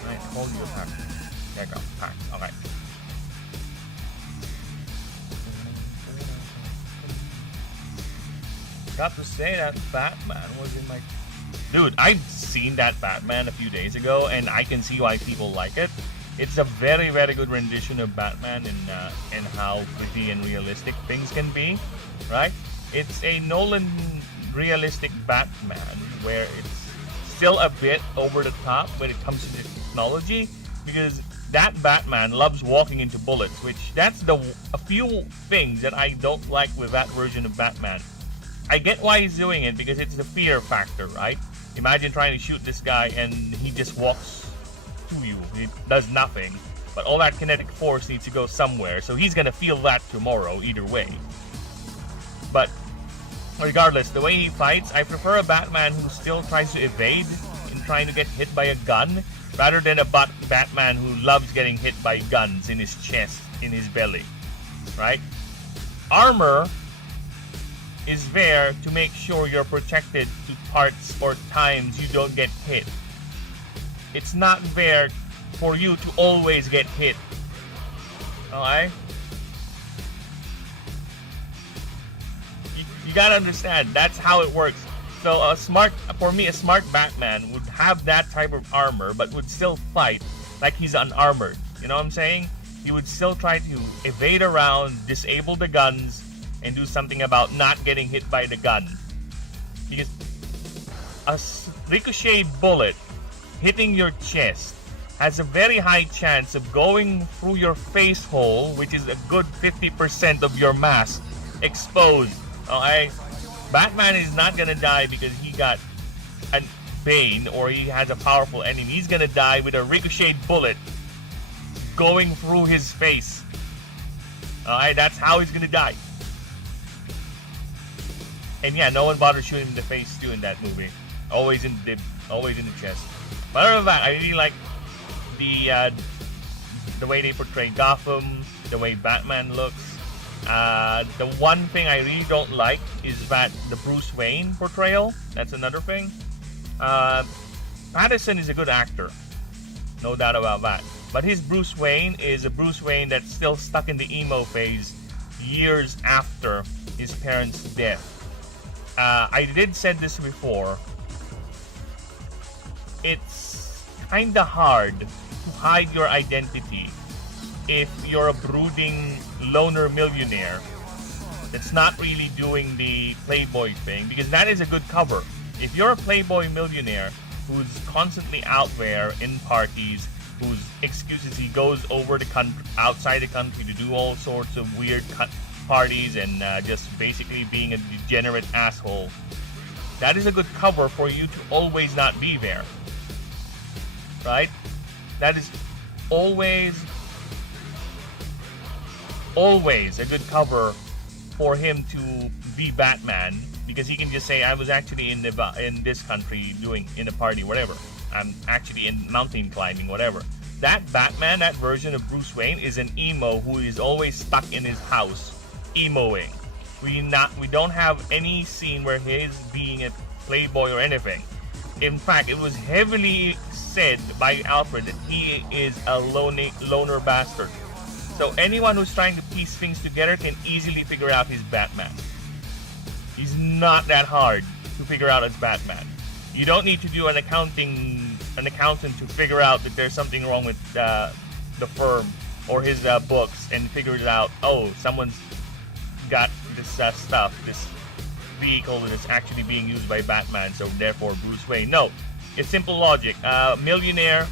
Right, call you a pack. There you go, pack. Alright. Got to say that Batman was in my... Dude, I've seen that Batman a few days ago, and I can see why people like it. It's a very, very good rendition of Batman and how pretty and realistic things can be, right? It's a Nolan realistic Batman where it's still a bit over the top when it comes to the technology, because that Batman loves walking into bullets, which that's a few things that I don't like with that version of Batman. I get why he's doing it, because it's the fear factor, right? Imagine trying to shoot this guy and he just walks to you. He does nothing. But all that kinetic force needs to go somewhere, so he's gonna feel that tomorrow either way. But regardless, the way he fights, I prefer a Batman who still tries to evade in trying to get hit by a gun, rather than a Batman who loves getting hit by guns in his chest, in his belly, right? Armor is there to make sure you're protected to parts or times you don't get hit. It's not there for you to always get hit. Alright? You gotta understand, that's how it works. So for me, a smart Batman would have that type of armor, but would still fight like he's unarmored. You know what I'm saying? He would still try to evade around, disable the guns, and do something about not getting hit by the gun. Because a ricochet bullet hitting your chest has a very high chance of going through your face hole, which is a good 50% of your mask exposed. Okay? Batman is not gonna die because he got a Bane or he has a powerful enemy. He's gonna die with a ricochet bullet going through his face. Alright, that's how he's gonna die. And yeah, no one bothered shooting him in the face too in that movie. Always in the chest. But other than that, I really like the way they portray Gotham, the way Batman looks. The one thing I really don't like is that the Bruce Wayne portrayal. That's another thing. Pattinson is a good actor, no doubt about that. But his Bruce Wayne is a Bruce Wayne that's still stuck in the emo phase years after his parents' death. I did said this before. It's kinda hard to hide your identity if you're a brooding loner millionaire that's not really doing the playboy thing, because that is a good cover. If you're a playboy millionaire who's constantly out there in parties, whose excuses he goes over the country, outside the country to do all sorts of weird parties and just basically being a degenerate asshole, that is a good cover for you to always not be there. Right? That is always a good cover for him to be Batman, because he can just say, I was actually in this country in a party, whatever. I'm actually in mountain climbing, whatever. That Batman, that version of Bruce Wayne, is an emo who is always stuck in his house emoing. We don't have any scene where he's being a playboy or anything. In fact, it was heavily said by Alfred that he is a loner bastard. So anyone who's trying to piece things together can easily figure out he's Batman. He's not that hard to figure out as Batman. You don't need to do an accountant to figure out that there's something wrong with the firm or his books and figure it out. Oh, someone's got this stuff, this vehicle that's actually being used by Batman, so therefore Bruce Wayne. No, it's simple logic. Millionaire,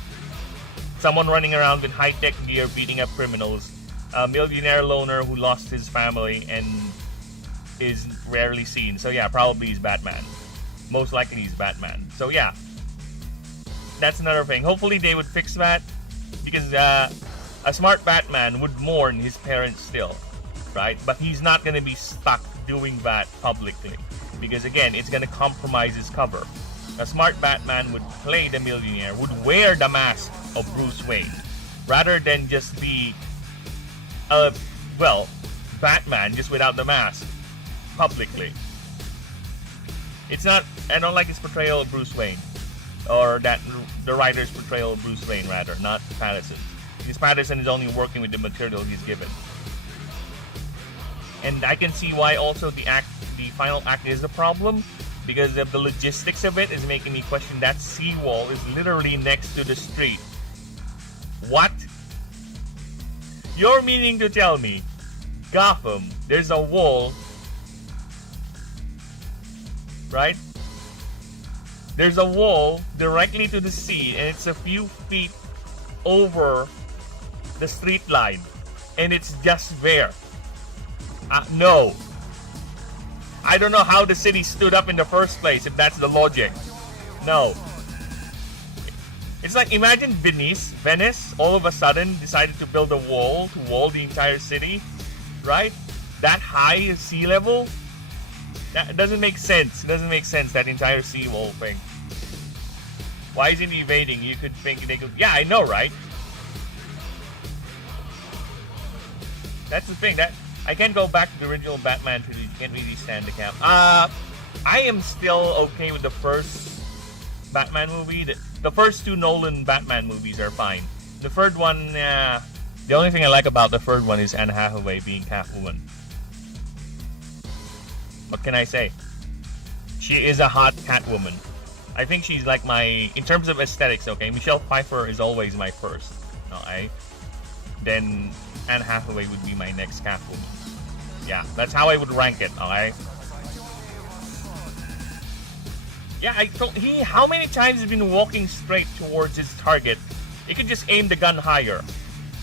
someone running around with high-tech gear beating up criminals. A millionaire loner who lost his family and is rarely seen. So yeah, probably he's Batman. Most likely he's Batman. So yeah, that's another thing. Hopefully they would fix that, because a smart Batman would mourn his parents still, right? But he's not going to be stuck doing that publicly, because again, it's going to compromise his cover. A smart Batman would play the millionaire, would wear the mask of Bruce Wayne, rather than just be Batman just without the mask publicly. It's not, I don't like his portrayal of Bruce Wayne, or that the writer's portrayal of Bruce Wayne, rather, not Pattinson. Because Pattinson is only working with the material he's given. And I can see why also the final act is a problem, because of the logistics of it is making me question that seawall is literally next to the street. What? You're meaning to tell me Gotham, there's a wall, right? There's a wall directly to the sea, and it's a few feet over the street line, and it's just there. No. I don't know how the city stood up in the first place, if that's the logic. No. It's like, imagine Venice, all of a sudden decided to build a wall to wall the entire city, right? That high sea level? That doesn't make sense. It doesn't make sense, that entire seawall thing. Why is it evading? You could think they could... Yeah, I know, right? That's the thing. That I can't go back to the original Batman trilogy. You can't really stand the cap. I am still okay with the first Batman movie. The first two Nolan Batman movies are fine. The third one, the only thing I like about the third one is Anne Hathaway being Catwoman. What can I say? She is a hot Catwoman. I think she's like my... In terms of aesthetics, okay? Michelle Pfeiffer is always my first. Okay? Then Anne Hathaway would be my next Catwoman. Yeah, that's how I would rank it, alright? Yeah, how many times has been walking straight towards his target? He could just aim the gun higher,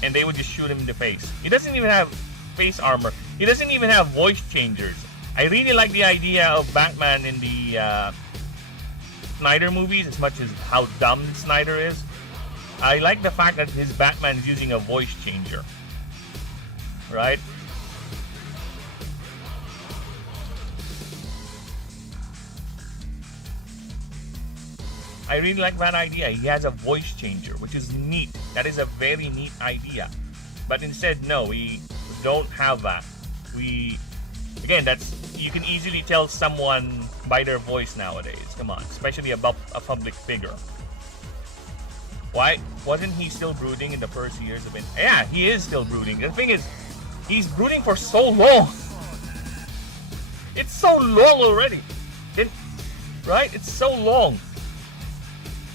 and they would just shoot him in the face. He doesn't even have face armor. He doesn't even have voice changers. I really like the idea of Batman in the Snyder movies, as much as how dumb Snyder is. I like the fact that his Batman is using a voice changer. Right? I really like that idea. He has a voice changer, which is neat. That is a very neat idea. But instead, no, we don't have that. Again, you can easily tell someone by their voice nowadays. Come on, especially about a public figure. Why wasn't he still brooding in the first years of it? Yeah, he is still brooding. The thing is, he's brooding for so long. It's so long already. Right? It's so long.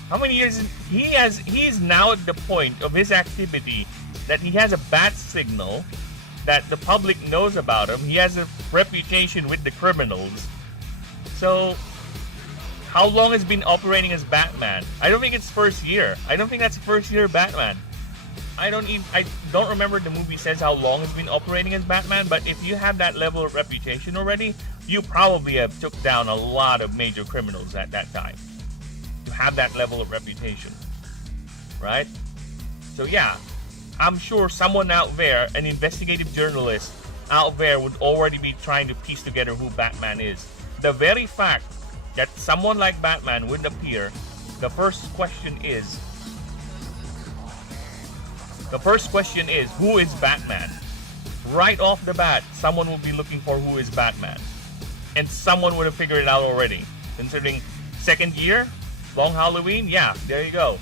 How many years he is now at the point of his activity that he has a bat signal that the public knows about him. He has a reputation with the criminals. So how long has been operating as Batman? I don't think it's first year. I don't think that's first year Batman. I don't remember the movie says how long it's been operating as Batman, but if you have that level of reputation already, you probably have took down a lot of major criminals at that time. To have that level of reputation. Right? So yeah, I'm sure someone out there, an investigative journalist out there, would already be trying to piece together who Batman is. The very fact that someone like Batman would appear, the first question is, who is Batman? Right off the bat, someone will be looking for who is Batman. And someone would have figured it out already. Considering second year, Long Halloween, yeah, there you go.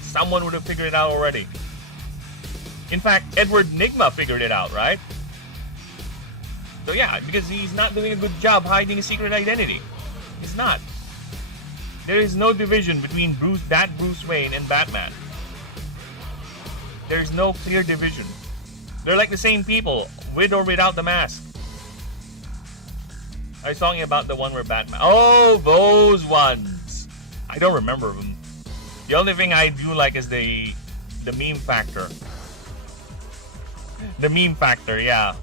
Someone would have figured it out already. In fact, Edward Nygma figured it out, right? So yeah, because he's not doing a good job hiding his secret identity. He's not. There is no division between Bruce Wayne and Batman. There's no clear division. They're like the same people, with or without the mask. I was talking about the one where Batman... Oh, those ones! I don't remember them. The only thing I do like is the meme factor. The meme factor, yeah.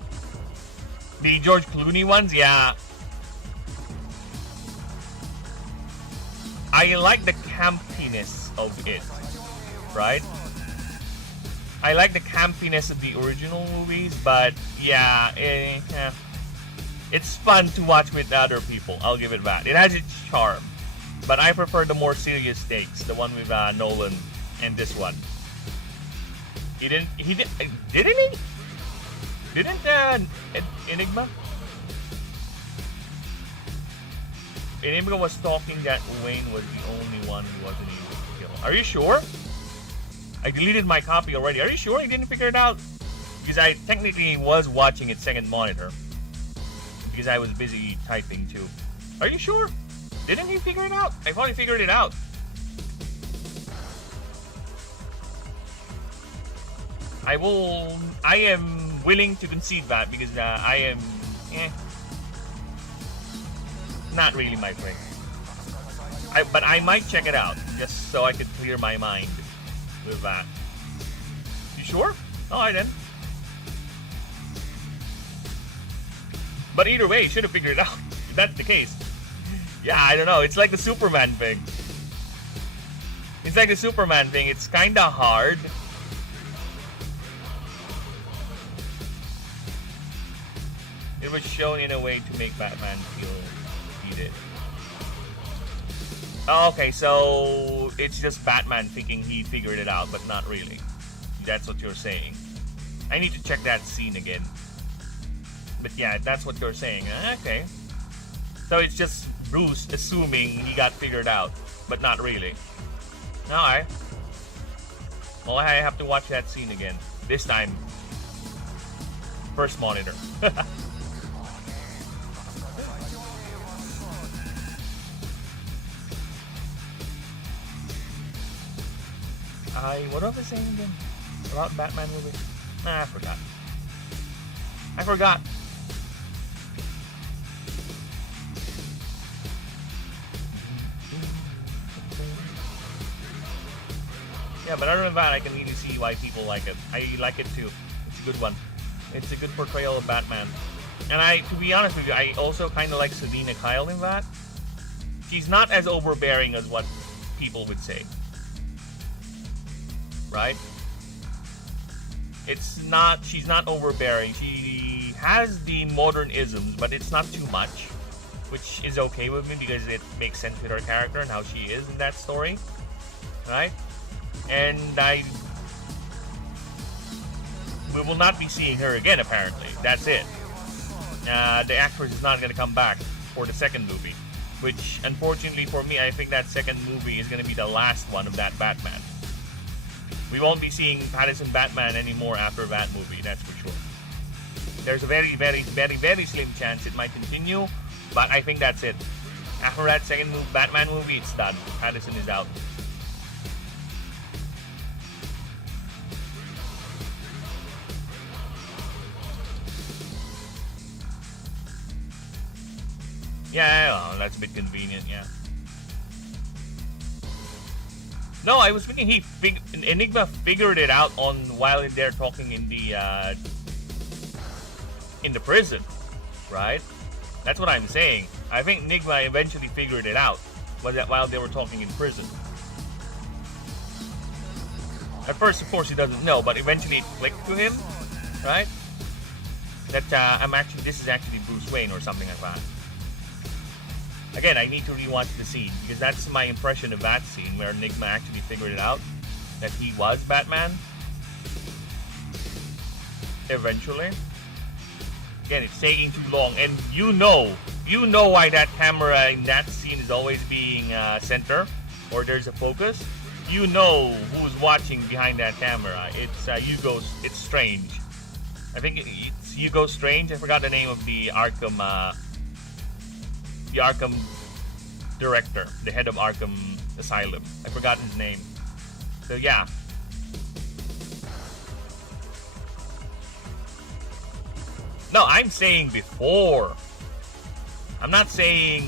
The George Clooney ones, yeah. I like the campiness of it, right? I like the campiness of the original movies, but yeah, it's fun to watch with other people. I'll give it that. It has its charm, but I prefer the more serious takes, the one with Nolan and this one. Didn't Enigma? Enigma was talking that Wayne was the only one who wasn't able to kill. Are you sure? I deleted my copy already. Are you sure I didn't figure it out? Because I technically was watching it second monitor. Because I was busy typing too. Are you sure? Didn't he figure it out? I thought he figured it out. I am willing to concede that because I am not really my thing. But I might check it out just so I could clear my mind with that. You sure? Alright then. But either way, you should have figured it out if that's the case. Yeah, I don't know. It's like the Superman thing. It's like the Superman thing. It's kinda hard. It was shown in a way to make Batman feel defeated. Oh, okay, so it's just Batman thinking he figured it out, but not really. That's what you're saying. I need to check that scene again. But yeah, that's what you're saying. Okay. So it's just Bruce assuming he got figured out, but not really. Alright. Well, I have to watch that scene again. This time, first monitor. What was I saying again? About Batman movie? I forgot. Yeah, but other than that, I can really see why people like it. I like it too. It's a good one. It's a good portrayal of Batman. And to be honest with you, I also kind of like Selina Kyle in that. She's not as overbearing as what people would say. Right? She's not overbearing. She has the modern isms, but it's not too much, which is okay with me because it makes sense with her character and how she is in that story. Right? And we will not be seeing her again, apparently. That's it. The actress is not going to come back for the second movie, which, unfortunately for me, I think that second movie is going to be the last one of that Batman. We won't be seeing Pattinson Batman anymore after that movie, that's for sure. There's a very, very, very, very slim chance it might continue, but I think that's it. After that second Batman movie, it's done. Pattinson is out. Yeah, well, that's a bit convenient, yeah. No, I was thinking Enigma figured it out while they're talking in the prison, right? That's what I'm saying. I think Enigma eventually figured it out while they were talking in prison. At first, of course, he doesn't know, but eventually it clicked to him, right? That this is actually Bruce Wayne or something like that. Again, I need to rewatch the scene because that's my impression of that scene where Enigma actually figured it out that he was Batman. Eventually. Again, it's taking too long, and you know why that camera in that scene is always being center, or there's a focus. You know who's watching behind that camera. It's It's Strange. I think it's Hugo Strange. I forgot the name of the Arkham director, the head of Arkham Asylum. I forgot his name. So yeah. No, I'm saying before. I'm not saying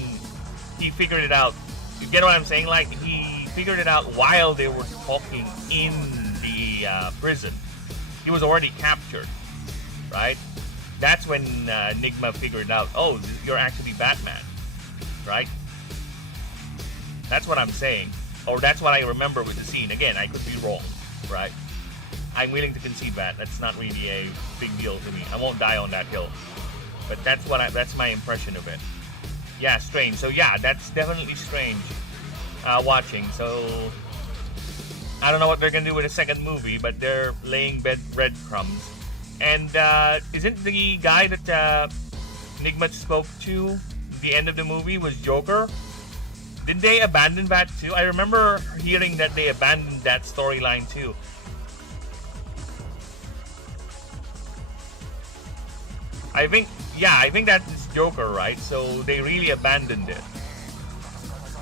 he figured it out. You get what I'm saying? Like, he figured it out while they were talking in the prison. He was already captured, right? That's when Enigma figured out, oh, you're actually Batman. Right? That's what I'm saying. Or that's what I remember with the scene. Again, I could be wrong. Right? I'm willing to concede that. That's not really a big deal to me. I won't die on that hill. But that's my impression of it. Yeah, Strange. So yeah, that's definitely Strange watching. So I don't know what they're gonna do with the second movie, but they're laying breadcrumbs. And isn't the guy that Enigma spoke to the end of the movie was Joker? Did they abandon that too? I remember hearing that they abandoned that storyline too. I think that is Joker, right? So they really abandoned it.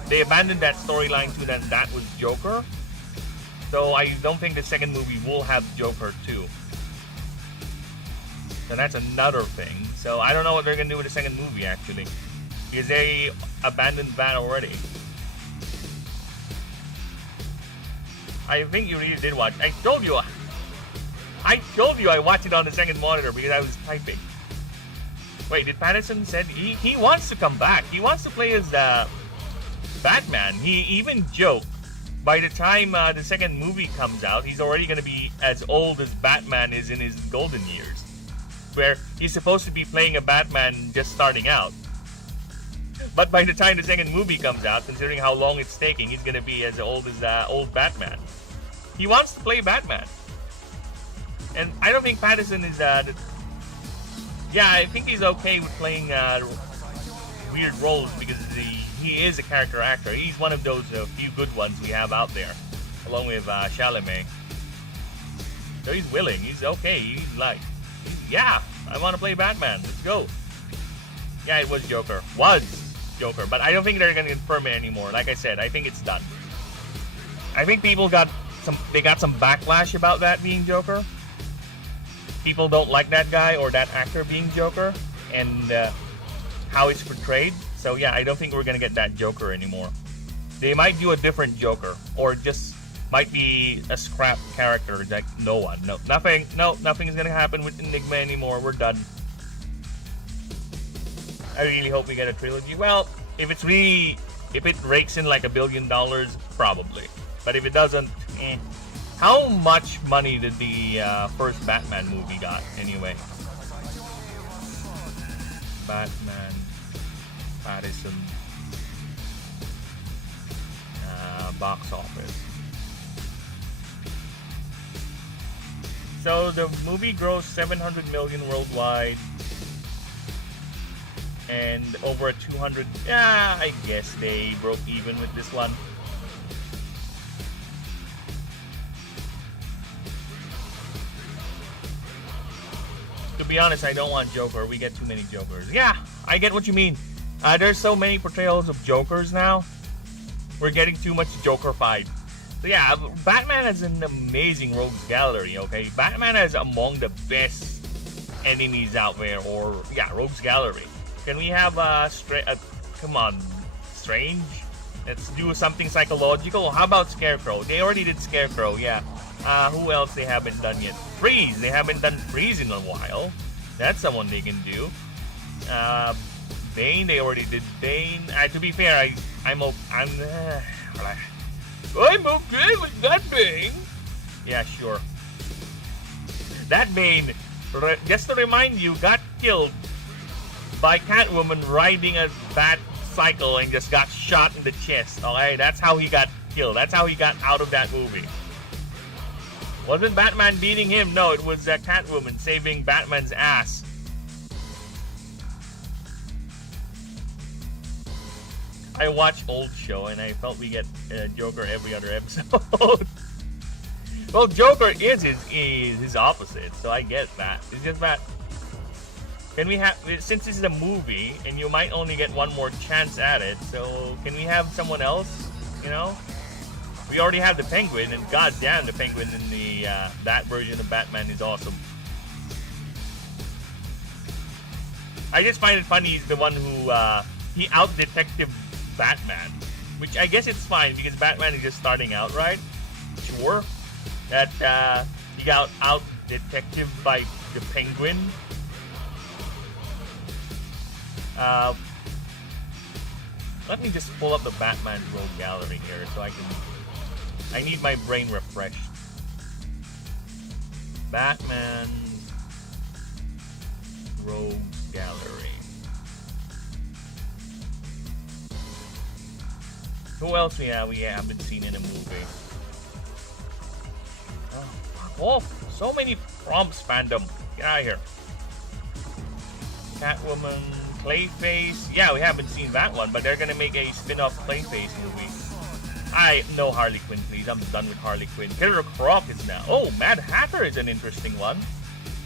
They abandoned that storyline too, that was Joker. So I don't think the second movie will have Joker too. So that's another thing. So I don't know what they're gonna do with the second movie actually, because they abandoned that already. I think you really did watch. I told you I watched it on the second monitor because I was typing. Wait, did Patterson said he wants to come back? He wants to play as Batman. He even joked by the time the second movie comes out, he's already going to be as old as Batman is in his golden years, where he's supposed to be playing a Batman just starting out. But by the time the second movie comes out, considering how long it's taking, he's going to be as old as old Batman. He wants to play Batman. And I don't think Patterson is yeah, I think he's okay with playing weird roles because he is a character actor. He's one of those few good ones we have out there, along with Chalamet. So he's willing. He's okay. He's like, yeah, I want to play Batman. Let's go. Yeah, it was Joker. But I don't think they're gonna confirm it anymore. Like I said, I think it's done. I think people got some backlash about that being Joker. People don't like that guy or that actor being Joker and how it's portrayed. So yeah, I don't think we're gonna get that Joker anymore. They might do a different Joker, or just might be a scrap character like nothing's gonna happen with Enigma anymore. We're done. I really hope we get a trilogy. Well, if it rakes in like $1 billion, probably. But if it doesn't, How much money did the first Batman movie got anyway? Batman, Patterson, box office. So the movie grossed 700 million worldwide. And over 200, I guess they broke even with this one. To be honest, I don't want Joker. We get too many Jokers. Yeah, I get what you mean. There's so many portrayals of Jokers now. We're getting too much Joker-fied. So yeah, Batman has an amazing rogues gallery, okay? Batman is among the best enemies out there, or yeah, rogues gallery. Can we have come on, Strange? Let's do something psychological. How about Scarecrow? They already did Scarecrow, yeah. Who else they haven't done yet? Freeze. They haven't done Freeze in a while. That's someone they can do. Bane. They already did Bane. To be fair, I'm okay with that Bane. Yeah, sure. That Bane, just to remind you, got killed by Catwoman riding a bat cycle and just got shot in the chest. Okay, that's how he got killed. That's how he got out of that movie. Wasn't Batman beating him? No, it was Catwoman saving Batman's ass. I watch old show and I felt we get Joker every other episode. Well, Joker is his opposite, so I get that. It's just that, can we have, since this is a movie and you might only get one more chance at it, so can we have someone else, you know? We already have the Penguin, and goddamn, the Penguin in the that version of Batman is awesome. I just find it funny he's the one who he out-detective Batman, which I guess it's fine because Batman is just starting out, right? Sure, that he got out-detective by the Penguin. Let me just pull up the Batman Rogue Gallery here so I need my brain refreshed. Batman Rogue Gallery. Who else we haven't seen in a movie? Oh, fuck off. So many prompts, fandom. Get out of here. Catwoman, Clayface. Yeah, we haven't seen that one, but they're gonna make a spin-off Clayface movie. No Harley Quinn, please. I'm done with Harley Quinn. Killer Croc is now. Oh, Mad Hatter is an interesting one.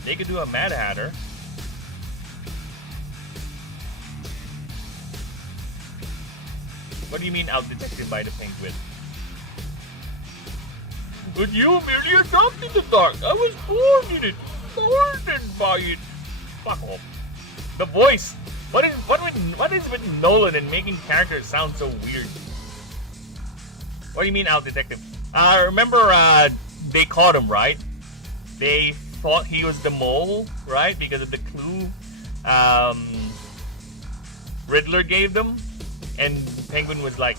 They could do a Mad Hatter. What do you mean out-detected by the Penguin? But you merely adopted the dark. I was born in it. Born by it. Fuck off. The voice. What is with Nolan and making characters sound so weird? What do you mean out-detective? Remember, they caught him, right? They thought he was the mole, right? Because of the clue Riddler gave them. And Penguin was like,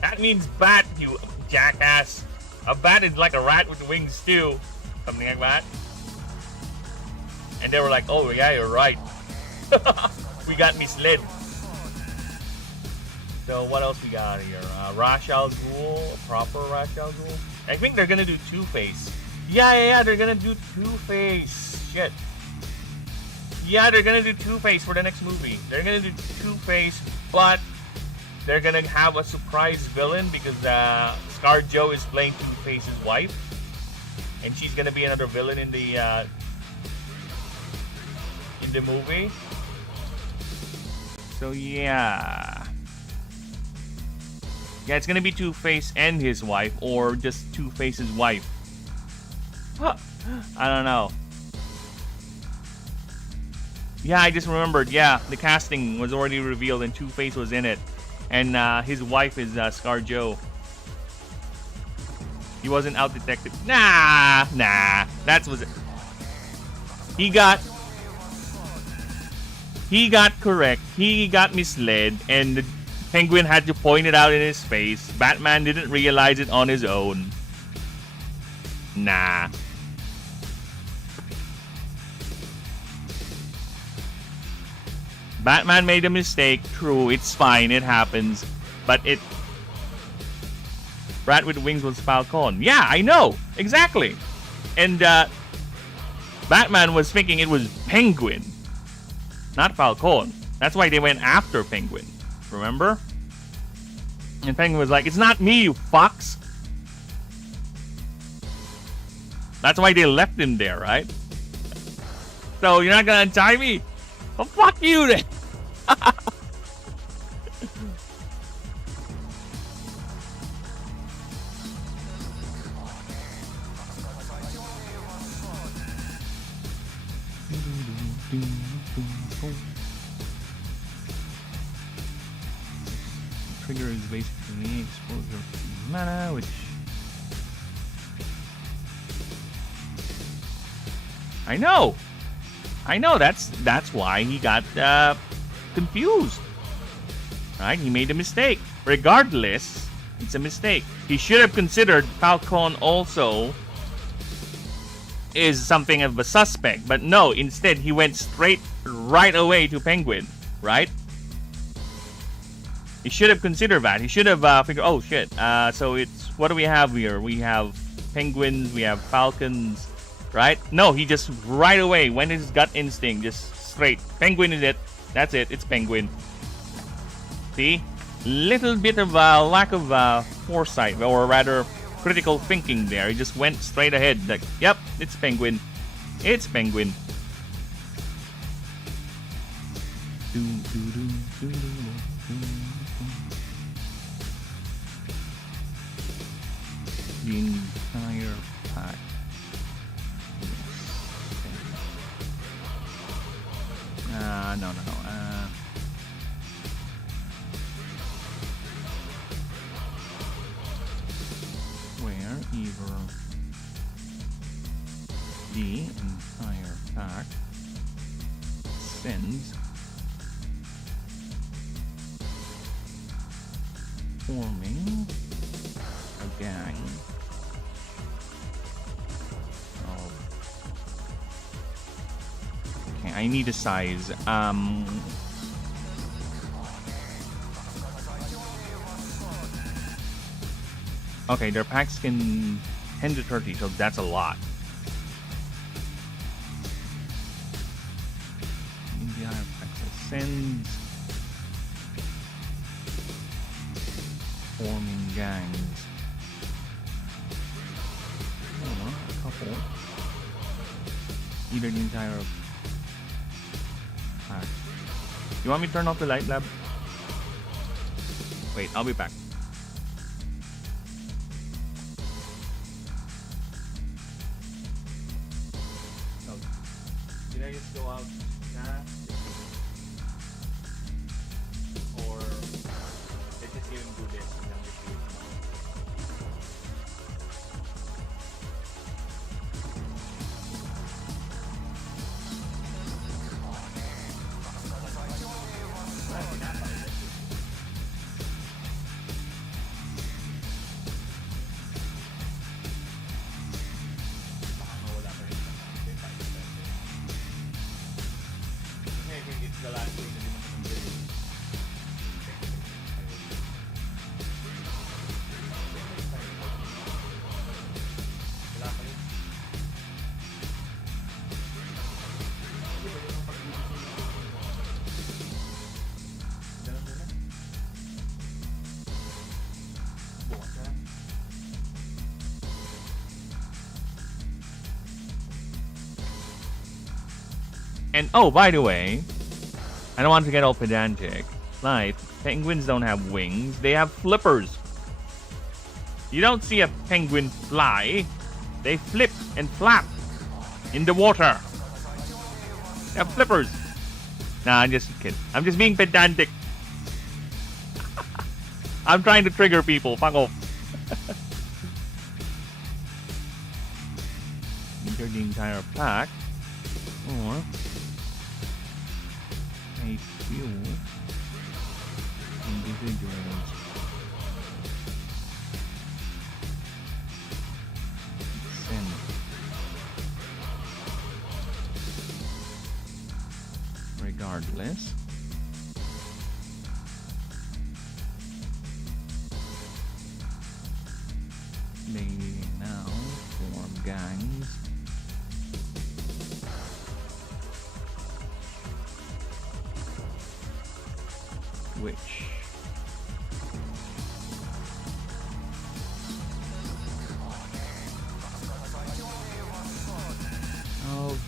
that means bat, you jackass. A bat is like a rat with wings too. Something like that. And they were like, oh yeah, you're right. We got misled. So what else we got here? Ra's al Ghul, proper Ra's al Ghul. I think they're gonna do Two-Face. Yeah, they're gonna do Two-Face. Shit. Yeah, they're gonna do Two-Face for the next movie. They're gonna do Two-Face, but they're gonna have a surprise villain because ScarJo is playing Two-Face's wife, and she's gonna be another villain in the movie. So yeah, it's gonna be Two-Face and his wife, or just Two-Face's wife. Huh. I don't know. Yeah, I just remembered. Yeah, the casting was already revealed, and Two-Face was in it, and his wife is ScarJo. He wasn't out detective. Nah. That was it. He got correct. He got misled, and the Penguin had to point it out in his face. Batman didn't realize it on his own. Nah. Batman made a mistake. True, it's fine. It happens. But Rat with Wings was Falcon. Yeah, I know. Exactly. And Batman was thinking it was Penguin, not Falcon. That's why they went after Penguin. Remember? And Penguin was like, it's not me, you fucks. That's why they left him there, right? So you're not gonna untie me? Well, fuck you then. Trigger is basically exposure to mana, which I know. That's why he got confused. Right? He made a mistake. Regardless, it's a mistake. He should have considered Falcon also is something of a suspect, but no. Instead, he went straight right away to Penguin. Right? He should have considered that. He should have figured, oh shit. So it's, what do we have here? We have Penguins, we have Falcons, right? No, he just right away went his gut instinct, just straight. Penguin is it. That's it. It's Penguin. See? Little bit of lack of foresight, or rather critical thinking there. He just went straight ahead. Like, yep, it's Penguin. It's Penguin. The entire pack. No. Where either the entire pack sends forming a gang of... Okay, I need a size. Okay, their packs can 10 to 30, so that's a lot. India packs sends forming gangs. A couple. Either the entire pack. You want me to turn off the light, Lab? Wait, I'll be back. Oh. Did I just go out? Nah. Or let's just even do this and then just do it tomorrow. And oh, by the way, I don't want to get all pedantic. Like, penguins don't have wings, they have flippers. You don't see a penguin fly. They flip and flap in the water. They have flippers. Nah, I'm just kidding. I'm just being pedantic. I'm trying to trigger people. Fuck off. Enter the entire pack. Or a few individuals. Send. Regardless. They now form gangs. Which of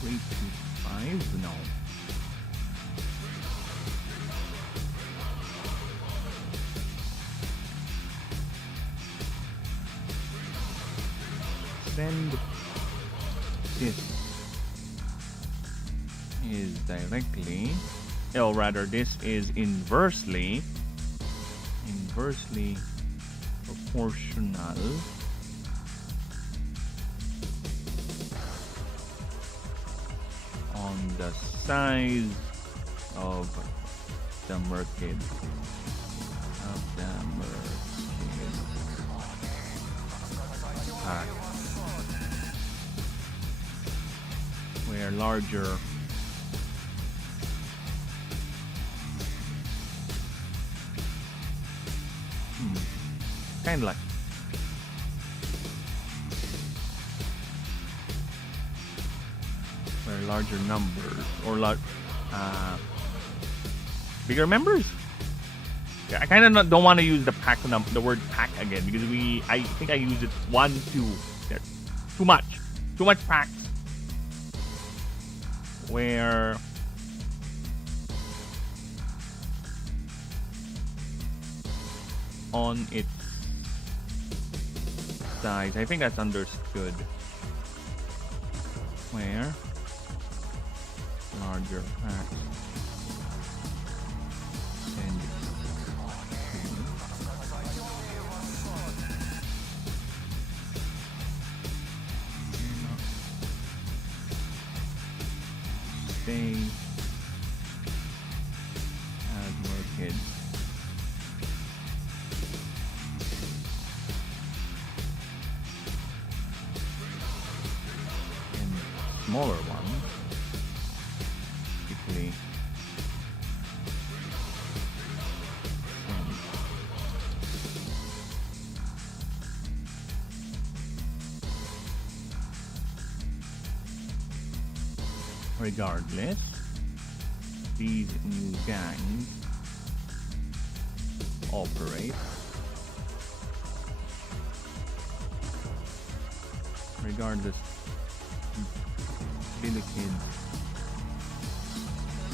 3 to 5? No. Send this is directly, or rather this is inversely proportional on the size of the merkid pack, where larger kind of like where larger numbers or bigger members. Yeah, I kind of don't want to use the word pack again, because I think I used it 1, 2. That's too much packs. Where on its size, I think that's understood. Where larger packs and stay as more kids. And smaller ones, typically regardless, these new gangs operate regardless.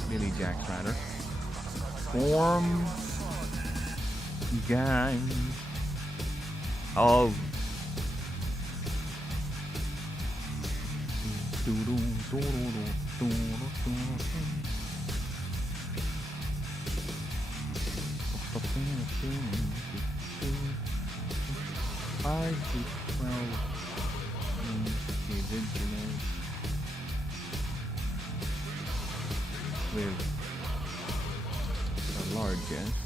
Billy Jacks rather, form gangs of five to 12 individuals with the largest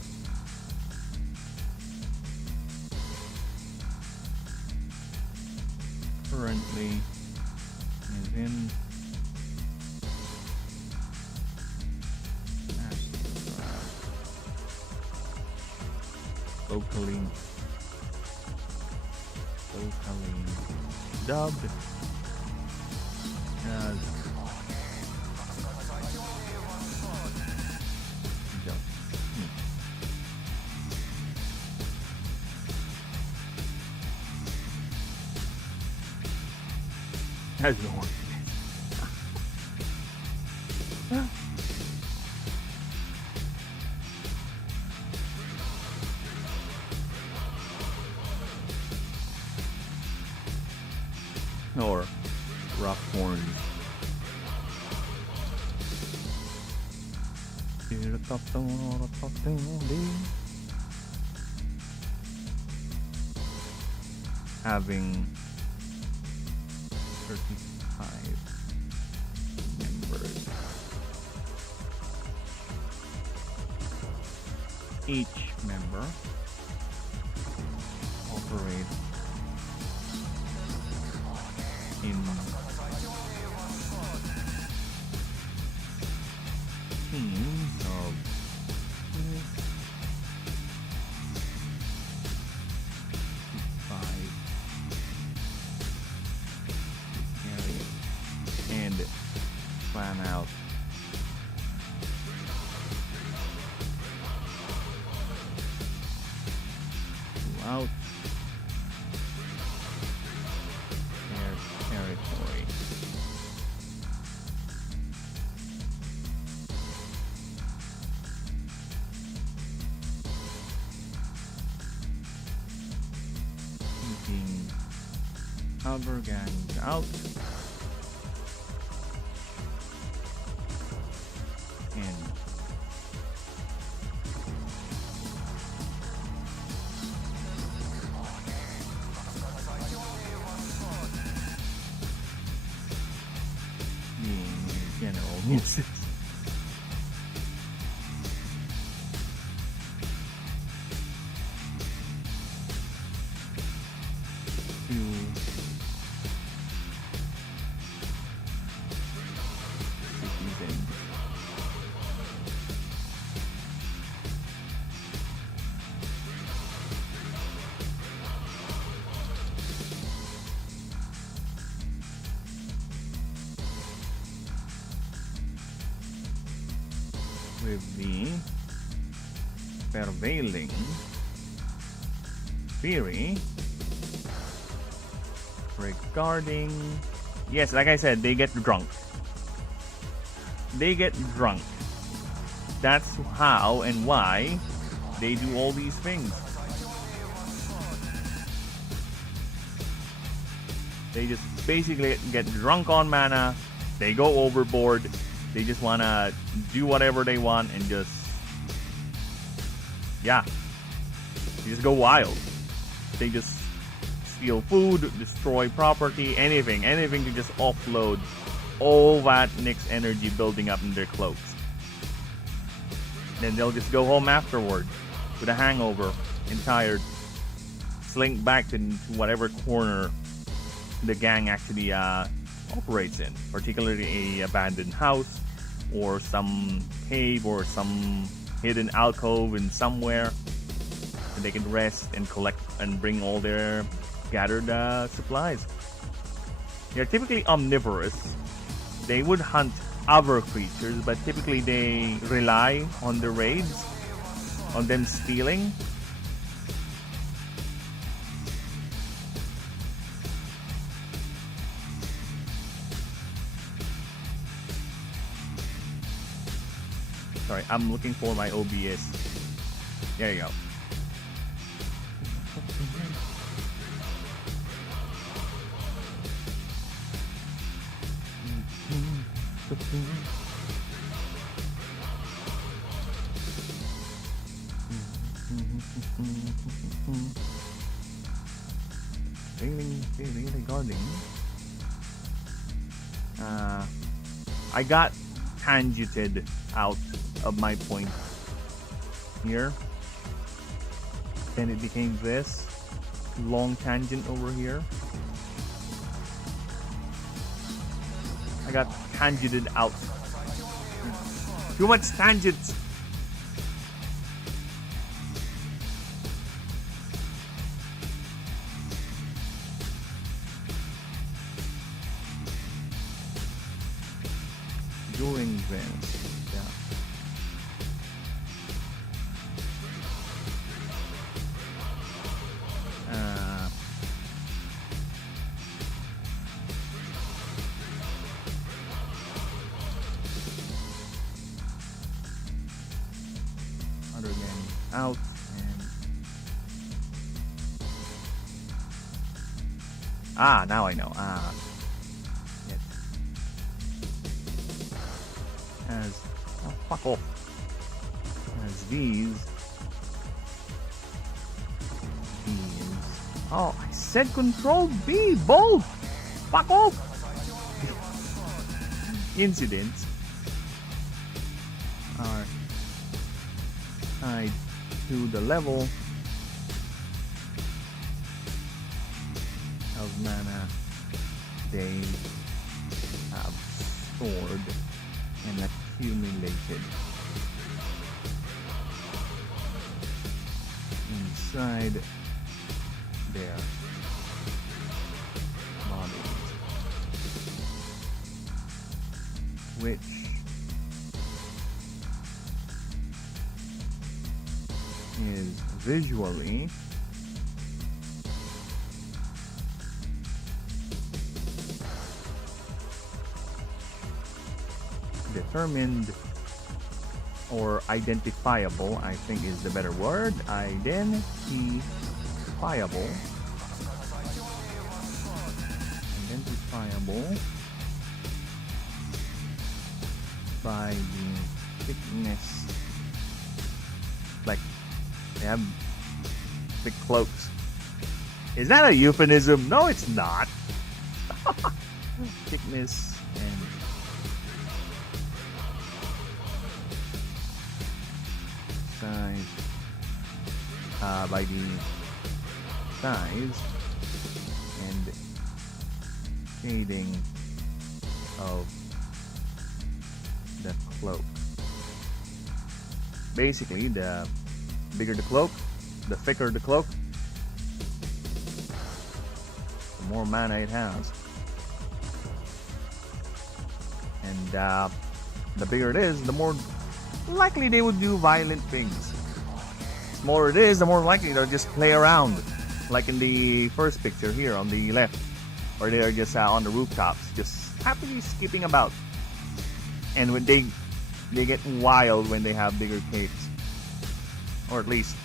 currently is in locally dubbed as That's the one. Or rock horns. Having 35 members. Each member operates in teams of 5 and plan out throughout their territory. Keeping other gangs out and being a general nuisance. Citizens. With the prevailing theory regarding, yes, like I said, they get drunk. They get drunk. That's how and why they do all these things. They just basically get drunk on mana. They go overboard. They just wanna do whatever they want and just, yeah, they just go wild. They just steal food, destroy property, anything to just offload all that Nyx energy building up in their cloaks. Then they'll just go home afterward with a hangover and tired, slink back to whatever corner the gang actually operates in, particularly a abandoned house or some cave or some hidden alcove in somewhere, and they can rest and collect and bring all their gathered supplies. They're typically omnivorous. They would hunt other creatures, but typically they rely on the raids, on them stealing. Sorry, I'm looking for my OBS. There you go. Regarding, I got tangented out of my point here. Then it became this long tangent over here. I got tangented out. Too much tangents. Doing this, yeah. out and now I know. It has fuck off. As these. Oh, I said Control B, both. Fuck off. Incidents are tied to the level of mana they have stored and accumulated inside their bodies, which is visually determined or identifiable, I think is the better word. Identifiable by the thickness. Like, they have thick cloaks. Is that a euphemism? No, it's not. Thickness and size by the size and shading of the cloak. Basically, the bigger the cloak, the thicker the cloak, the more mana it has. And the bigger it is, the more likely they would do violent things. The smaller it is, the more likely they'll just play around. Like in the first picture here on the left, where they are just on the rooftops, just happily skipping about. And when they get wild when they have bigger capes. Or at least,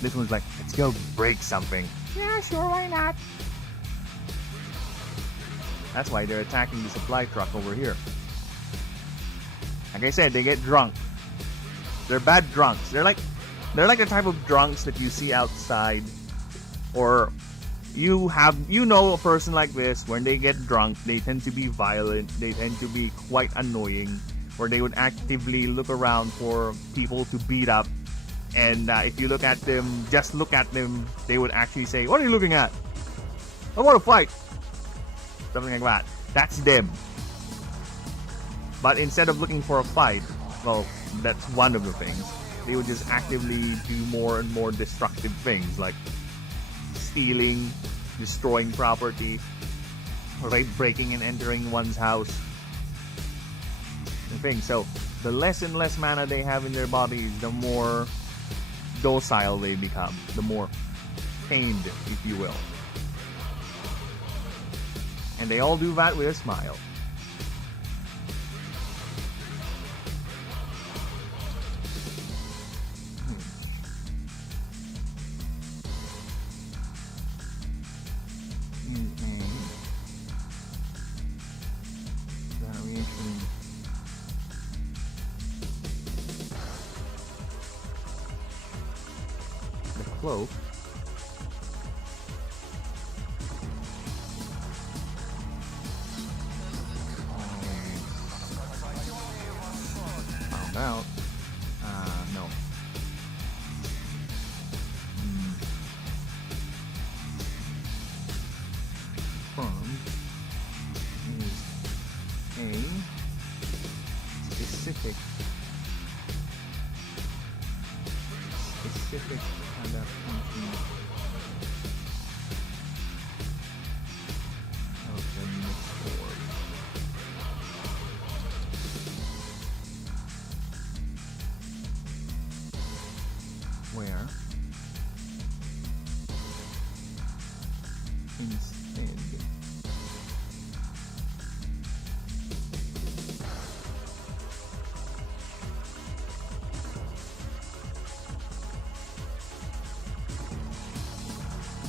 this one's like, let's go break something. Yeah, sure, why not? That's why they're attacking the supply truck over here. Like I said, they get drunk. They're bad drunks. They're like the type of drunks that you see outside, or you know a person like this. When they get drunk, they tend to be violent. They tend to be quite annoying, where they would actively look around for people to beat up. And if you look at them, just look at them, they would actually say, "What are you looking at? I want to fight." Something like that. That's them. But instead of looking for a fight, well, that's one of the things. They would just actively do more and more destructive things, like stealing, destroying property, or like breaking and entering one's house. The thing. So the less and less mana they have in their bodies, the more docile they become, the more tamed, if you will. And they all do that with a smile. Cloak found out no firm is a specific adaptation of the mixed orb. Where instead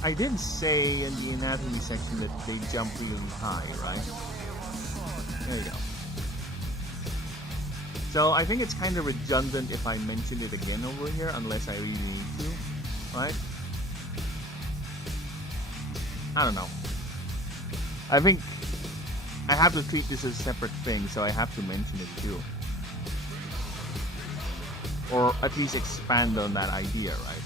I did say in the anatomy section that they jump really high, right? There you go. So I think it's kind of redundant if I mention it again over here, unless I really need to, right? I don't know. I think I have to treat this as a separate thing, so I have to mention it too. Or at least expand on that idea, right?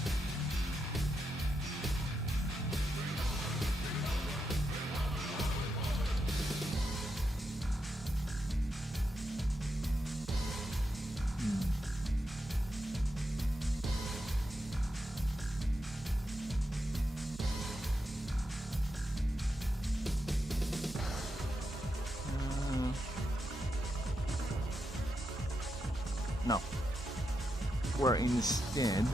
No. Where instead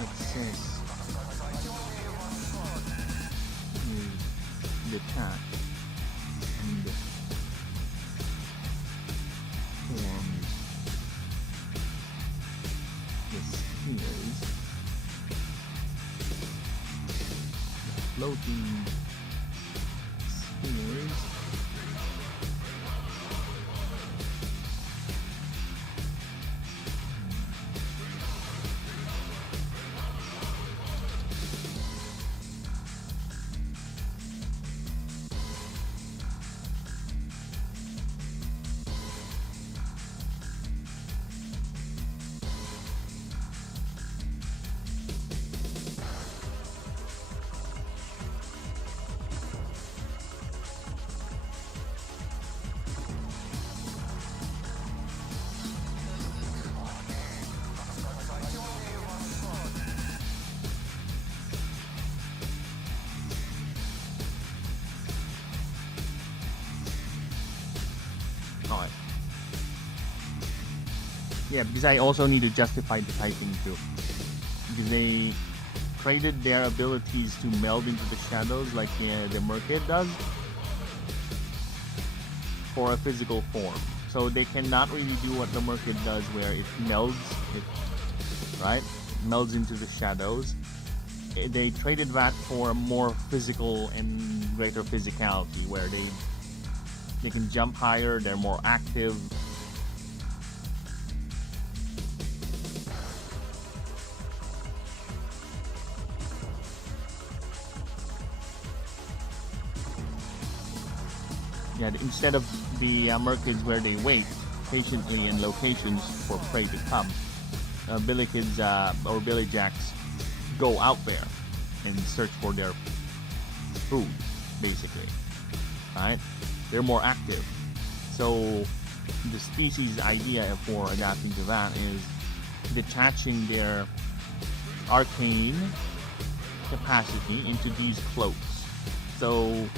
it says is detach and form the spheres, the floating spheres. Alright. Yeah, because I also need to justify the typing too. Because they traded their abilities to meld into the shadows like the Merkid does for a physical form. So they cannot really do what the Merkid does where it melds, right? It melds into the shadows. They traded that for a more physical and greater physicality where they can jump higher, they're more active. Yeah, instead of the Merkids where they wait patiently in locations for prey to come, Billy Kids or Billy Jacks go out there and search for their food, basically. Right? They're more active. So the species idea for adapting to that is detaching their arcane capacity into these cloaks. So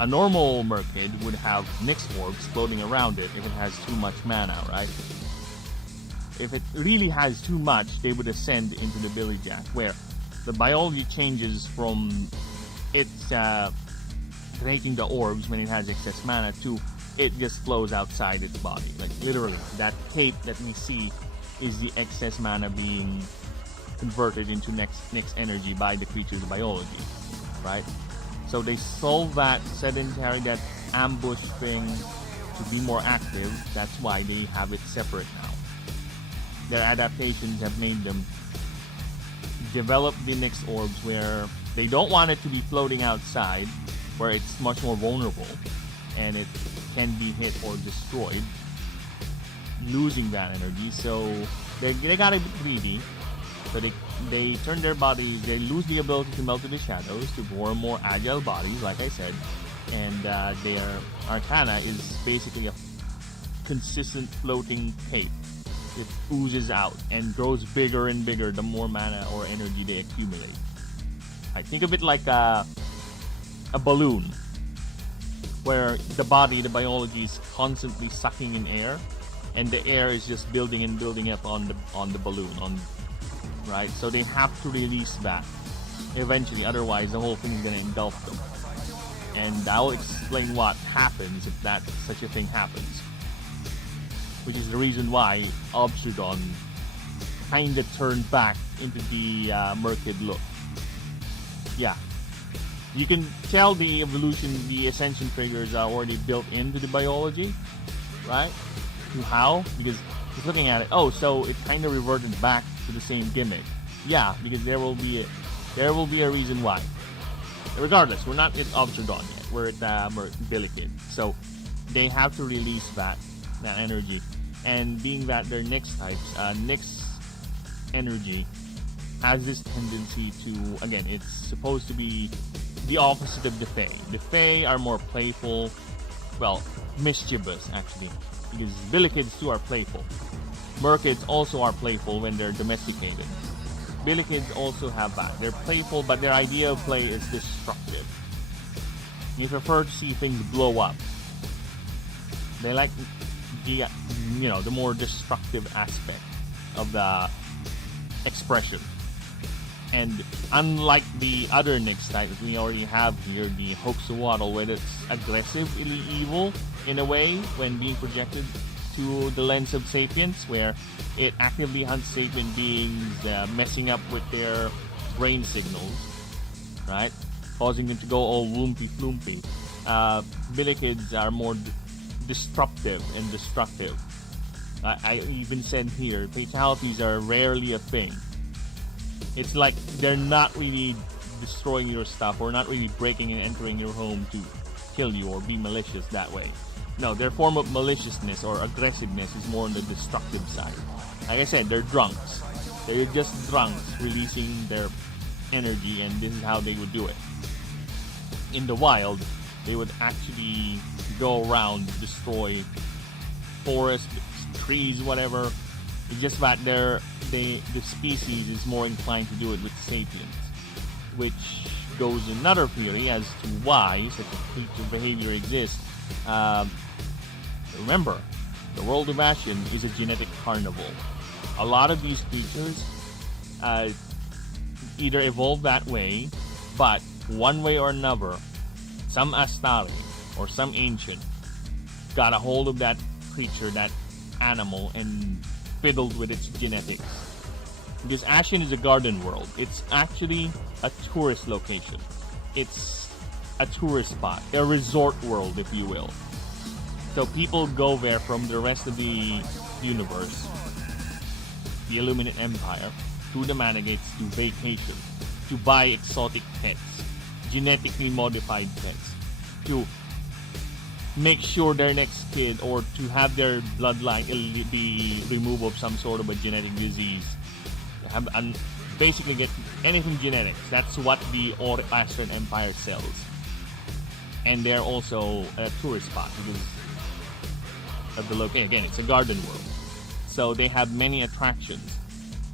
a normal Merkid would have Nyx orbs floating around it if it has too much mana, right? If it really has too much, they would ascend into the Billy Jack, where the biology changes from its creating the orbs when it has excess mana to it just flows outside its body. Like literally, that cape that we see is the excess mana being converted into next energy by the creature's biology, right? So they solve that sedentary, that ambush thing to be more active. That's why they have it separate now. Their adaptations have made them develop the Nyx orbs where they don't want it to be floating outside, where it's much more vulnerable and it can be hit or destroyed, losing that energy. So they gotta be greedy. So they turn their bodies, they lose the ability to melt to the shadows to form more agile bodies, like I said, and their arcana is basically a consistent floating cape. It oozes out and grows bigger and bigger the more mana or energy they accumulate. I think of it like a balloon, where the body, the biology is constantly sucking in air, and the air is just building and building up on the balloon, right? So they have to release that eventually, otherwise the whole thing is going to engulf them. And I'll explain what happens if such a thing happens, which is the reason why Obsidon kind of turned back into the Merkid look. Yeah. You can tell the evolution, the ascension triggers are already built into the biology, right? How? Because just looking at it, oh, so it kind of reverted back to the same gimmick. Yeah, because there will be a reason why. Regardless, we're not at Obsidon yet. We're at Billikid. So they have to release that energy. And being that they're Nyx types, Nyx energy has this tendency to, again, it's supposed to be the opposite of the Fae. The Fae are more playful, well, mischievous actually, because Billikids too are playful. Merkids also are playful when they're domesticated. Billikids also have that. They're playful, but their idea of play is destructive. They prefer to see things blow up. They like the, the more destructive aspect of the expression. And unlike the other Nyx type that we already have here, the Hoaxawaddle, where it's aggressively evil in a way when being projected to the lens of sapience, where it actively hunts sapient beings, messing up with their brain signals, right? Causing them to go all woompy floopy. Billikids are more disruptive and destructive. I even said here, fatalities are rarely a thing. It's like they're not really destroying your stuff or not really breaking and entering your home to kill you or be malicious that way. No, their form of maliciousness or aggressiveness is more on the destructive side. Like I said, they're drunks. They're just drunks releasing their energy, and this is how they would do it. In the wild, they would actually go around, destroy forests, trees, whatever. It's just that the species is more inclined to do it with sapiens, which goes another theory as to why such a creature behavior exists. Remember, the world of Ashen is a genetic carnival. A lot of these creatures either evolved that way, but one way or another, some Astari or some ancient got a hold of that creature, that animal, and fiddled with its genetics. Because Ashen is a garden world. It's actually a tourist location. It's a tourist spot, a resort world, if you will. So people go there from the rest of the universe, the Illuminate Empire, to the Managates to vacation, to buy exotic pets, genetically modified pets, to make sure their next kid, or to have their bloodline be removed of some sort of a genetic disease. Basically get anything genetics. That's what the Ashen Empire sells. And they're also a tourist spot because of the location. Again, it's a garden world. So they have many attractions.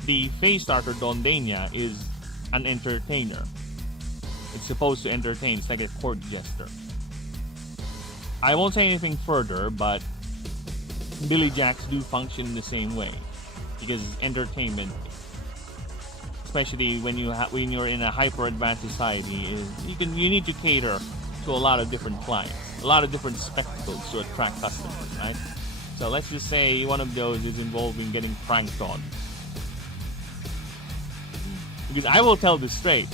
The face starter Dondania is an entertainer. It's supposed to entertain. It's like a court jester. I won't say anything further, but Billy Jacks do function in the same way, because entertainment, especially when you're in a hyper advanced society, you need to cater to a lot of different clients, a lot of different spectacles to attract customers, right? So let's just say one of those is involving getting pranked on. Because I will tell this straight.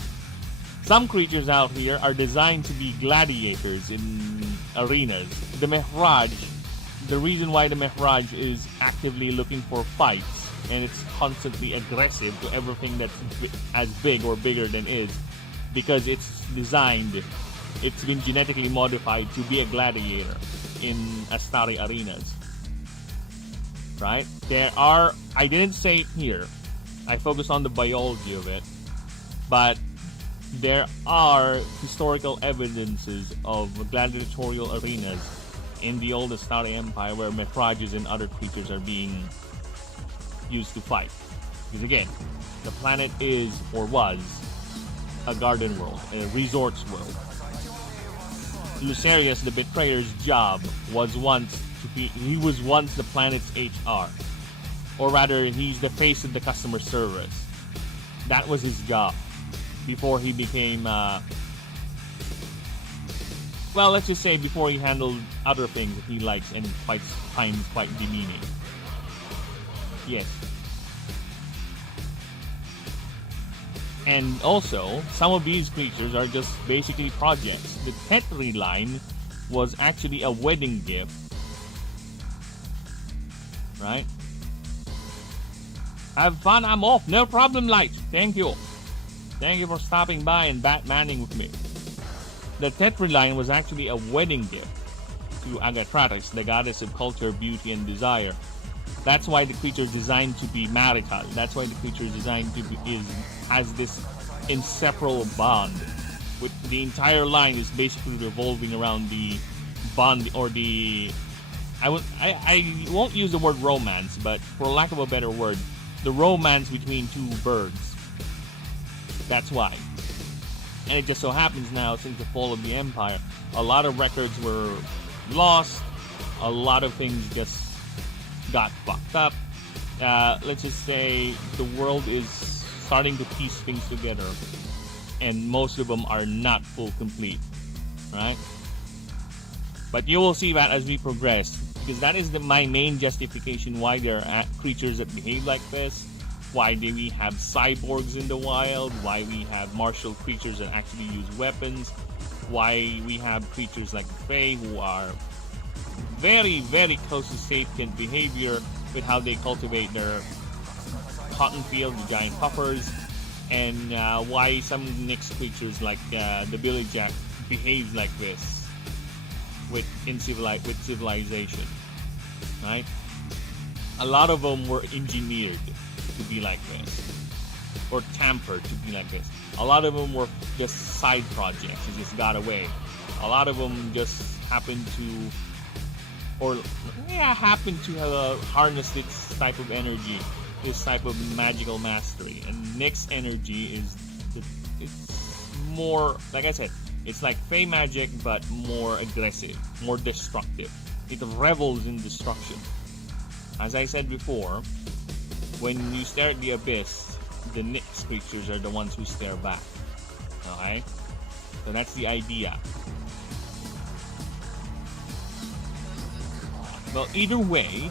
Some creatures out here are designed to be gladiators in arenas. The Mehraj, the reason why the Mehraj is actively looking for fights and it's constantly aggressive to everything that's as big or bigger than is, because it's been genetically modified to be a gladiator in Astari arenas. Right? I didn't say it here, I focus on the biology of it, but there are historical evidences of gladiatorial arenas in the old Astari Empire where Mephrages and other creatures are being used to fight. Because again, the planet is, or was, a garden world, a resorts world. Lucerius, the Betrayer's job was once the planet's HR. Or rather, he's the face of the customer service. That was his job before he became, let's just say before he handled other things that he likes and finds quite demeaning. Yes. And also, some of these creatures are just basically projects. The Tetri line was actually a wedding gift. Right? Have fun, I'm off. No problem, Light. Thank you. Thank you for stopping by and Batmaning with me. The Tetri line was actually a wedding gift to Agatratis, the goddess of culture, beauty, and desire. That's why the creature is designed to be marital. That's why the creature is designed to be has this inseparable bond. With the entire line is basically revolving around the bond or the I won't use the word romance, but for lack of a better word, the romance between two birds. That's why. And it just so happens now, since the fall of the Empire, a lot of records were lost. A lot of things just got fucked up. Let's just say the world is starting to piece things together, and most of them are not full complete, right? But you will see that as we progress, because that is my main justification why there are creatures that behave like this. Why do we have cyborgs in the wild? Why we have martial creatures that actually use weapons? Why we have creatures like the Fae who are very, very close to sapient behavior with how they cultivate their cotton field, the giant puffers, and why some Nyx creatures like the Billy Jack behaves like this with civilization, right? A lot of them were engineered to be like this, or tampered to be like this. A lot of them were just side projects and just got away. A lot of them just happened to harness this type of energy, this type of magical mastery. And Nyx energy it's more, like I said, it's like Fey magic but more aggressive, more destructive. It revels in destruction. As I said before, when you stare at the abyss, the Nyx creatures are the ones who stare back. Okay? So that's the idea. Well, either way,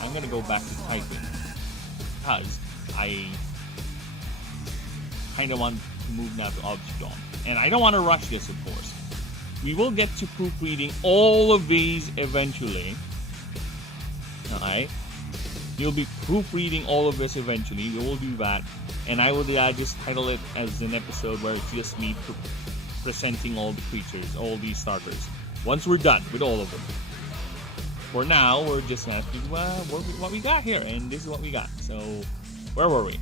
I'm gonna go back to typing because I kind of want to move now to Obsidon. And I don't want to rush this, of course. We will get to proofreading all of these eventually. Alright? You'll be proofreading all of this eventually. We will do that. And I will just title it as an episode where it's just me presenting all the creatures, all these starters. Once we're done with all of them. For now, we're just going to see what we got here. And this is what we got. So, where were we?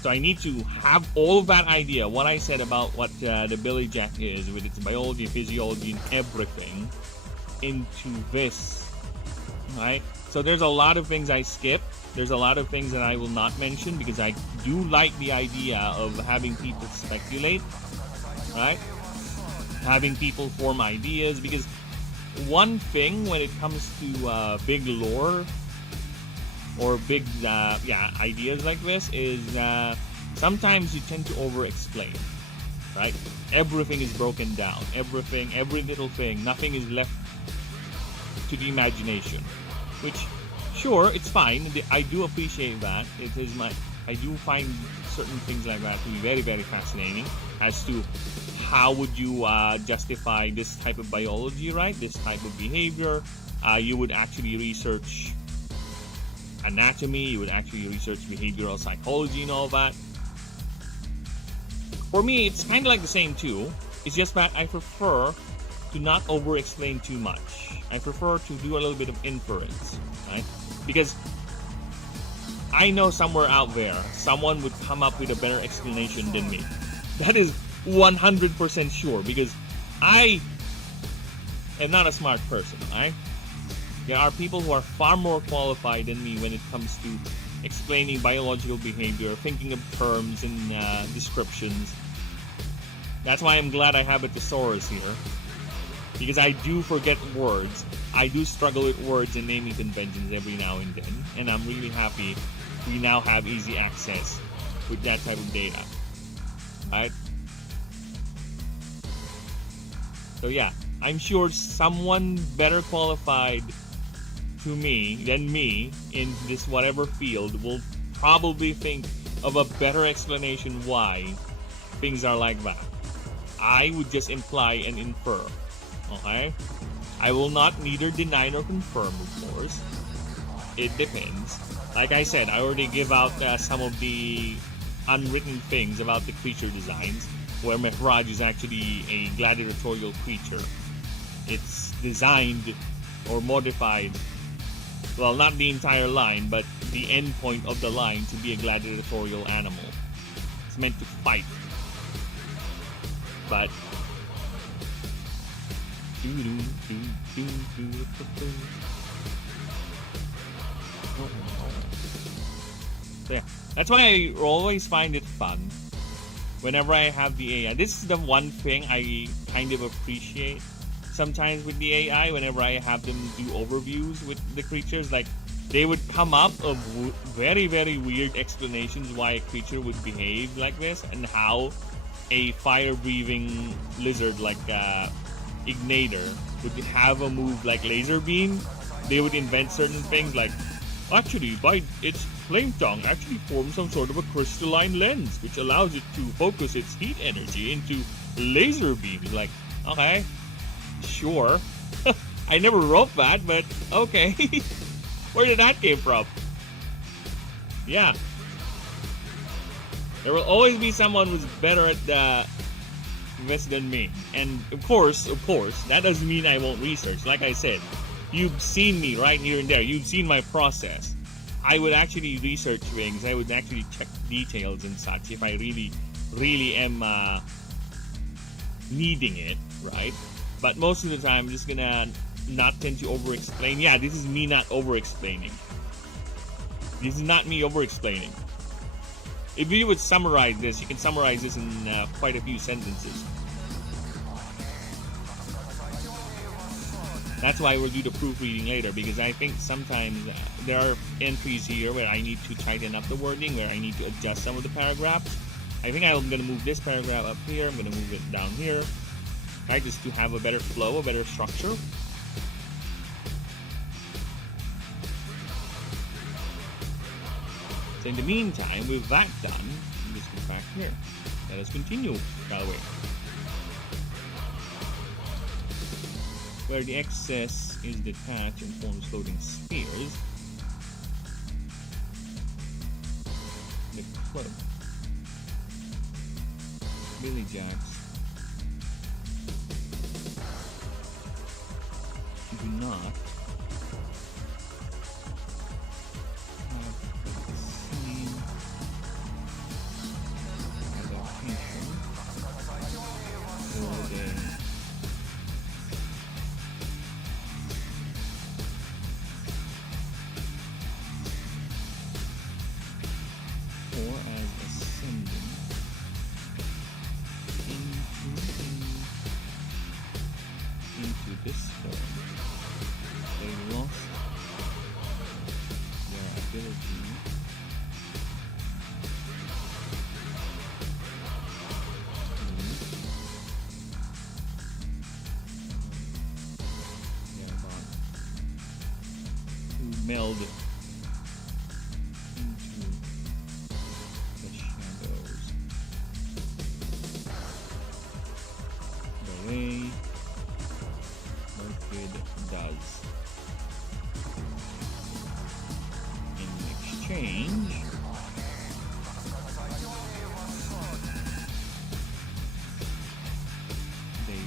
So I need to have all of that idea, what I said about what the Billy Jack is, with its biology, physiology, and everything, into this, right? So there's a lot of things I skip. There's a lot of things that I will not mention because I do like the idea of having people speculate, right? Having people form ideas, because one thing when it comes to big lore or big ideas like this is sometimes you tend to over-explain, right? Everything is broken down. Everything, every little thing, nothing is left to the imagination, which, sure, it's fine. I do appreciate that. I do find certain things like that to be very, very fascinating as to how would you justify this type of biology, right? This type of behavior. You would actually research anatomy, you would actually research behavioral psychology and all that. For me, it's kind of like the same too. It's just that I prefer to not over-explain too much. I prefer to do a little bit of inference, right? Because I know somewhere out there, someone would come up with a better explanation than me. That is 100% sure, because I am not a smart person, right? There are people who are far more qualified than me when it comes to explaining biological behavior, thinking of terms and descriptions. That's why I'm glad I have a thesaurus here, because I do forget words. I do struggle with words and naming conventions every now and then, and I'm really happy we now have easy access with that type of data, right? So yeah, I'm sure someone better qualified, to me than me in this whatever field will probably think of a better explanation why things are like that. I would just imply and infer. Okay? I will not neither deny nor confirm, of course. It depends. Like I said, I already give out some of the unwritten things about the creature designs, where Mehraj is actually a gladiatorial creature. It's designed or modified, well, not the entire line, but the end point of the line to be a gladiatorial animal. It's meant to fight. But yeah, that's why I always find it fun whenever I have the AI. This is the one thing I kind of appreciate sometimes with the AI. Whenever I have them do overviews with the creatures, like they would come up of very, very weird explanations why a creature would behave like this, and how a fire-breathing lizard like Ignator would have a move like Laser Beam. They would invent certain things like, actually, by its flame tongue actually forms some sort of a crystalline lens, which allows it to focus its heat energy into laser beams. Like, okay, sure. I never wrote that, but okay. Where did that came from? Yeah. There will always be someone who's better at this than me. And of course, that doesn't mean I won't research. Like I said, you've seen me right here and there. You've seen my process. I would actually research things. I would actually check details and such if I really, really am needing it, right? But most of the time, I'm just gonna not tend to over-explain. Yeah, this is me not over-explaining. This is not me over-explaining. If you would summarize this, you can summarize this in quite a few sentences. That's why we'll do the proofreading later, because I think sometimes there are entries here where I need to tighten up the wording, where I need to adjust some of the paragraphs. I think I'm going to move this paragraph up here, I'm going to move it down here, right, just to have a better flow, a better structure. So in the meantime, with that done, let's go back here. Let us continue, shall we? Where the excess is detached and forms floating spheres, the club, Billy Jacks, do not have the same adaptation for the this form. They lost their ability to meld into the shadows. The way does. In exchange, they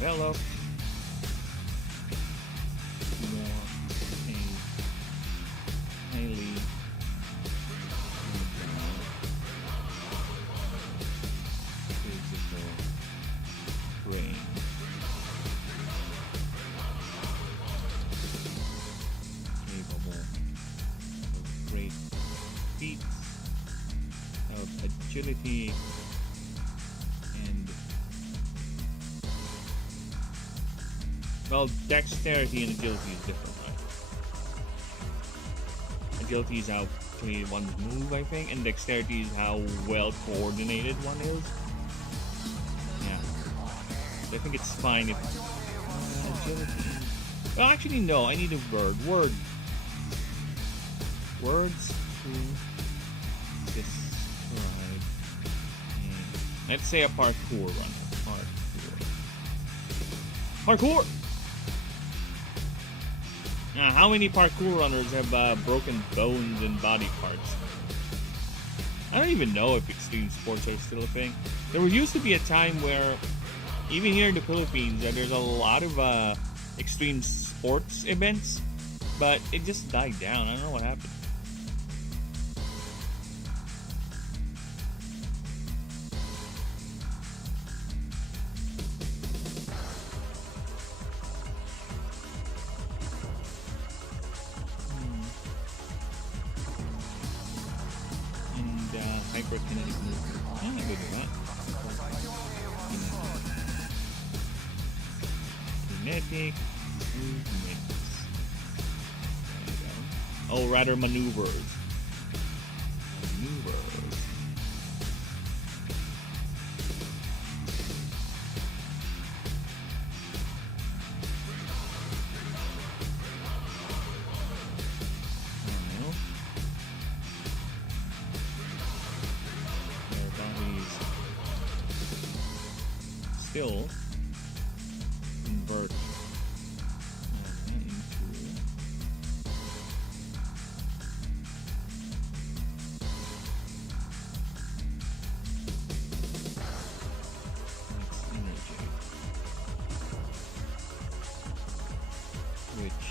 develop more a highly brain. Capable of great feats of agility and, well, dexterity and agility is different, right? Agility is how quickly one's move, I think, and dexterity is how well coordinated one is. Yeah. I think it's fine if agility. Well, actually, no. I need a word. Words to describe. Let's say a parkour runner. Parkour. How many parkour runners have broken bones and body parts? I don't even know if extreme sports are still a thing. There used to be a time where, even here in the Philippines, there's a lot of extreme sports events, but it just died down. I don't know what happened. Hyperkinetic movement. I'm not good at that. Kinetic movements. There you go. Oh, rather maneuvers. Still convert into energy, which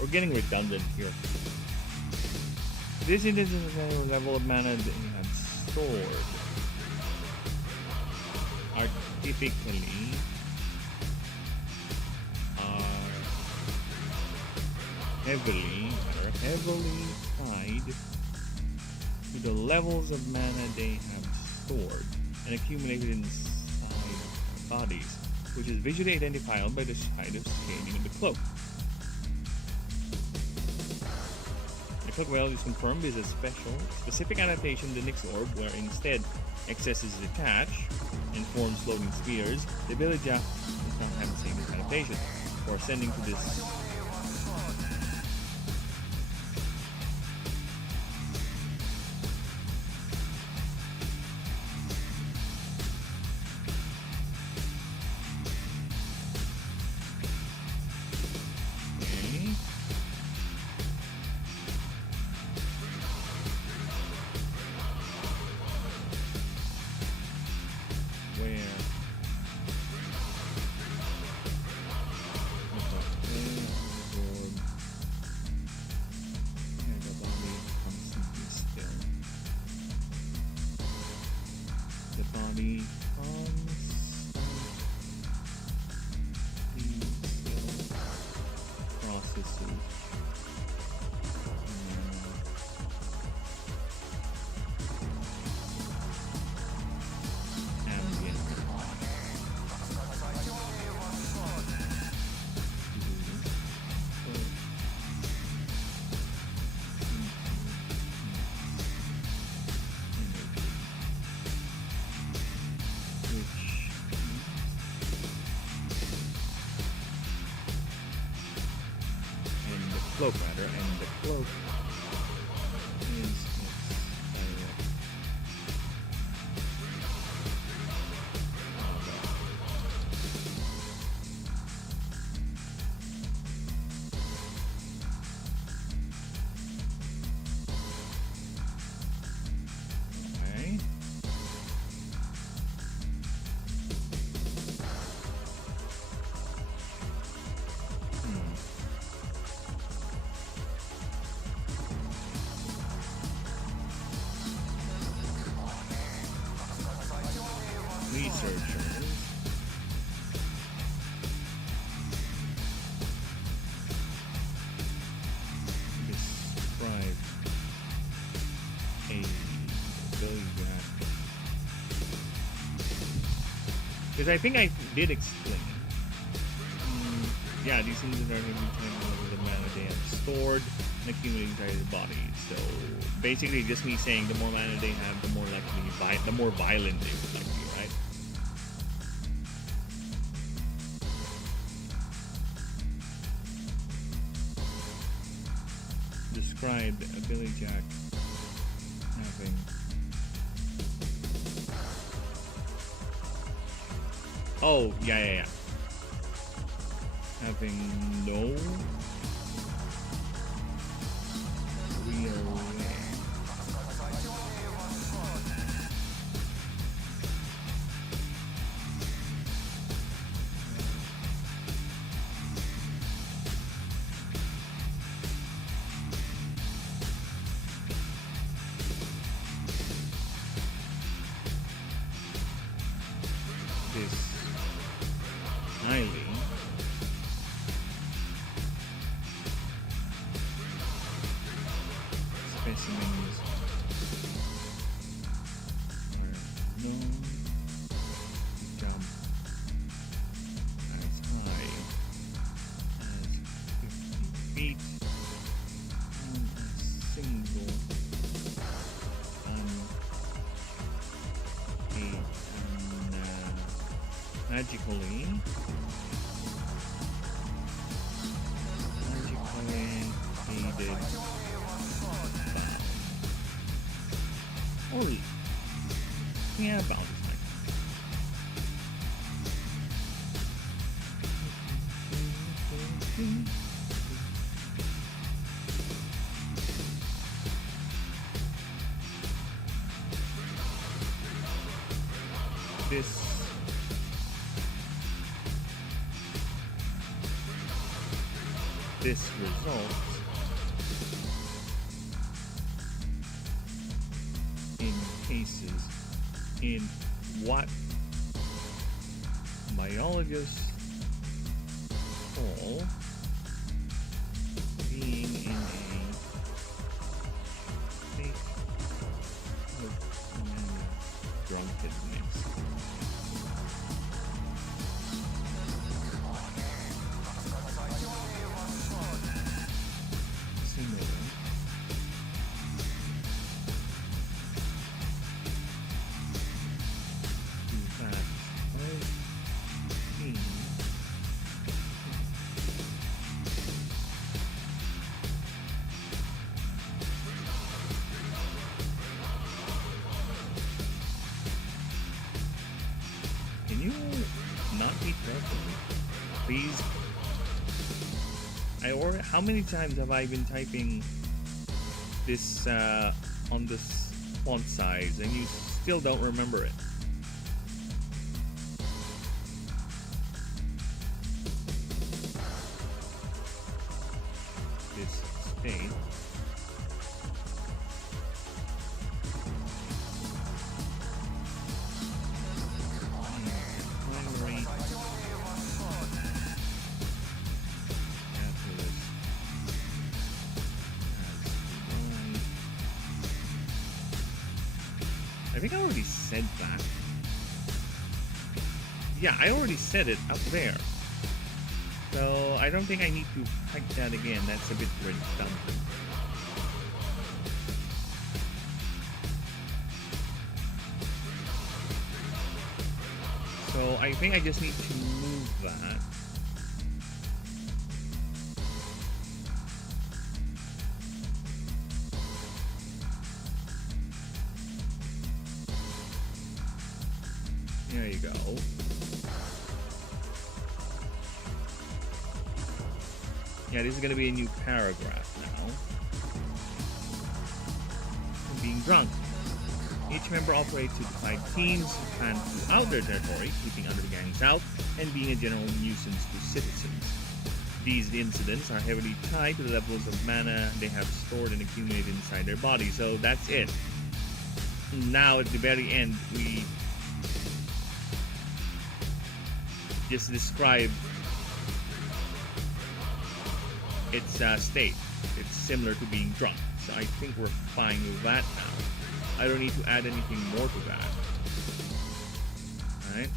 we're getting redundant here. This is the level of mana that you have stored are typically heavily tied to the levels of mana they have stored and accumulated inside bodies, which is visually identifiable by the side of shading of the cloak. The cloak value is confirmed is a specific adaptation to the Nyx orb, where instead excesses detach and forms floating spheres. The ability does not have the same adaptation for ascending to this. Cloak rather, and the cloak is its direct. Okay. Because I think I did explain. Yeah, these things are going to be trying to the mana they have stored and accumulating inside their bodies. So basically, just me saying the more mana they have, the more likely, the more violent they would like to be, right? Described a Billy Jack having. Oh, yeah. Having no real way. This highly specimens are known to jump as high as 50 feet on a single magically aided bound. Yeah, bound is fine. This results in cases in what biologists call being in a state of drunkenness. Can you not be careful? Please. How many times have I been typing this on this font size and you still don't remember it? This state. I think I already said that. Yeah, I already said it up there. So I don't think I need to type that again. That's a bit redundant. So I think I just need to move that. There you go. Yeah, this is going to be a new paragraph now. Being drunk. Each member operates into 5 teams who plan throughout their territory, keeping other gangs out, and being a general nuisance to citizens. These incidents are heavily tied to the levels of mana they have stored and accumulated inside their body, so that's it. Now, at the very end, we just describe its state. It's similar to being drunk, so I think we're fine with that now. I don't need to add anything more to that. Alright?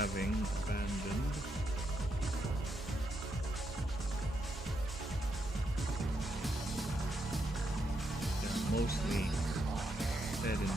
having abandoned. They're mostly fed in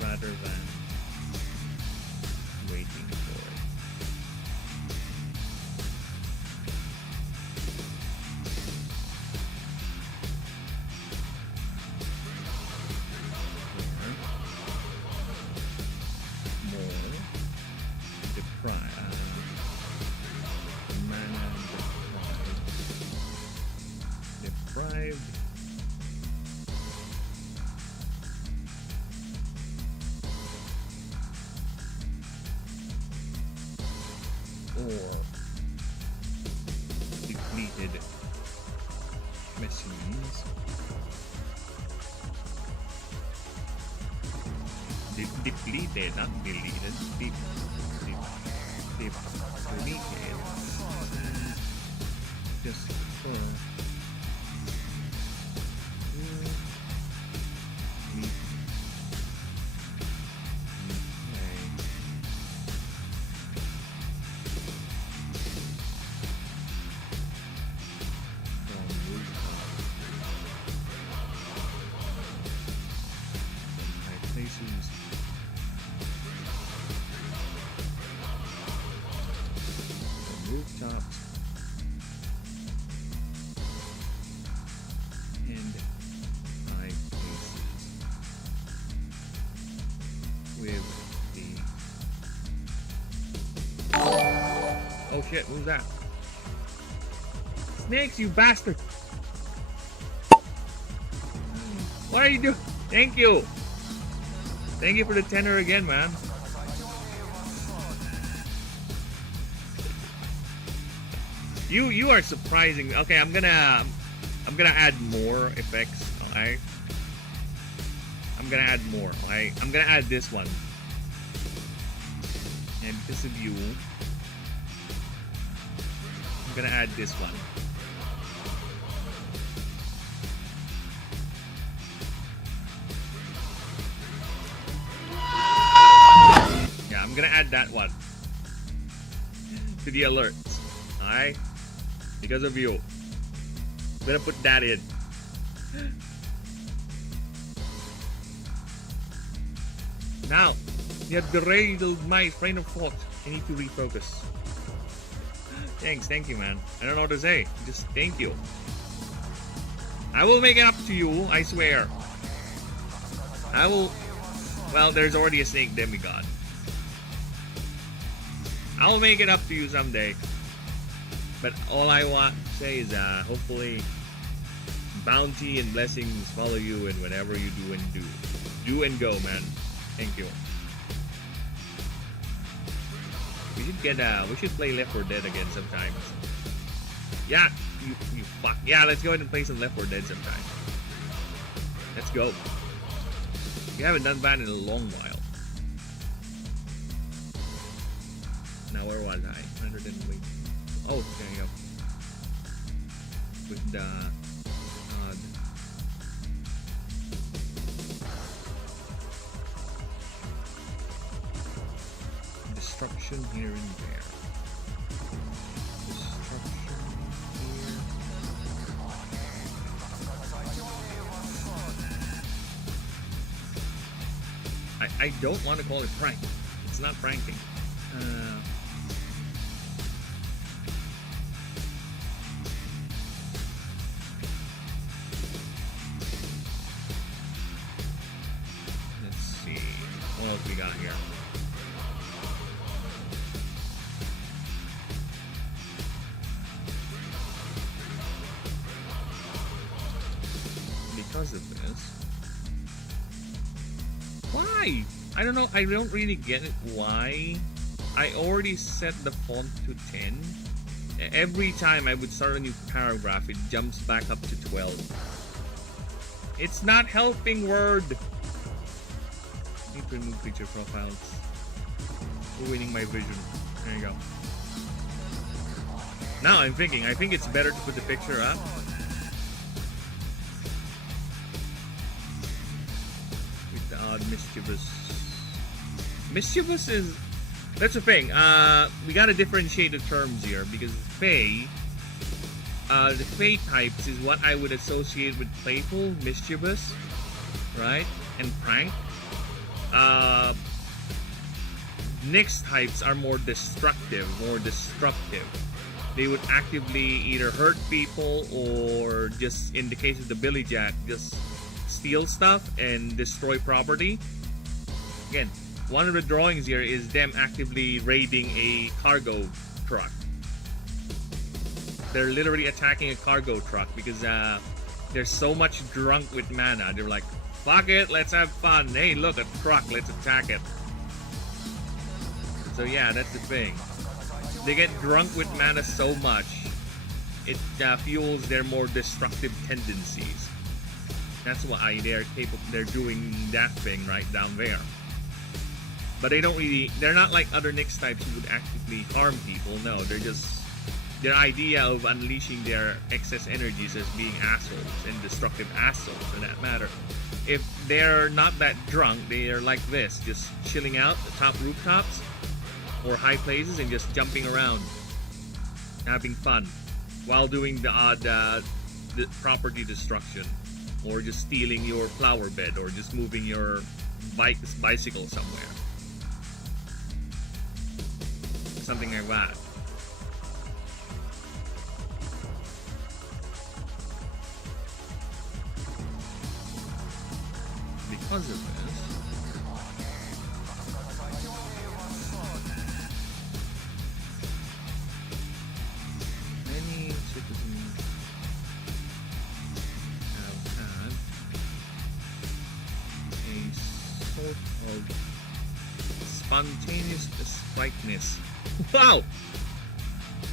rather than waiting for it. More deprived mana deprived. Or depleted machines. Depleted, not deleted. Depleted. Just for rooftops and high places with the oh shit, who's that? Snakes, you bastard! What are you doing? Thank you! Thank you for the tenor again, man. You are surprising. Okay, I'm gonna add more effects. Alright, I'm gonna add more. Alright, I'm gonna add this one. And because of you, I'm gonna add this one. Yeah, I'm gonna add that one to the alerts. Alright? Because of you. I'm gonna put that in. Now, you have derailed my train of thought. I need to refocus. Thanks, thank you, man. I don't know what to say. Just thank you. I will make it up to you, I swear. I will. Well, there's already a snake demigod. I'll make it up to you someday. But all I want to say is hopefully bounty and blessings follow you in whatever you do and do. Do and go, man. Thank you. We should get we should play Left 4 Dead again sometimes. Yeah, you fuck. Yeah, let's go ahead and play some Left 4 Dead sometime. Let's go. We haven't done that in a long while. Now where was I? 100 and wait. Oh, there you go. With the destruction here and there. Destruction here. I don't want to call it prank. It's not pranking. Let's see. What else we got here? Because of this. Why? I don't know. I don't really get it. Why? I already set the font to 10. Every time I would start a new paragraph, it jumps back up to 12. It's not helping Word. Need to remove picture profiles. Ruining my vision. There you go. Now I'm thinking. I think it's better to put the picture up. With the odd mischievous is, that's the thing. We gotta differentiate the terms here because Fae, the Fae types is what I would associate with playful, mischievous, right, and prank. Nyx types are more destructive, more disruptive. They would actively either hurt people or just, in the case of the Billy Jack, just steal stuff and destroy property. Again, one of the drawings here is them actively raiding a cargo truck. They're literally attacking a cargo truck because they're so much drunk with mana. They're like, fuck it, let's have fun. Hey, look, a truck, let's attack it. So yeah, that's the thing. They get drunk with mana so much, it fuels their more destructive tendencies. That's why they're capable. They're doing that thing right down there. But they don't really. They're not like other Nyx types who would actively harm people. No, they're just. Their idea of unleashing their excess energies as being assholes and destructive assholes for that matter. If they're not that drunk, they are like this, just chilling out the top rooftops or high places and just jumping around, having fun while doing the odd property destruction, or just stealing your flower bed, or just moving your bicycle somewhere, something like that. Because of this, many citizens have had a sort of spontaneous spriteness. Wow!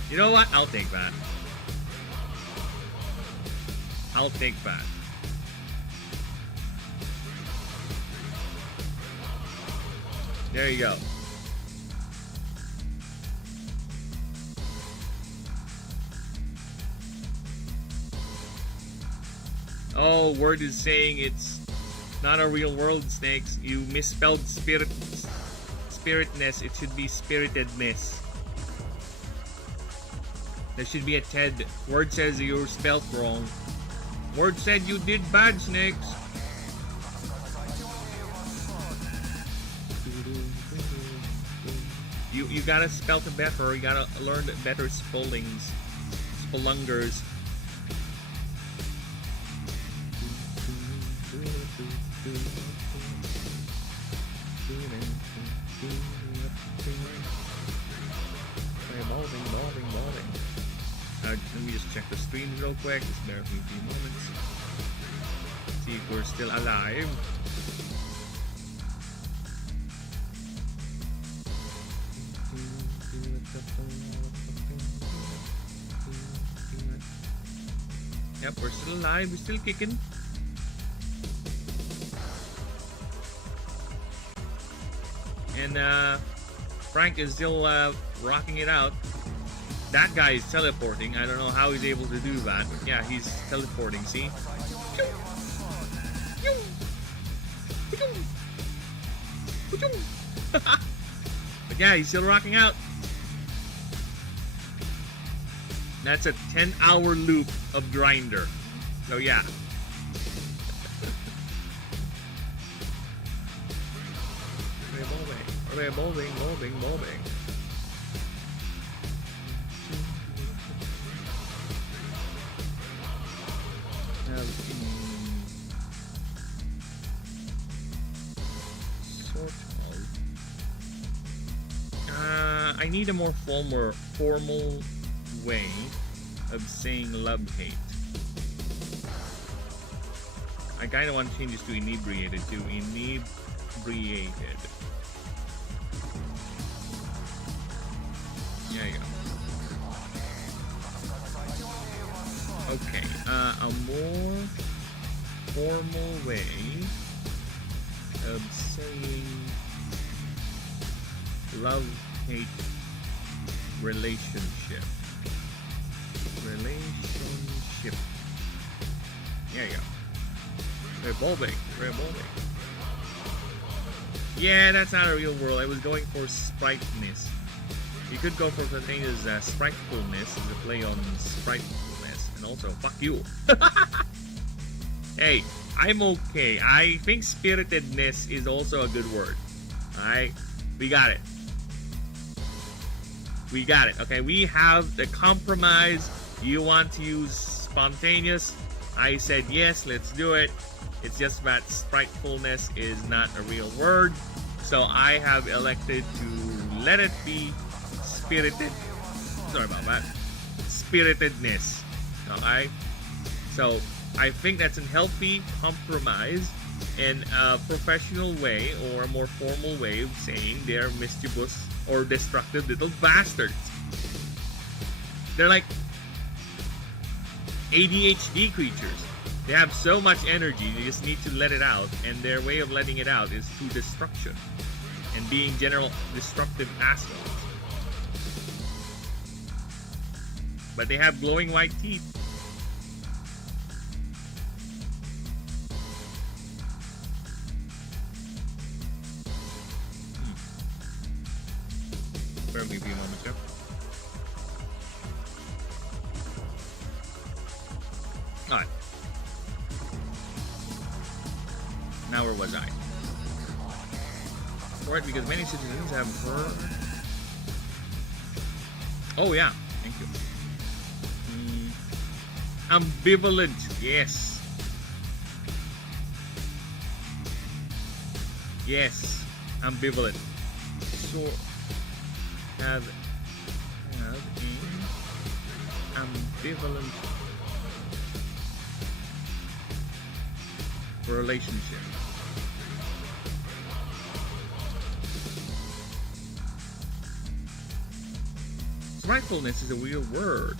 You know what? I'll take that. I'll take that. There you go. Oh, Word is saying it's not a real world, Snakes. You misspelled spiritness. It should be spiritedness. There should be a TED. Word says you're spelled wrong. Word said you did bad, Snakes. You gotta spell it better. You gotta learn better spellings, spelungers. Balding. Let me just check the screen real quick. Just bear with me a few moments. See if we're still alive. Yep, we're still alive, we're still kicking. And Frank is still rocking it out. That guy is teleporting. I don't know how he's able to do that, but yeah, he's teleporting, see? But yeah, he's still rocking out. That's a 10-hour loop of grinder. So yeah. Okay, mobbing. Sort of. I need a more formal way of saying love-hate. I kind of want to change this to inebriated to inebriated. There you go. Okay, a more formal way of saying love-hate relationship. There you go. Revolving. Yeah, that's not a real world. I was going for spriteness. You could go for something as spritefulness as a play on spritefulness. And also, fuck you. Hey, I'm okay. I think spiritedness is also a good word. Alright? We got it. Okay, we have the compromise. You want to use spontaneous? I said yes, let's do it. It's just that spritefulness is not a real word. So I have elected to let it be spirited. Sorry about that. Spiritedness. Alright? So I think that's a healthy compromise and a professional way or a more formal way of saying they're mischievous or destructive little bastards. They're like ADHD creatures. They have so much energy, they just need to let it out, and their way of letting it out is through destruction and being general destructive assholes. But they have glowing white teeth. Bear with me a few moments here. Alright. Now where was I? Right, because many citizens have heard... Oh yeah, thank you. Ambivalent, yes. Yes, ambivalent. So, have an ambivalent relationship. Spritefulness is a real word.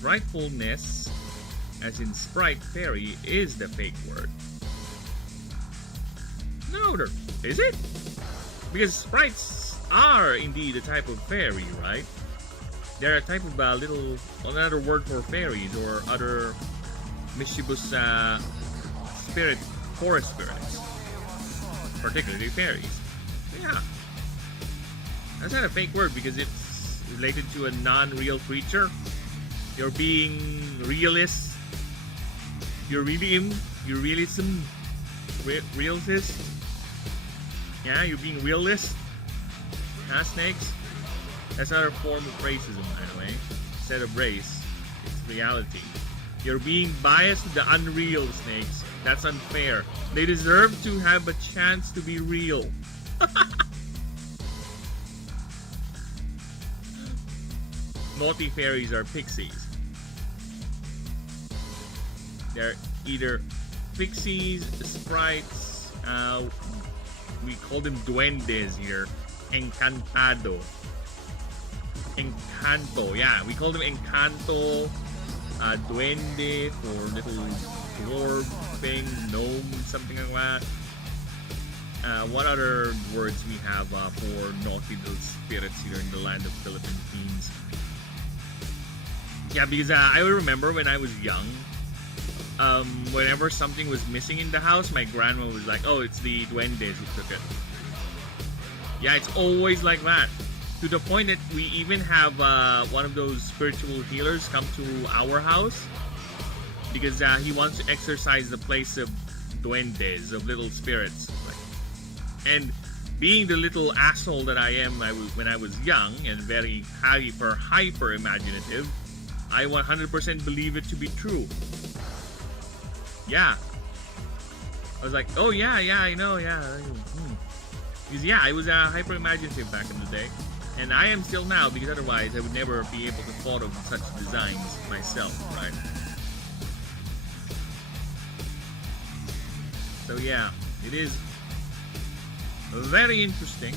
Spritefulness, as in sprite fairy, is the fake word. No, is it? Because sprites are indeed a type of fairy, right? They're a type of another word for fairies or other mischievous forest spirits, particularly fairies. Yeah, that's not a fake word because it's related to a non-real creature. You're being realist. You're realism. Realist. Yeah, you're being realist. Huh, snakes? That's another form of racism, by the way. Instead of race, it's reality. You're being biased with the unreal, snakes. That's unfair. They deserve to have a chance to be real. Naughty fairies are pixies. They're either pixies, sprites, we call them duendes here. Encantado. Encanto, yeah, we call them Encanto, duende for little dwarf thing, gnome, something like that. What other words we have for naughty little spirits here in the land of Philippines? Yeah, because I remember when I was young, whenever something was missing in the house, my grandma was like, oh, it's the duendes who took it. Yeah, it's always like that. To the point that we even have one of those spiritual healers come to our house because he wants to exorcise the place of duendes, of little spirits. And being the little asshole that I am when I was young and very hyper imaginative, I 100% believe it to be true. Yeah. I was like, oh yeah, I know, yeah. Because yeah, I was hyper imaginative back in the day. And I am still now, because otherwise I would never be able to thought of such designs myself, right? So yeah, it is very interesting.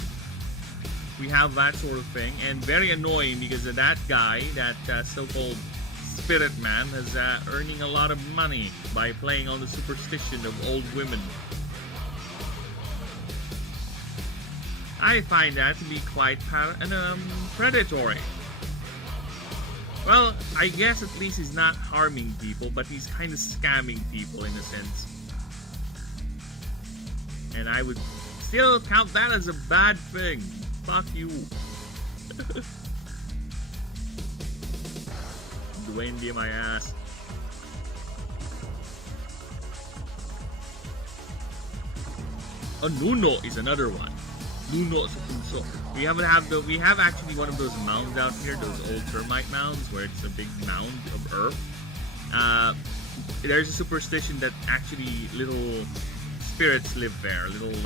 We have that sort of thing, and very annoying because that guy, that so-called spirit man, is earning a lot of money by playing on the superstition of old women. I find that to be quite predatory. Well, I guess at least he's not harming people, but he's kind of scamming people in a sense. And I would still count that as a bad thing. Fuck you. Duende my ass. Oh, Nuno is another one. Nuno so we have actually one of those mounds out here, those old termite mounds where it's a big mound of earth. There's a superstition that actually little spirits live there, little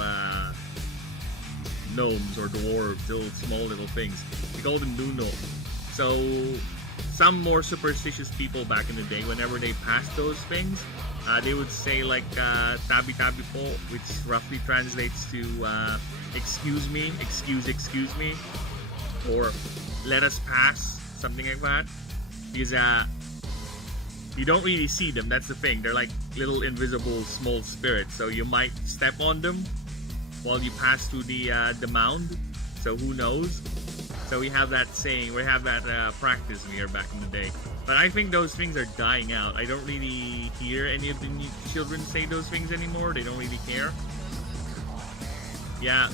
gnomes or dwarves, little small little things. We call them Nuno. So some more superstitious people back in the day, whenever they passed those things, they would say like tabi tabi po, which roughly translates to excuse me, excuse me, or let us pass, something like that. Because you don't really see them, that's the thing. They're like little invisible small spirits, so you might step on them while you pass through the mound, so who knows. So we have that saying, we have that practice here back in the day. But I think those things are dying out. I don't really hear any of the new children say those things anymore. They don't really care. Yeah,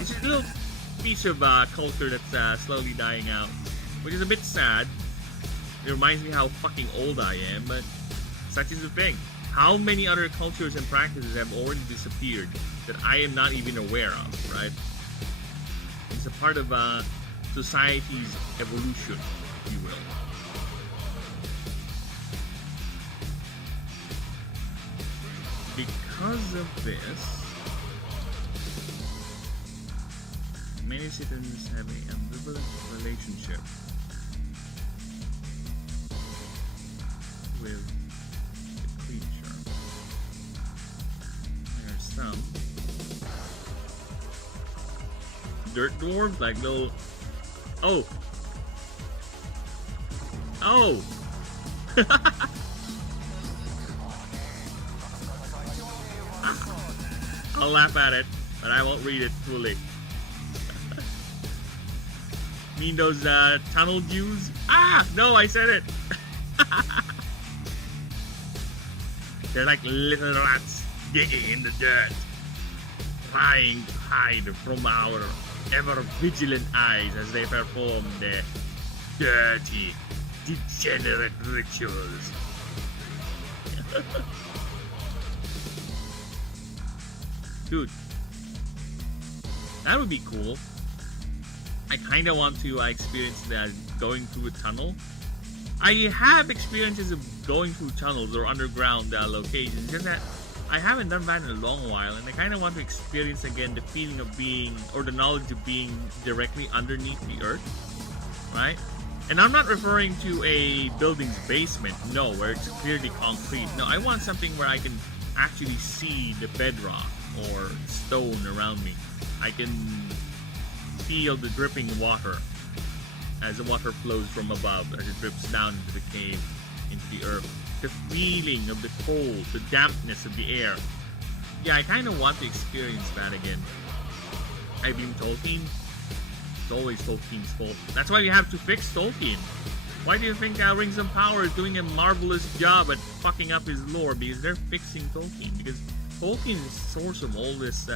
it's a little piece of culture that's slowly dying out, which is a bit sad. It reminds me how fucking old I am, but such is the thing. How many other cultures and practices have already disappeared that I am not even aware of, right? It's a part of society's evolution, if you will. Because of this, many citizens have an ambivalent relationship with the creature. There are some dirt dwarves, like little... Oh! I'll laugh at it, but I won't read it fully. Mean those tunnel Jews? Ah! No, I said it! They're like little rats digging in the dirt, trying to hide from our ever-vigilant eyes as they perform their dirty, degenerate rituals. Dude, that would be cool. I kind of want to experience that, going through a tunnel. I have experiences of going through tunnels or underground locations, just that I haven't done that in a long while, and I kind of want to experience again the feeling of being, or the knowledge of being directly underneath the earth, right? And I'm not referring to a building's basement, no, where it's clearly concrete. No, I want something where I can actually see the bedrock or stone around me. I can feel the dripping water as the water flows from above, as it drips down into the cave, into the earth. The feeling of the cold, the dampness of the air. Yeah, I kind of want to experience that again. I blame Tolkien. It's always Tolkien's fault. That's why we have to fix Tolkien. Why do you think Rings of Power is doing a marvelous job at fucking up his lore? Because they're fixing Tolkien. Because Tolkien is the source of all this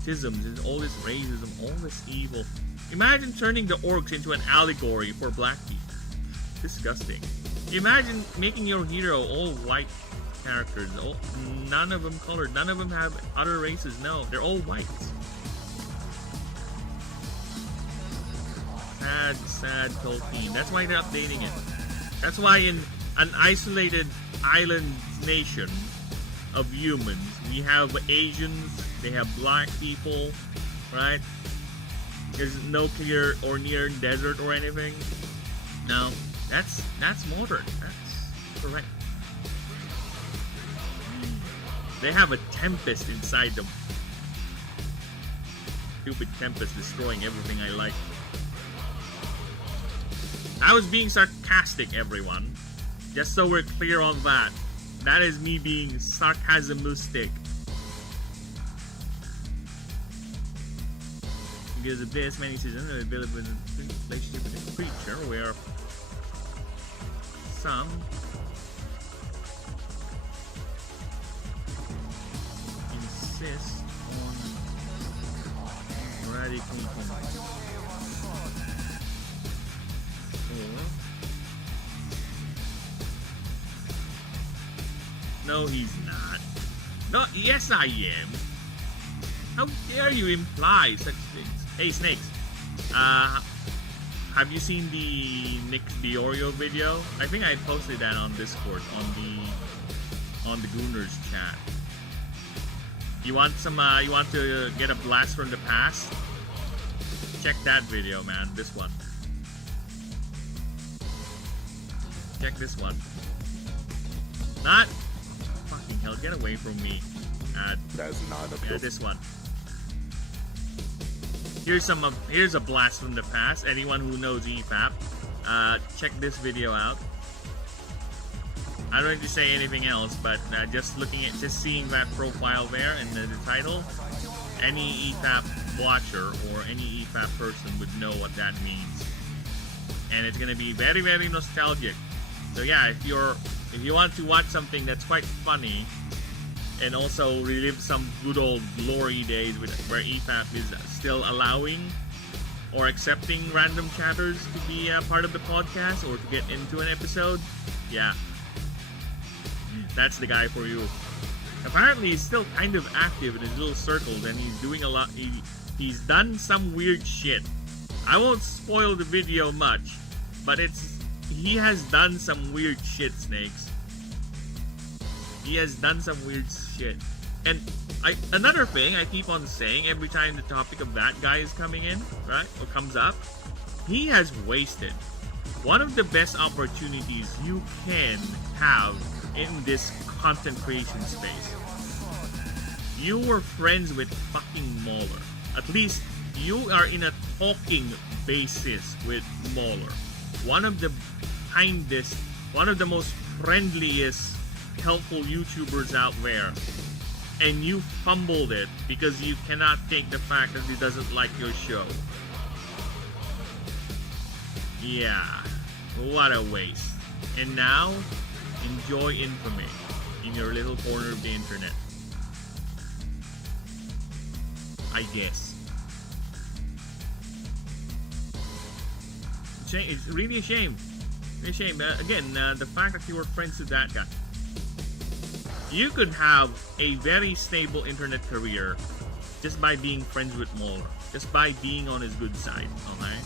schisms, all this racism, all this evil. Imagine turning the orcs into an allegory for black people. Disgusting. Imagine making your hero all white characters. Oh, none of them colored. None of them have other races. No, they're all whites. Sad, sad Tolkien. That's why they're updating it. That's why in an isolated island nation of humans, we have Asians, they have black people, right? There's no clear or near desert or anything. No, that's modern. That's correct. They have a tempest inside them. Stupid tempest destroying everything I like. I was being sarcastic, everyone. Just so we're clear on that. That is me being sarcasmistic. Because of this, many seasons are available in relationship with a creature where some insist on eradicating no, he's not. No, yes I am. How dare you imply such things? Hey, Snakes. Have you seen the Nick Diorio video? I think I posted that on Discord on the Gooners chat. You want some? You want to get a blast from the past? Check that video, man. This one. Check this one. Not fucking hell. Get away from me. That's not a this one. Here's a blast from the past. Anyone who knows EFAP, check this video out. I don't need to say anything else, but just seeing that profile there and the title, any EFAP watcher or any EFAP person would know what that means, and it's gonna be very, very nostalgic. So yeah, if you want to watch something that's quite funny and also relive some good old glory days where EFAP is still allowing or accepting random chatters to be a part of the podcast or to get into an episode, yeah, that's the guy for you. Apparently he's still kind of active in his little circles and he's doing a lot. He's done some weird shit. I won't spoil the video much, but he has done some weird shit, Snakes. He has done some weird shit. And another thing I keep on saying every time the topic of that guy is coming in, right, or comes up, he has wasted one of the best opportunities you can have in this content creation space. You were friends with fucking Mauler. At least you are in a talking basis with Mauler. One of the kindest, one of the most friendliest, helpful YouTubers out there, and you fumbled it because you cannot take the fact that he doesn't like your show. Yeah, what a waste. And now, enjoy infamy in your little corner of the internet, I guess. It's really a shame. A shame. Again, the fact that you were friends with that guy. You could have a very stable internet career just by being friends with Mauler. Just by being on his good side, okay?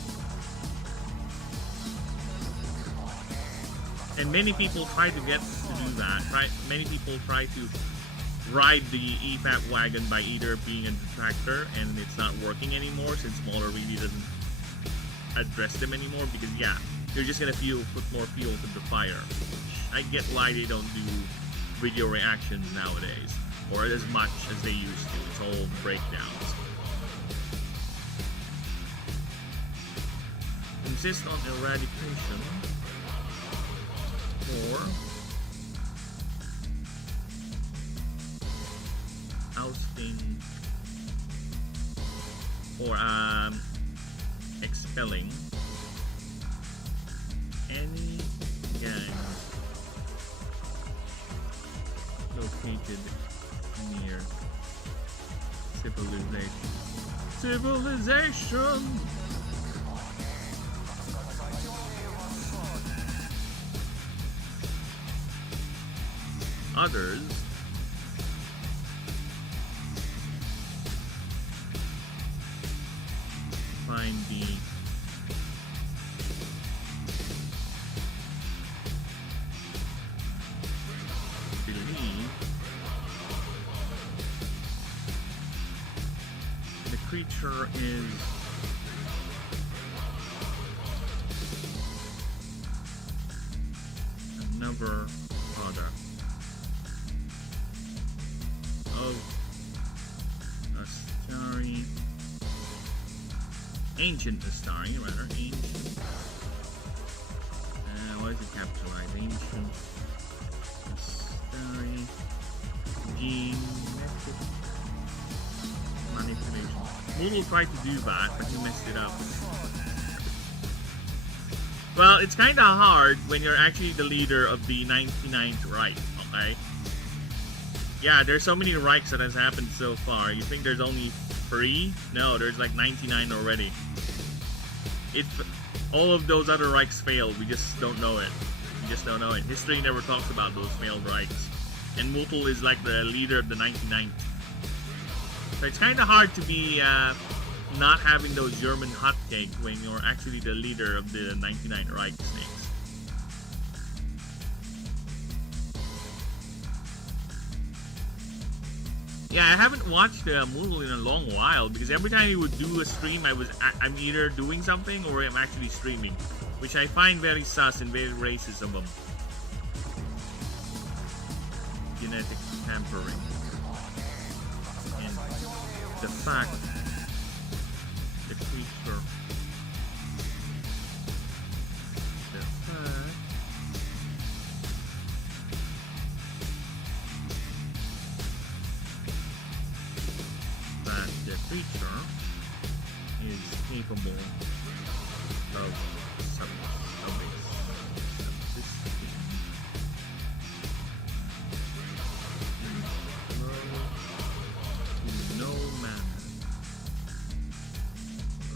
And many people try to get to do that, right? Many people try to ride the EFAP wagon by either being a detractor and it's not working anymore since Mauler really doesn't address them anymore because, yeah, they're just gonna put more fuel to the fire. I get why they don't do video reactions nowadays, or as much as they used to. It's all breakdowns. Insist on eradication or ousting or expelling any gang located near civilization. Civilization! others. Find the believe the creature is another product of Astari, ancient Astari, rather ancient. Why is it capitalized? Ancient Astari genetic manipulation. Moodle tried to do that, but he messed it up. Well, it's kind of hard when you're actually the leader of the 99th Reich, okay? Yeah, there's so many Reichs that has happened so far. You think there's only 3? No, there's like 99 already. All of those other Reichs failed. We just don't know it. We just don't know it. History never talks about those failed Reichs. And Mutul is like the leader of the 99th. So it's kind of hard to be not having those German hotcakes when you're actually the leader of the 99 Reich snakes. Yeah, I haven't watched Moodle in a long while because every time he would do a stream, I'm either doing something or I'm actually streaming, which I find very sus and very racist of him. Genetic tampering. And the fact the creature that the creature is capable of subsisting in no manner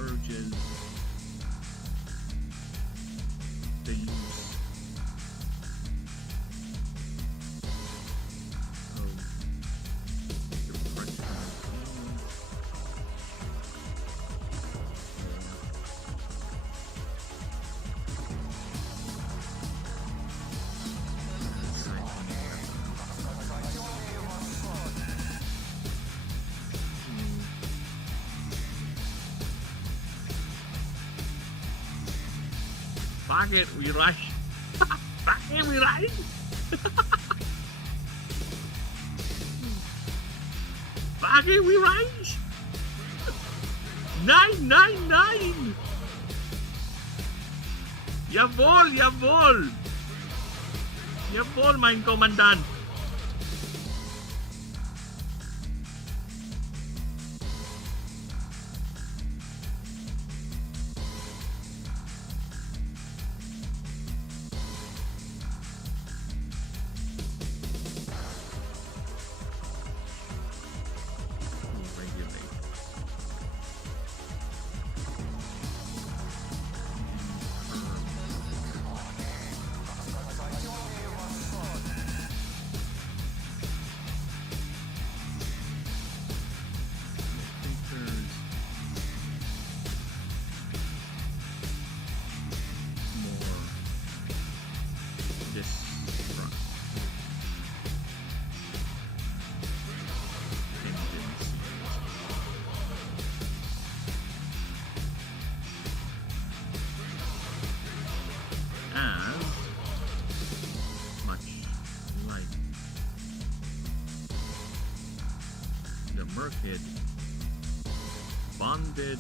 urges the use of depression Bakit we rush? Bakit we rush? Bakit we rush? 999! Jawohl, jawohl! Jawohl, mein Kommandant! Merkid bonded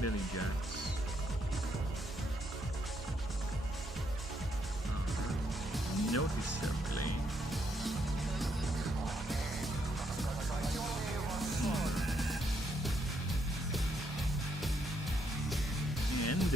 Billy Jacks noticeably and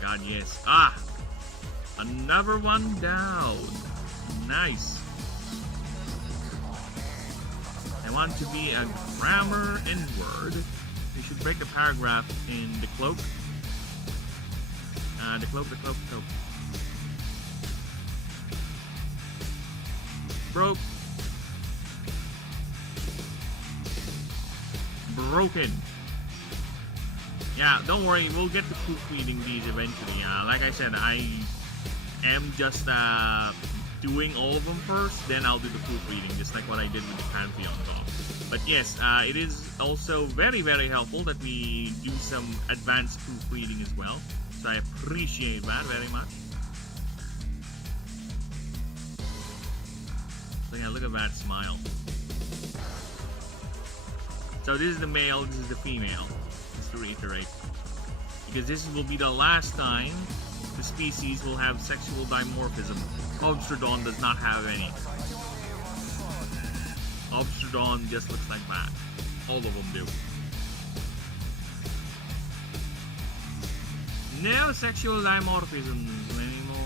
god, yes. Ah! Another one down. Nice. I want to be a grammar inward. We should break the paragraph in the cloak. The cloak. Broken. Yeah, don't worry, we'll get to proofreading these eventually. Like I said, I am just doing all of them first, then I'll do the proofreading, just like what I did with the Pantheon talk. But yes, it is also very, very helpful that we do some advanced proofreading as well. So I appreciate that very much. So yeah, look at that smile. So this is the male, this is the female. Just to reiterate. Because this will be the last time the species will have sexual dimorphism. Obstrodon does not have any. Obstrodon just looks like that. All of them do. No sexual dimorphisms anymore.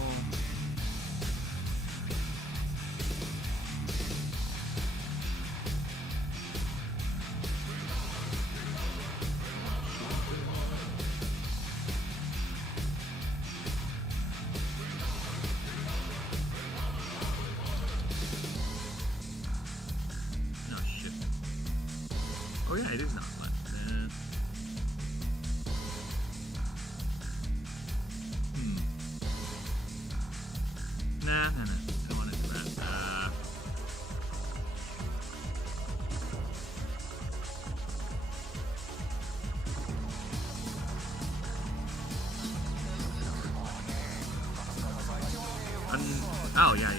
Oh shit. Oh yeah, it is not left. Nah. I don't want to do that. Oh, yeah.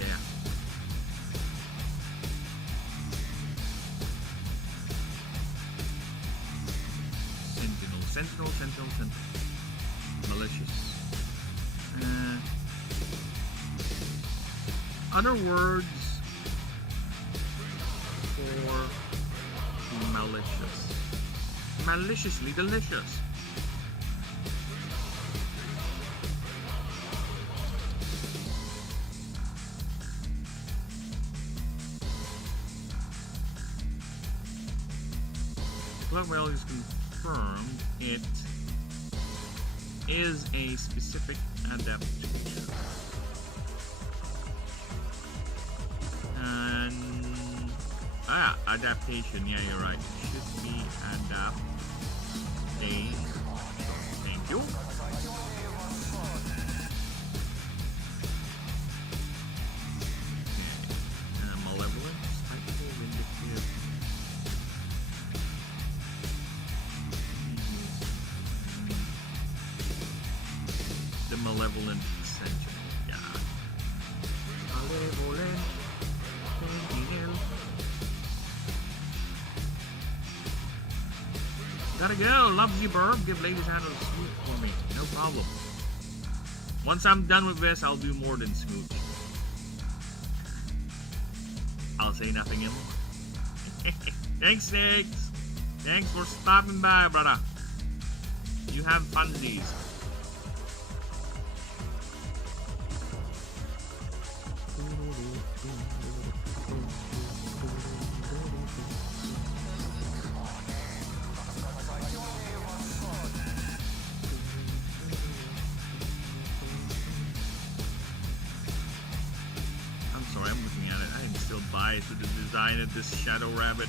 Sentinel. Malicious. Other words for malicious. Maliciously delicious. The club value is confirmed. It is a specific adaptation. Adaptation, yeah, you're right. It should be adaptation. Thank you. Okay. Malevolent, spiteful, vindictive. The malevolent sentinel, yeah. Malevolent sentinel. Gotta go. Loves you, Burb. Give ladies hand a smooch for me. No problem. Once I'm done with this, I'll do more than smooch. I'll say nothing more. Thanks, Snakes. Thanks for stopping by, brother. You have funsies. To the design of this shadow rabbit.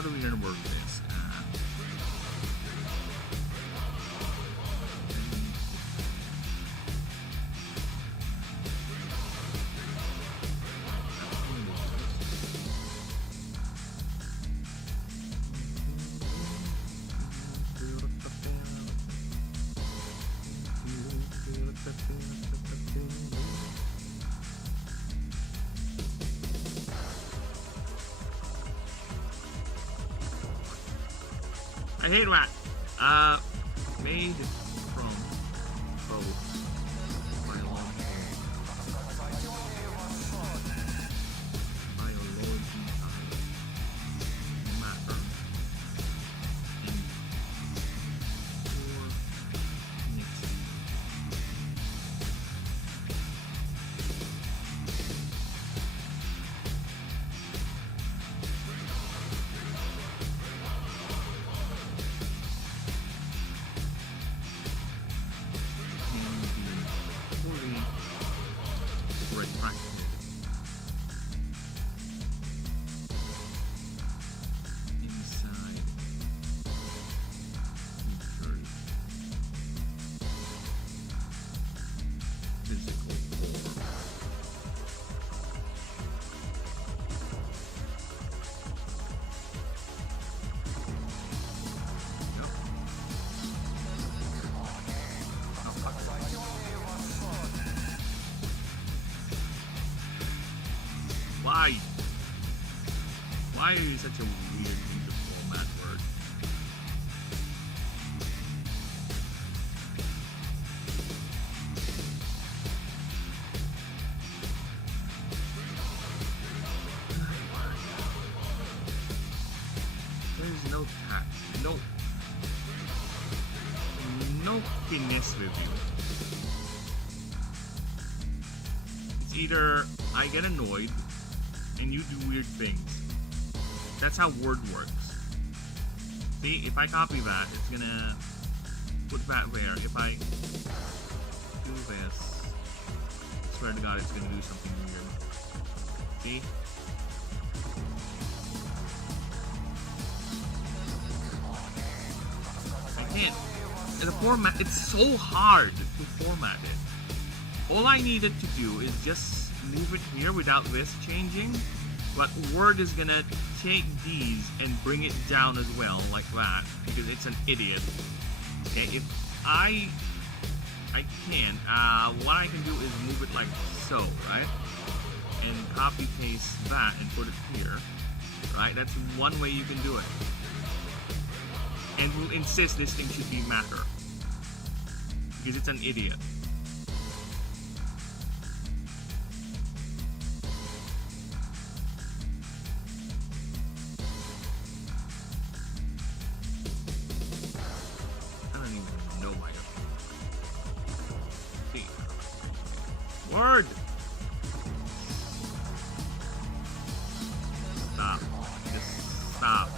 how do we gonna work this? I hate rat. Made from both biology matter and pure mixing. Inside features physical form. Yep. Oh, fuck. Why? Why are you such a weird use of format word? There's no tact, no finesse with you. It's either I get annoyed and you do weird things. That's how Word works. See, if I copy that, it's gonna put that there. If I do this, I swear to God, it's gonna do something weird. See? I can't. The format, it's so hard to format it. All I needed to do is just move it here without this changing. But Word is gonna take these and bring it down as well, like that, because it's an idiot. Okay, if I can, what I can do is move it like so, right? And copy paste that and put it here, right? That's one way you can do it. And we'll insist this thing should be matter, because it's an idiot. Word! Stop. Just stop.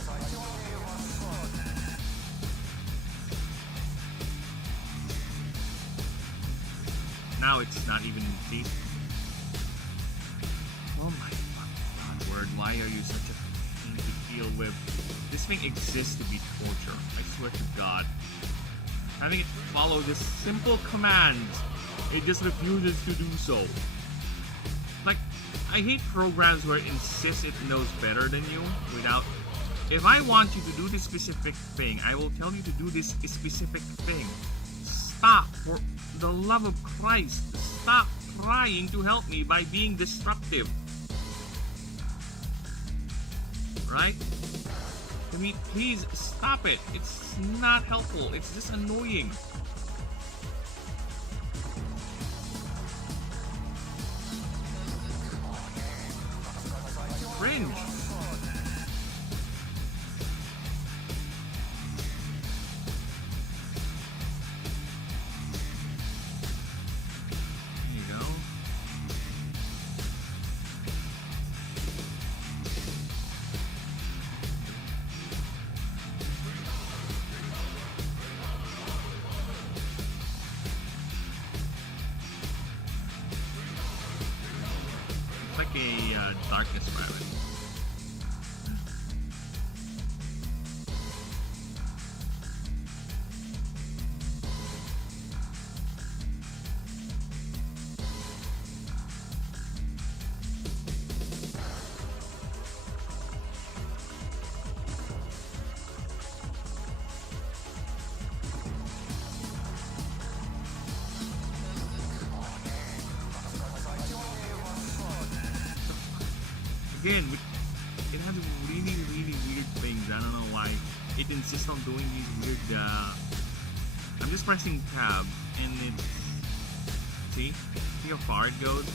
Now it's not even deep. Oh my god, Word, why are you such a pain to deal with? This thing exists to be torture, I swear to God. Having it follow just simple commands, it just refuses to do so. Like, I hate programs where it insists it knows better than you without... If I want you to do this specific thing, I will tell you to do this specific thing. Stop, for the love of Christ. Stop trying to help me by being disruptive. Right? I mean, please stop it. It's not helpful. It's just annoying. Cringe. There you go. It's like a darkness rabbit. again, it has really, really weird things. I don't know why it insists on doing these weird. I'm just pressing tab, and it's see how far it goes.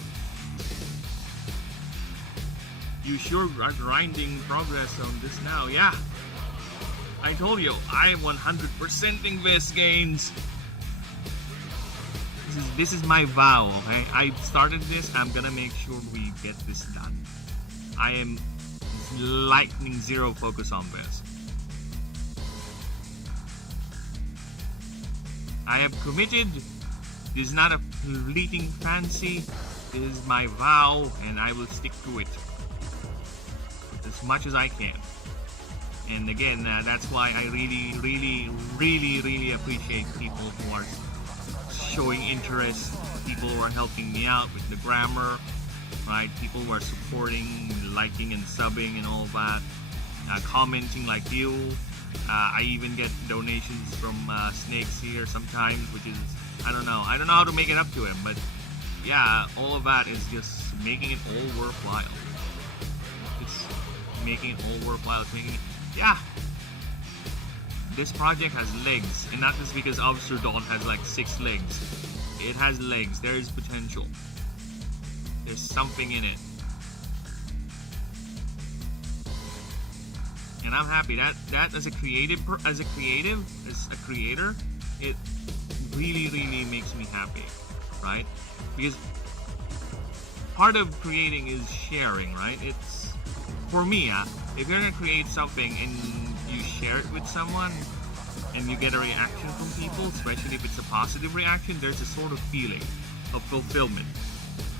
You sure are grinding progress on this now, yeah. I told you, I am 100%ing this, games. This is my vow, okay? I started this, I'm gonna make sure we get this done. I am lightning zero focus on this. I have committed. This is not a fleeting fancy. This is my vow, and I will stick to it as much as I can. And again, that's why I really, really, really, really appreciate people who are showing interest, people who are helping me out with the grammar, right? People who are supporting, liking and subbing and all that, commenting like you. I even get donations from Snakes here sometimes, which is, I don't know how to make it up to him, but yeah, all of that is just making it all worthwhile. It's making it all worthwhile. It's making it, yeah. This project has legs, and not just because Obsterdon has like 6 legs. It has legs. There is potential. There's something in it. And I'm happy that as a creator, it really, really makes me happy, right? Because part of creating is sharing, right? It's, for me, if you're gonna create something and you share it with someone and you get a reaction from people, especially if it's a positive reaction, there's a sort of feeling of fulfillment,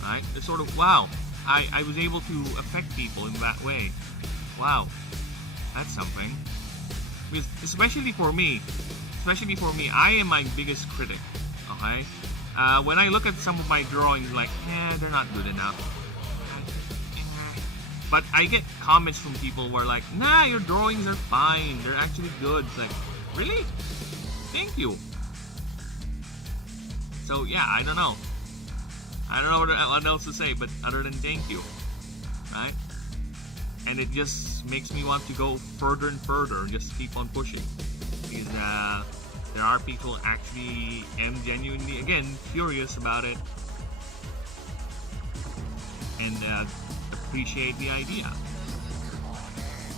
right? It's sort of, wow, I was able to affect people in that way. Wow. That's something. Because especially for me, I am my biggest critic. Okay, when I look at some of my drawings, like, they're not good enough. But I get comments from people who are like, nah, your drawings are fine. They're actually good. It's like, really? Thank you. So yeah, I don't know what else to say, but other than thank you, right? And it just makes me want to go further and further and just keep on pushing. Because there are people actually am genuinely, again, curious about it. And appreciate the idea.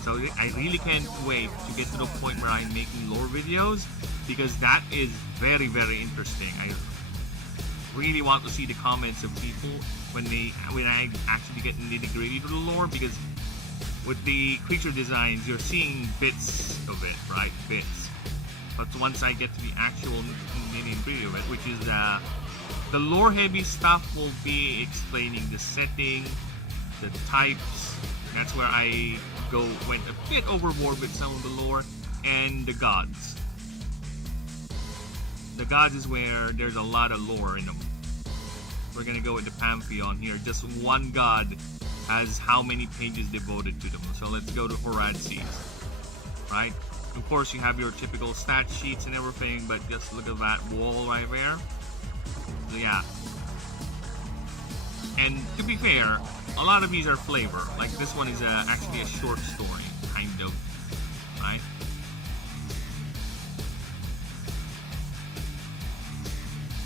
So I really can't wait to get to the point where I'm making lore videos. Because that is very, very interesting. I really want to see the comments of people when I actually get nitty-gritty to the lore. Because with the creature designs, you're seeing bits of it, right? Bits. But once I get to the actual nitty-gritty of it, which is the lore-heavy stuff, will be explaining the setting, the types. That's where I went a bit overboard with some of the lore, and the gods. The gods is where there's a lot of lore in them. We're gonna go with the Pantheon here. Just one god has how many pages devoted to them. So let's go to Horadses, right? Of course, you have your typical stat sheets and everything, but just look at that wall right there. So yeah. And to be fair, a lot of these are flavor. Like this one is actually a short story, kind of, right?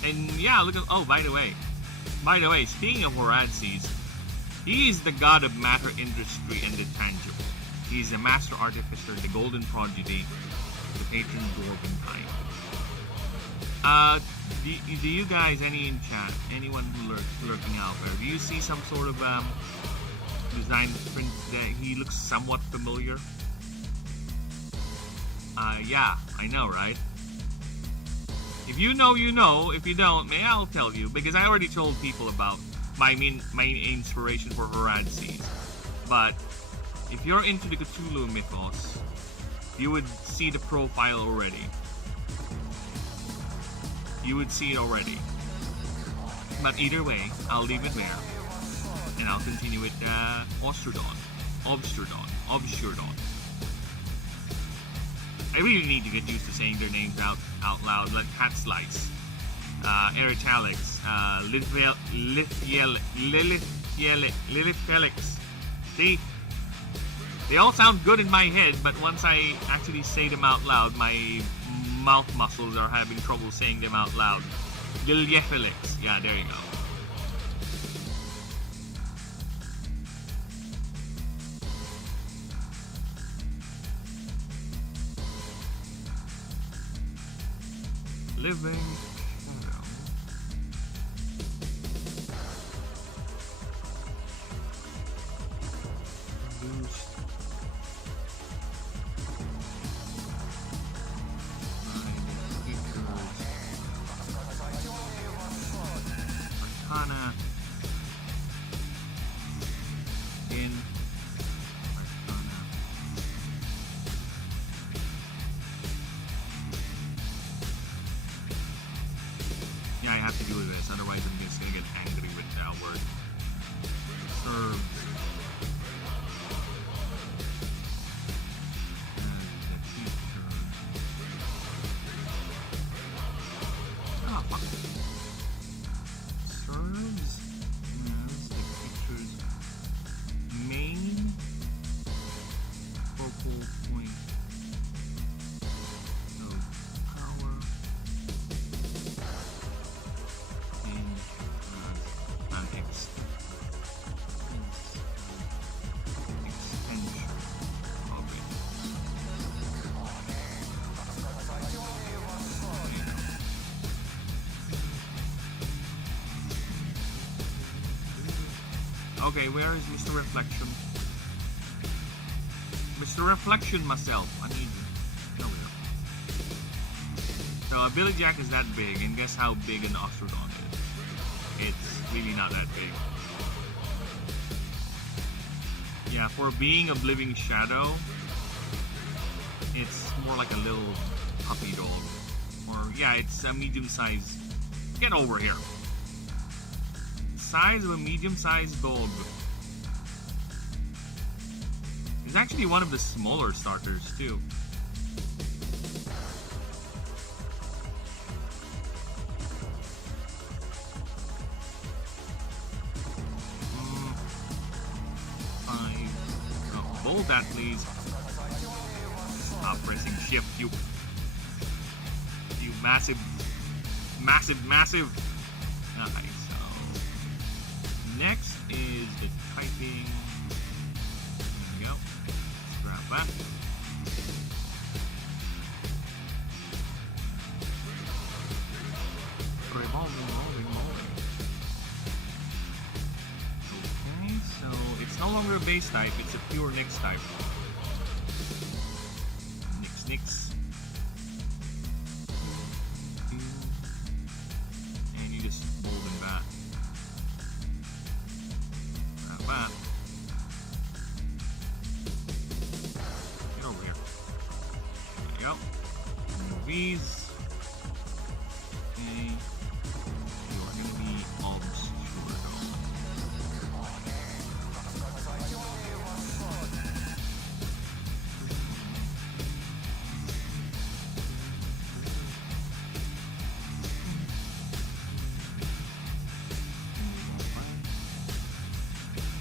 And yeah, look at, oh, by the way, speaking of Horadses, he is the god of matter, industry, and the tangible. He is the master artificer, the golden prodigy, the patron dwarven kind. Do you guys, any in chat, anyone who lurking out there, do you see some sort of design print that he looks somewhat familiar? Yeah, I know, right? If you know, you know. If you don't, I'll tell you, because I already told people about my main inspiration for Horadses. But if you're into the Cthulhu mythos, you would see the profile already. You would see it already. But either way, I'll leave it there. And I'll continue with Obsterdon. I really need to get used to saying their names out loud, like Cat Slice, Erytalix, Lilith Felix. See, They all sound good in my head, but once I actually say them out loud, my mouth muscles are having trouble saying them out loud. Gilyefelix. Yeah, there you go. Living shadow. Boost. Arcana. In. Arcana. Yeah, I have to do this, otherwise I'm just gonna get angry with that word. Serves. And the teacher. Ah, fuck. Serves as the teacher's main focal point of power. Okay, where is Mr. Reflection? Mr. Reflection myself. I need you. Over there. So a Billy Jack is that big, and guess how big an Ostrodon is? It's really not that big. Yeah, for being a living shadow, it's more like a little puppy dog. Or, yeah, it's a medium-sized... Get over here. Size of a medium-sized dog. It's actually one of the smaller starters, too. Hold that, please. Stop pressing shift, you massive. Okay, so next is the typing. There we go. Let's grab that. Revolving. Okay, so it's no longer a base type, it's a pure Nyx type. Nyx. And you just mold in that. Grab that. Get over here. There you go. Move these. Okay. You're gonna be almost sure though.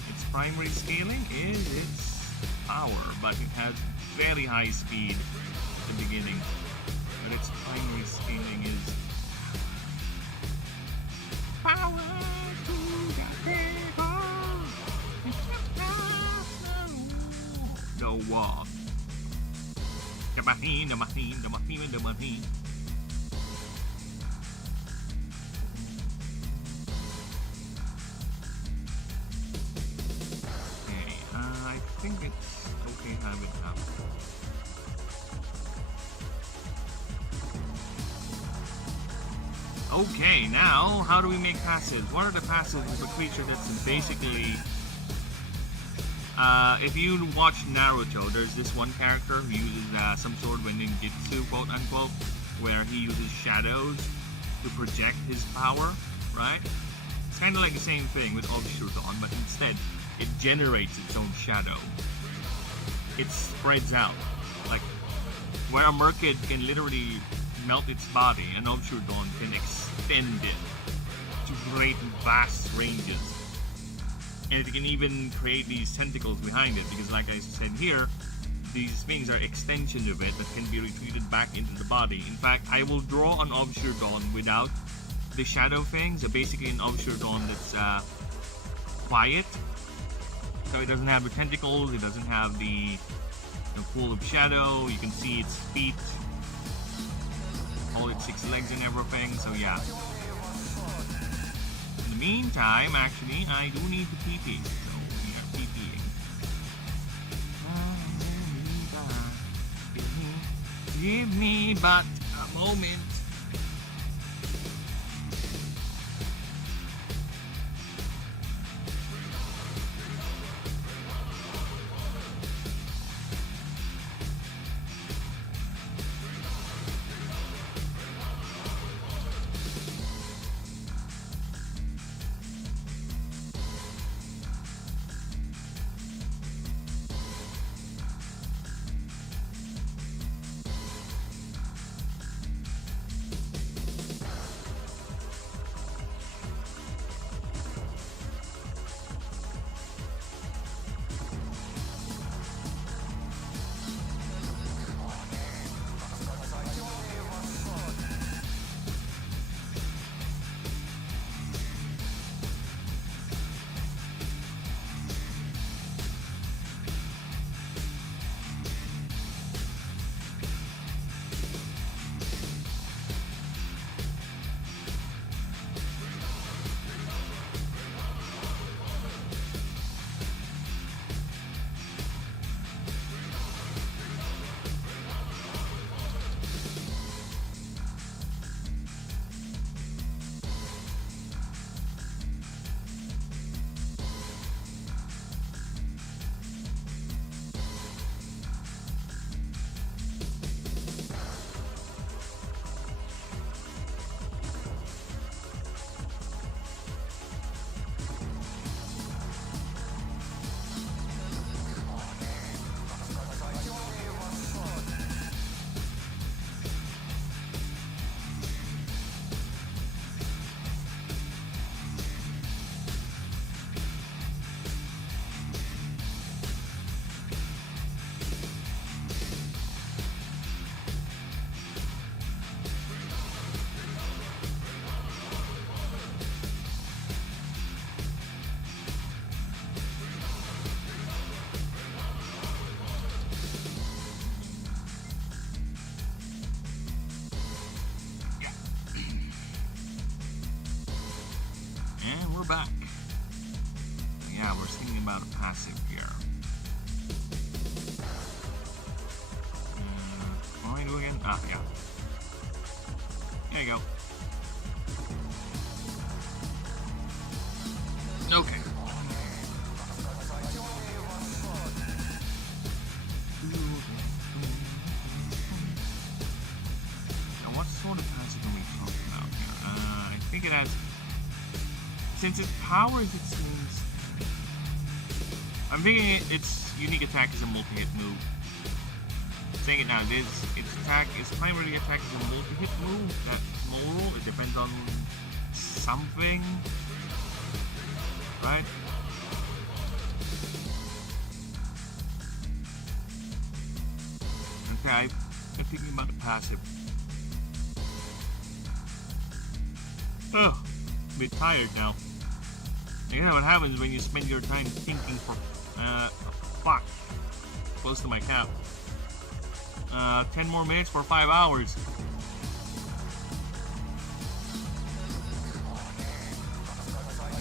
Its primary scaling is its power, but it has very high speed at the beginning. But its primary scaling is power to the people. The wall. The machine. Okay, I think it's okay to have it up. Okay, now, how do we make passives? What are the passives of a creature that's basically... if you watch Naruto, there's this one character who uses some sort of a ninjutsu, quote-unquote, where he uses shadows to project his power, right? It's kind of like the same thing with Obshurdon, but instead, it generates its own shadow. It spreads out. Like, where a Merkid can literally melt its body, an Obshurdon can extend it to great vast ranges. And it can even create these tentacles behind it, because like I said here, these things are extensions of it that can be retreated back into the body. In fact, I will draw an Obscure without the shadow thing. So basically an Obscure that's quiet. So it doesn't have the tentacles, it doesn't have the pool of shadow. You can see its feet, all its 6 legs and everything. So yeah. In the meantime, actually, I do need to PP. So we are PPing. Give me but a moment. We're back. Yeah, we're thinking about a passive here. What do I do again? Ah, yeah. There you go. Okay. Now, what sort of passive are we talking about here? I think it has... Since its powers, it seems... I'm thinking its unique attack is a multi-hit move. Saying it now, its attack is primary attack is a multi-hit move. That's moral. It depends on something, right? Okay, I'm thinking about the passive. Oh, a bit tired now. You know what happens when you spend your time thinking for, fuck, close to my cap. 10 more minutes for 5 hours.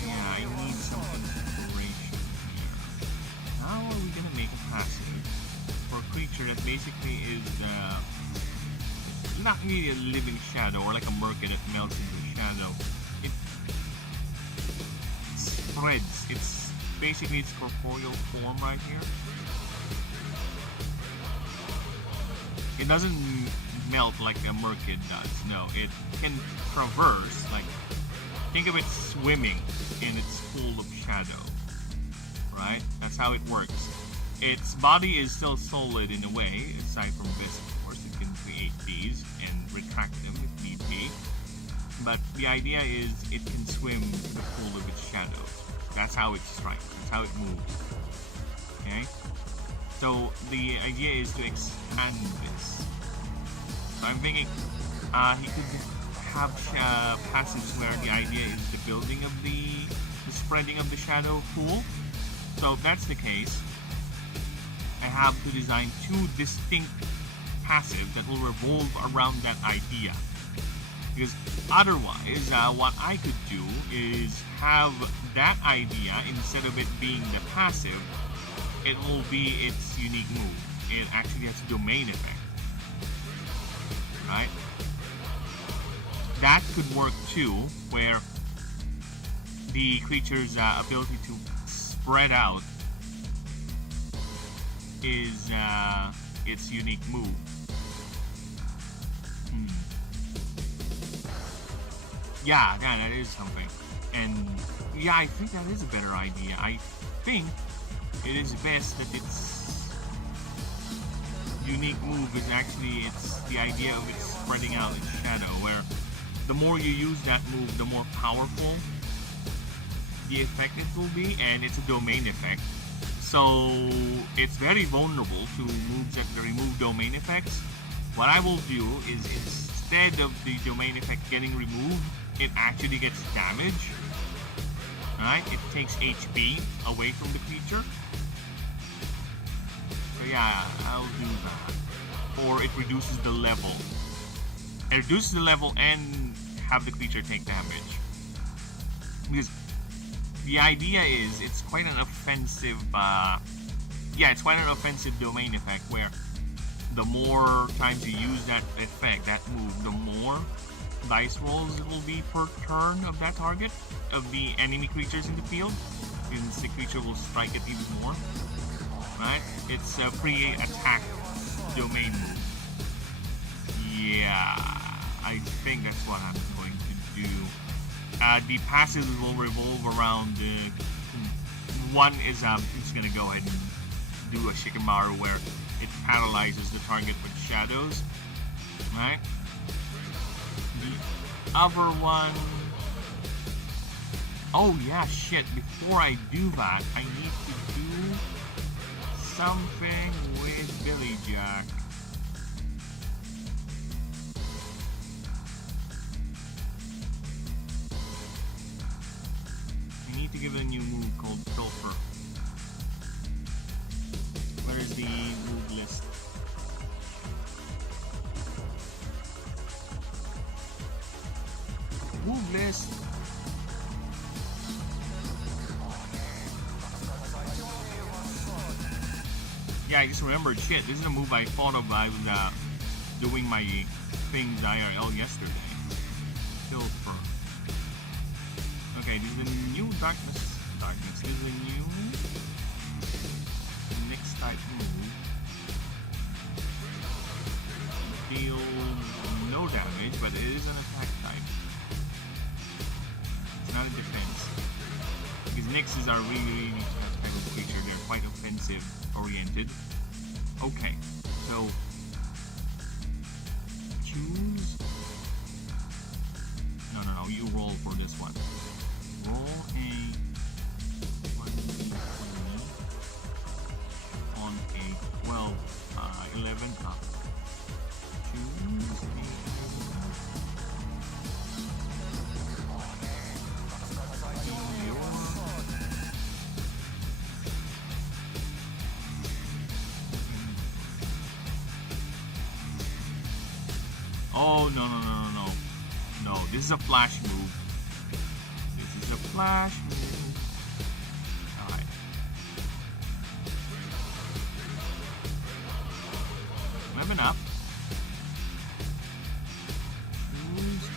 Yeah, I need some inspiration here. How are we gonna make a passive for a creature that basically is, not really a living shadow or like a merkin that melts into a shadow. Spreads. It's basically its corporeal form right here. It doesn't melt like a merkid does. No, it can traverse. Like, think of it swimming in its pool of shadow. Right? That's how it works. Its body is still solid in a way, aside from this, of course. It can create these and retract them if need be. But the idea is it can swim to the pool of its shadows. That's how it strikes. That's how it moves. Okay? So the idea is to expand this. So I'm thinking he could have passives where the idea is the building of the spreading of the shadow pool. So if that's the case, I have to design two distinct passives that will revolve around that idea. Because otherwise, what I could do is have that idea, instead of it being the passive, it will be its unique move. It actually has a domain effect. Right? That could work too, where the creature's ability to spread out is its unique move. Yeah, that is something. And yeah, I think that is a better idea. I think it is best that its unique move is actually the idea of it spreading out its shadow, where the more you use that move, the more powerful the effect it will be, and it's a domain effect. So it's very vulnerable to moves that remove domain effects. What I will do is, instead of the domain effect getting removed, it actually gets damage. Alright, it takes HP away from the creature. So yeah, I'll do that. Or it reduces the level. It reduces the level and have the creature take damage. Because the idea is, it's quite an offensive, it's quite an offensive domain effect, where the more times you use that effect, that move, the more dice rolls it will be per turn of that target, of the enemy creatures in the field, since the creature will strike it even more. Right? It's a pre-attack domain move. Yeah, I think that's what I'm going to do. The passives will revolve around one is I'm just gonna go ahead and do a Shikamaru where it paralyzes the target with shadows. Right? The other one, oh yeah, shit, before I do that, I need to do something with Billy Jack. I need to give it a new move called Pilfer. Where is the move list? Move list. Yeah, I just remembered. Shit, this is a move I thought of. I was doing my things IRL yesterday. Pilfer. Okay, this is a new darkness. This is a new next type move. Deal no damage, but it is an attack type. It's not a defense. Because Nixes are really that type of creature. They're quite offensive oriented. Okay, so choose. No, you roll for this one. Roll a 1d20 on a 12, 11 up. Choose a Oh, no. No, this is a flash move. This is a flash move. Alright. Weapon up. Use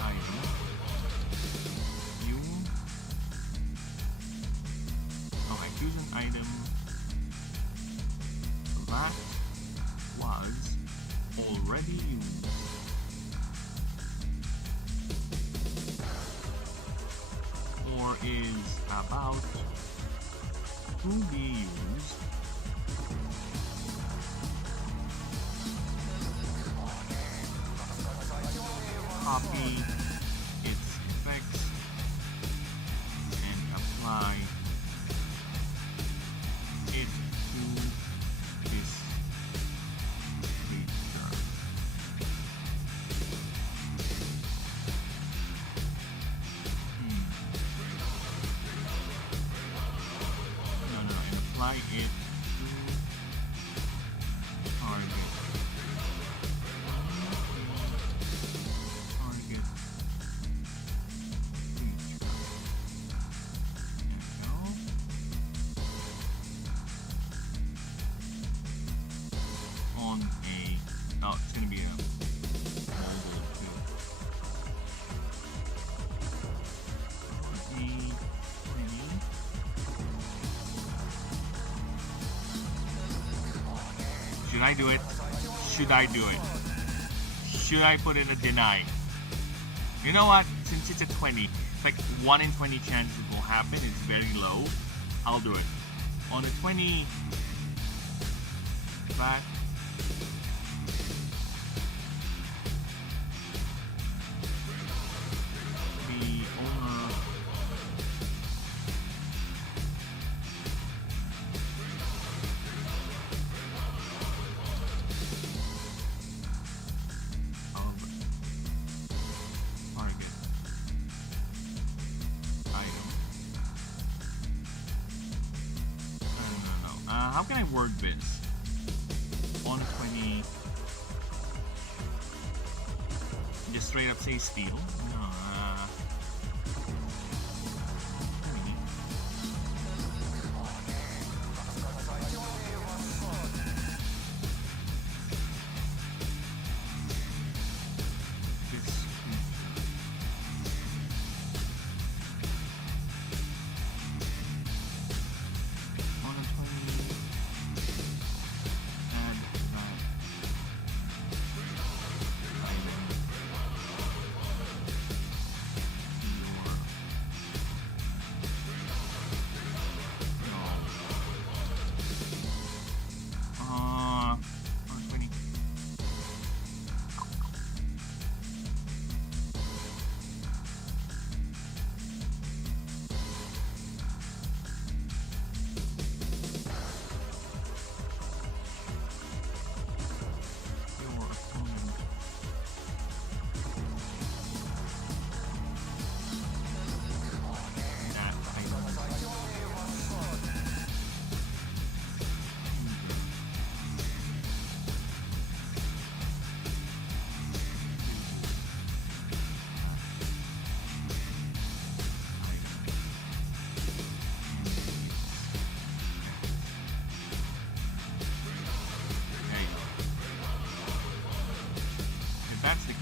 item. Alright, choose an item. That was already used. Or is about to be used. Copy its effects apply it to target. Target creature. There we go. On a, oh, it's gonna be a mobile too. Should I do it? Should I do it? Should I put in a deny? You know what? Since it's a 20, it's like 1 in 20 chance it will happen. It's very low. I'll do it. On the 20, back. The owner. Target item. No. How can I word this? On 20. Just straight up say steal. No.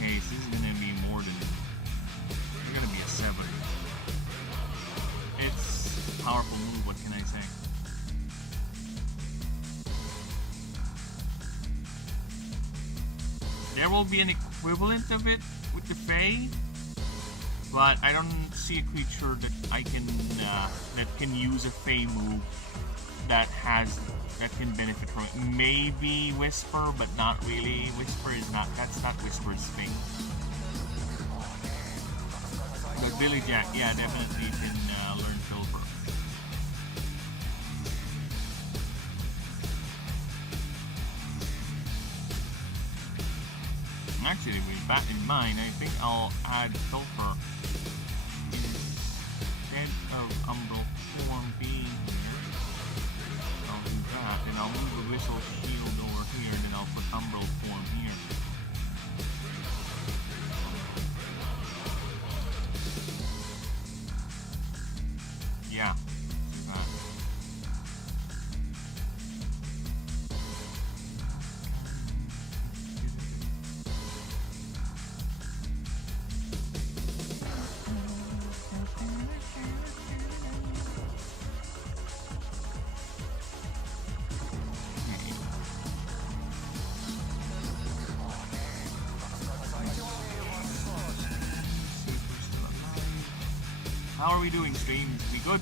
This is gonna be more than. It's gonna be a 7. It's a powerful move. What can I say? There will be an equivalent of it with the Fae, but I don't see a creature that I can that can use a Fae move that can benefit from it. Maybe Whisper, but not really. Whisper is not. That's not Whisper's thing. But Billy Jack, yeah, definitely can learn Silver. Actually, with that in mind, I think I'll add Sulfur instead of Umbral form being here. I'll do that, and I'll move the Whistle Shield over here, and then I'll put Umbral form here. Yeah, do that. How are we doing, stream? We good?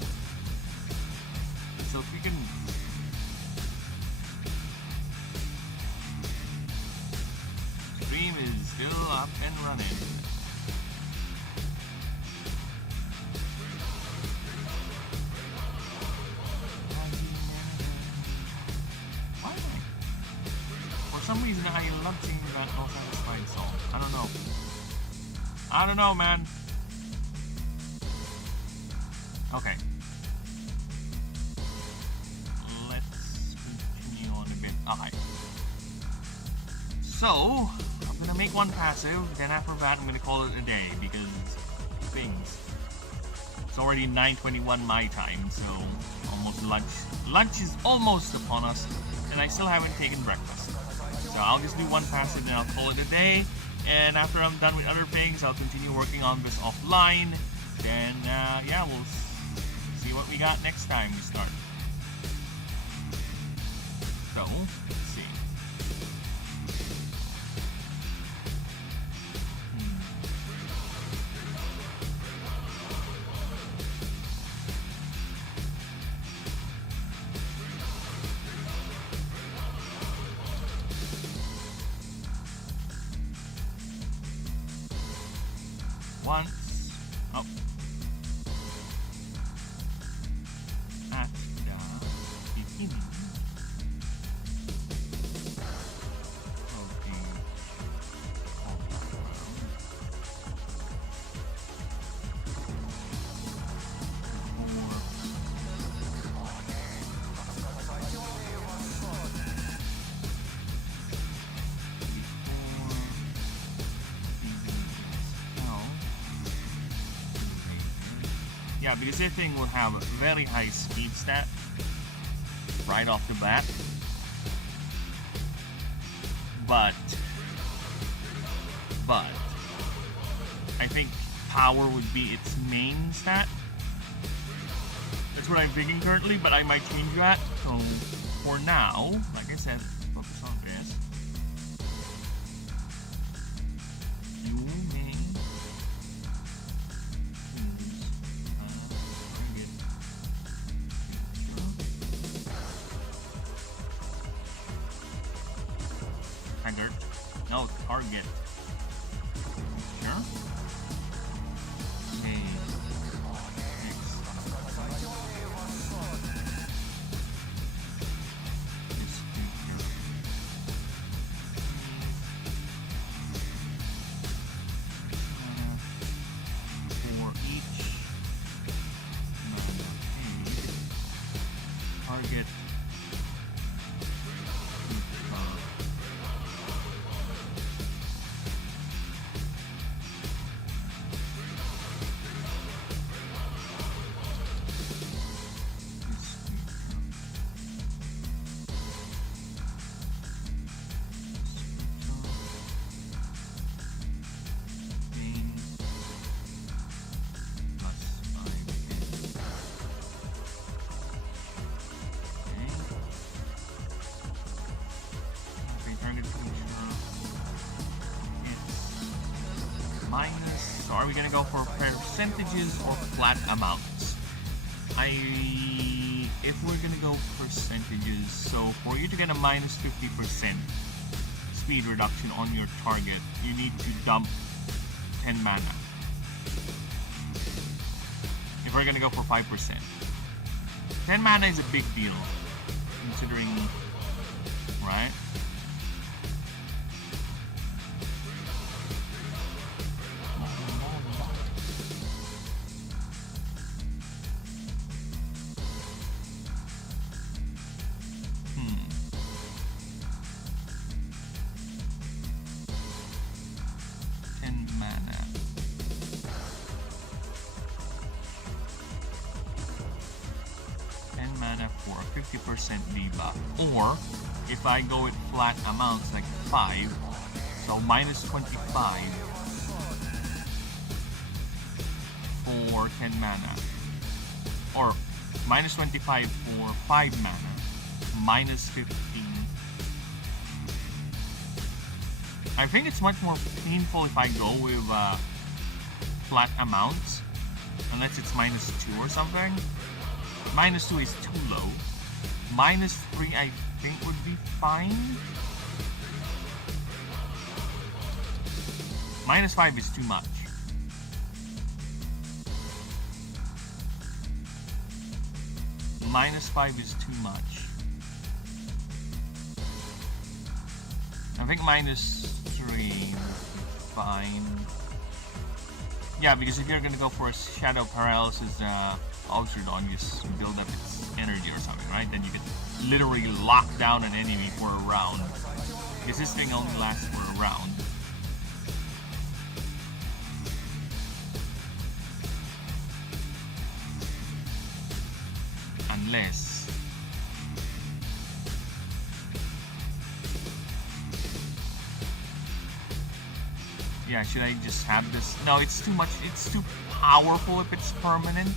So if we can... Stream is still up and running. Why am I? For some reason I love seeing that No Satisfied song. I don't know. I don't know, man. Okay. Okay. So, I'm gonna make one passive, then after that I'm gonna call it a day because things. It's already 9:21 my time, so almost lunch. Lunch is almost upon us, and I still haven't taken breakfast. So I'll just do one passive, then I'll call it a day. And after I'm done with other things, I'll continue working on this offline. Then, yeah, we'll see what we got next time we start. So, let's see. Once up at the beginning of the yeah, because this thing will have a very high speed stat right off the bat. But I think power would be its main stat. That's what I'm thinking currently, but I might change that. So for now, like I said, focus on this. You may no, target. Sure. Okay. For each target. So are we gonna go for percentages or flat amounts? If we're gonna go percentages, so for you to get a minus 50% speed reduction on your target, you need to dump 10 mana. If we're gonna go for 5%. 10 mana is a big deal, considering, right? For a 50% debuff, or if I go with flat amounts like 5, so minus 25 for 10 mana, or minus 25 for 5 mana, minus 15. I think it's much more painful if I go with flat amounts, unless it's minus 2 or something. Minus 2 is too low. Minus 3 I think would be fine. Minus 5 is too much. Minus 5 is too much. I think minus 3 would be fine. Yeah, because if you're gonna go for a shadow paralysis Obsurdon just build up its energy or something, right? Then you can literally lock down an enemy for a round. Because this thing only lasts for a round. Unless... Yeah, should I just have this? No, it's too much. It's too powerful if it's permanent.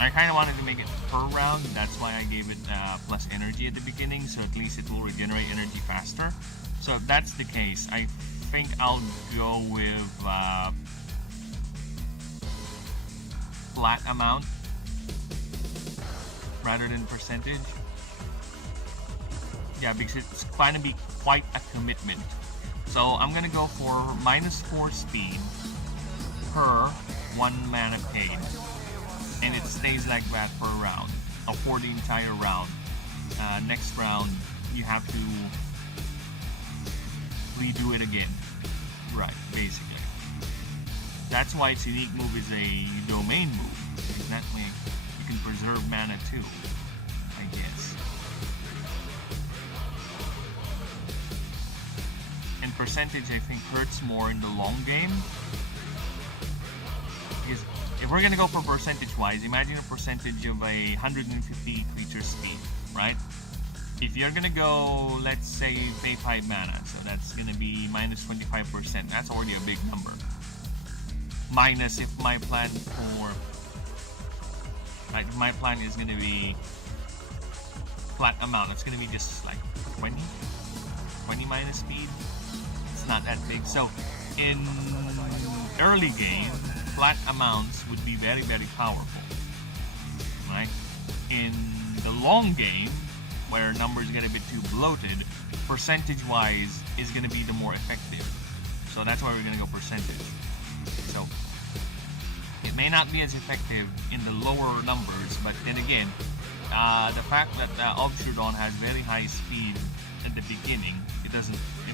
I kind of wanted to make it per round. That's why I gave it plus energy at the beginning, so at least it will regenerate energy faster. So if that's the case, I think I'll go with flat amount rather than percentage. Yeah, because it's going to be quite a commitment. So I'm gonna go for -4 speed per 1 mana paid, and it stays like that per round, for the entire round. Next round you have to redo it again, right? Basically, that's why its unique move is a domain move, because that way you can preserve mana too, I guess. Percentage, I think, hurts more in the long game, because if we're gonna go for percentage wise, imagine a percentage of 150 creature speed, right? If you're gonna go, let's say, pay 5 mana, so that's gonna be -25%. That's already a big number. Minus if my plan for my plan is gonna be flat amount, it's gonna be just like 20 minus speed. Not that big. So in early game, flat amounts would be very, very powerful, right? In the long game, where numbers get a bit too bloated, percentage wise is going to be the more effective. So that's why we're going to go percentage. So it may not be as effective in the lower numbers, but then again, the fact that Obsurdon has very high speed at the beginning, it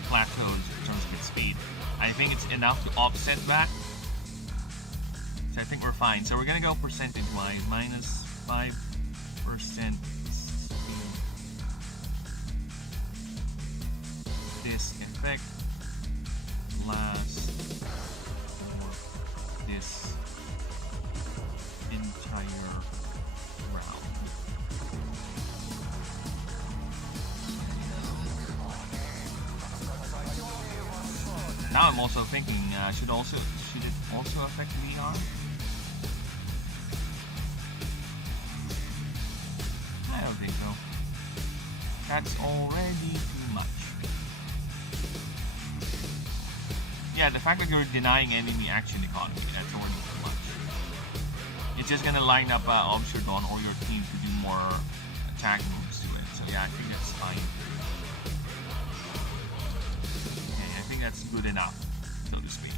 plateaus in terms of its speed. I think it's enough to offset that. So I think we're fine. So we're gonna go percentage wise, -5% speed. This effect lasts for this entire round. Now I'm also thinking, should it also affect VR? I don't think so. That's already too much. Yeah, the fact that you're denying enemy action economy, that's already too much. It's just gonna line up Obsurdon or your team to do more attack moves to it. So yeah, I think that's fine. That's good enough, so to speak.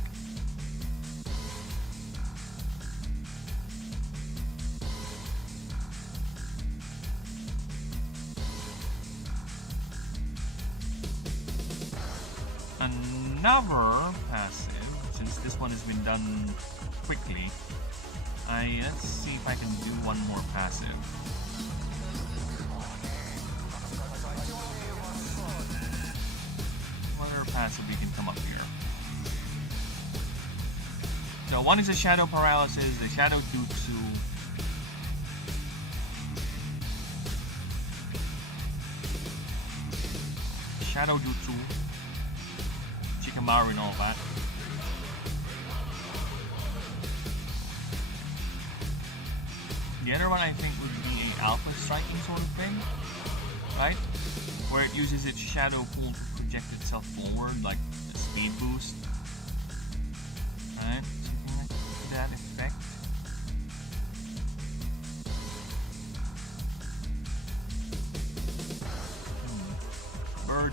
Another passive, since this one has been done quickly, let's see if I can do one more passive. Passive we can come up here. So one is a Shadow Paralysis, the Shadow Jutsu. Shadow Jutsu, Shikamaru and all that. The other one I think would be a Alpha Striking sort of thing, right? Where it uses its Shadow Pool to project itself forward, like a speed boost. Alright, something like that effect. Bird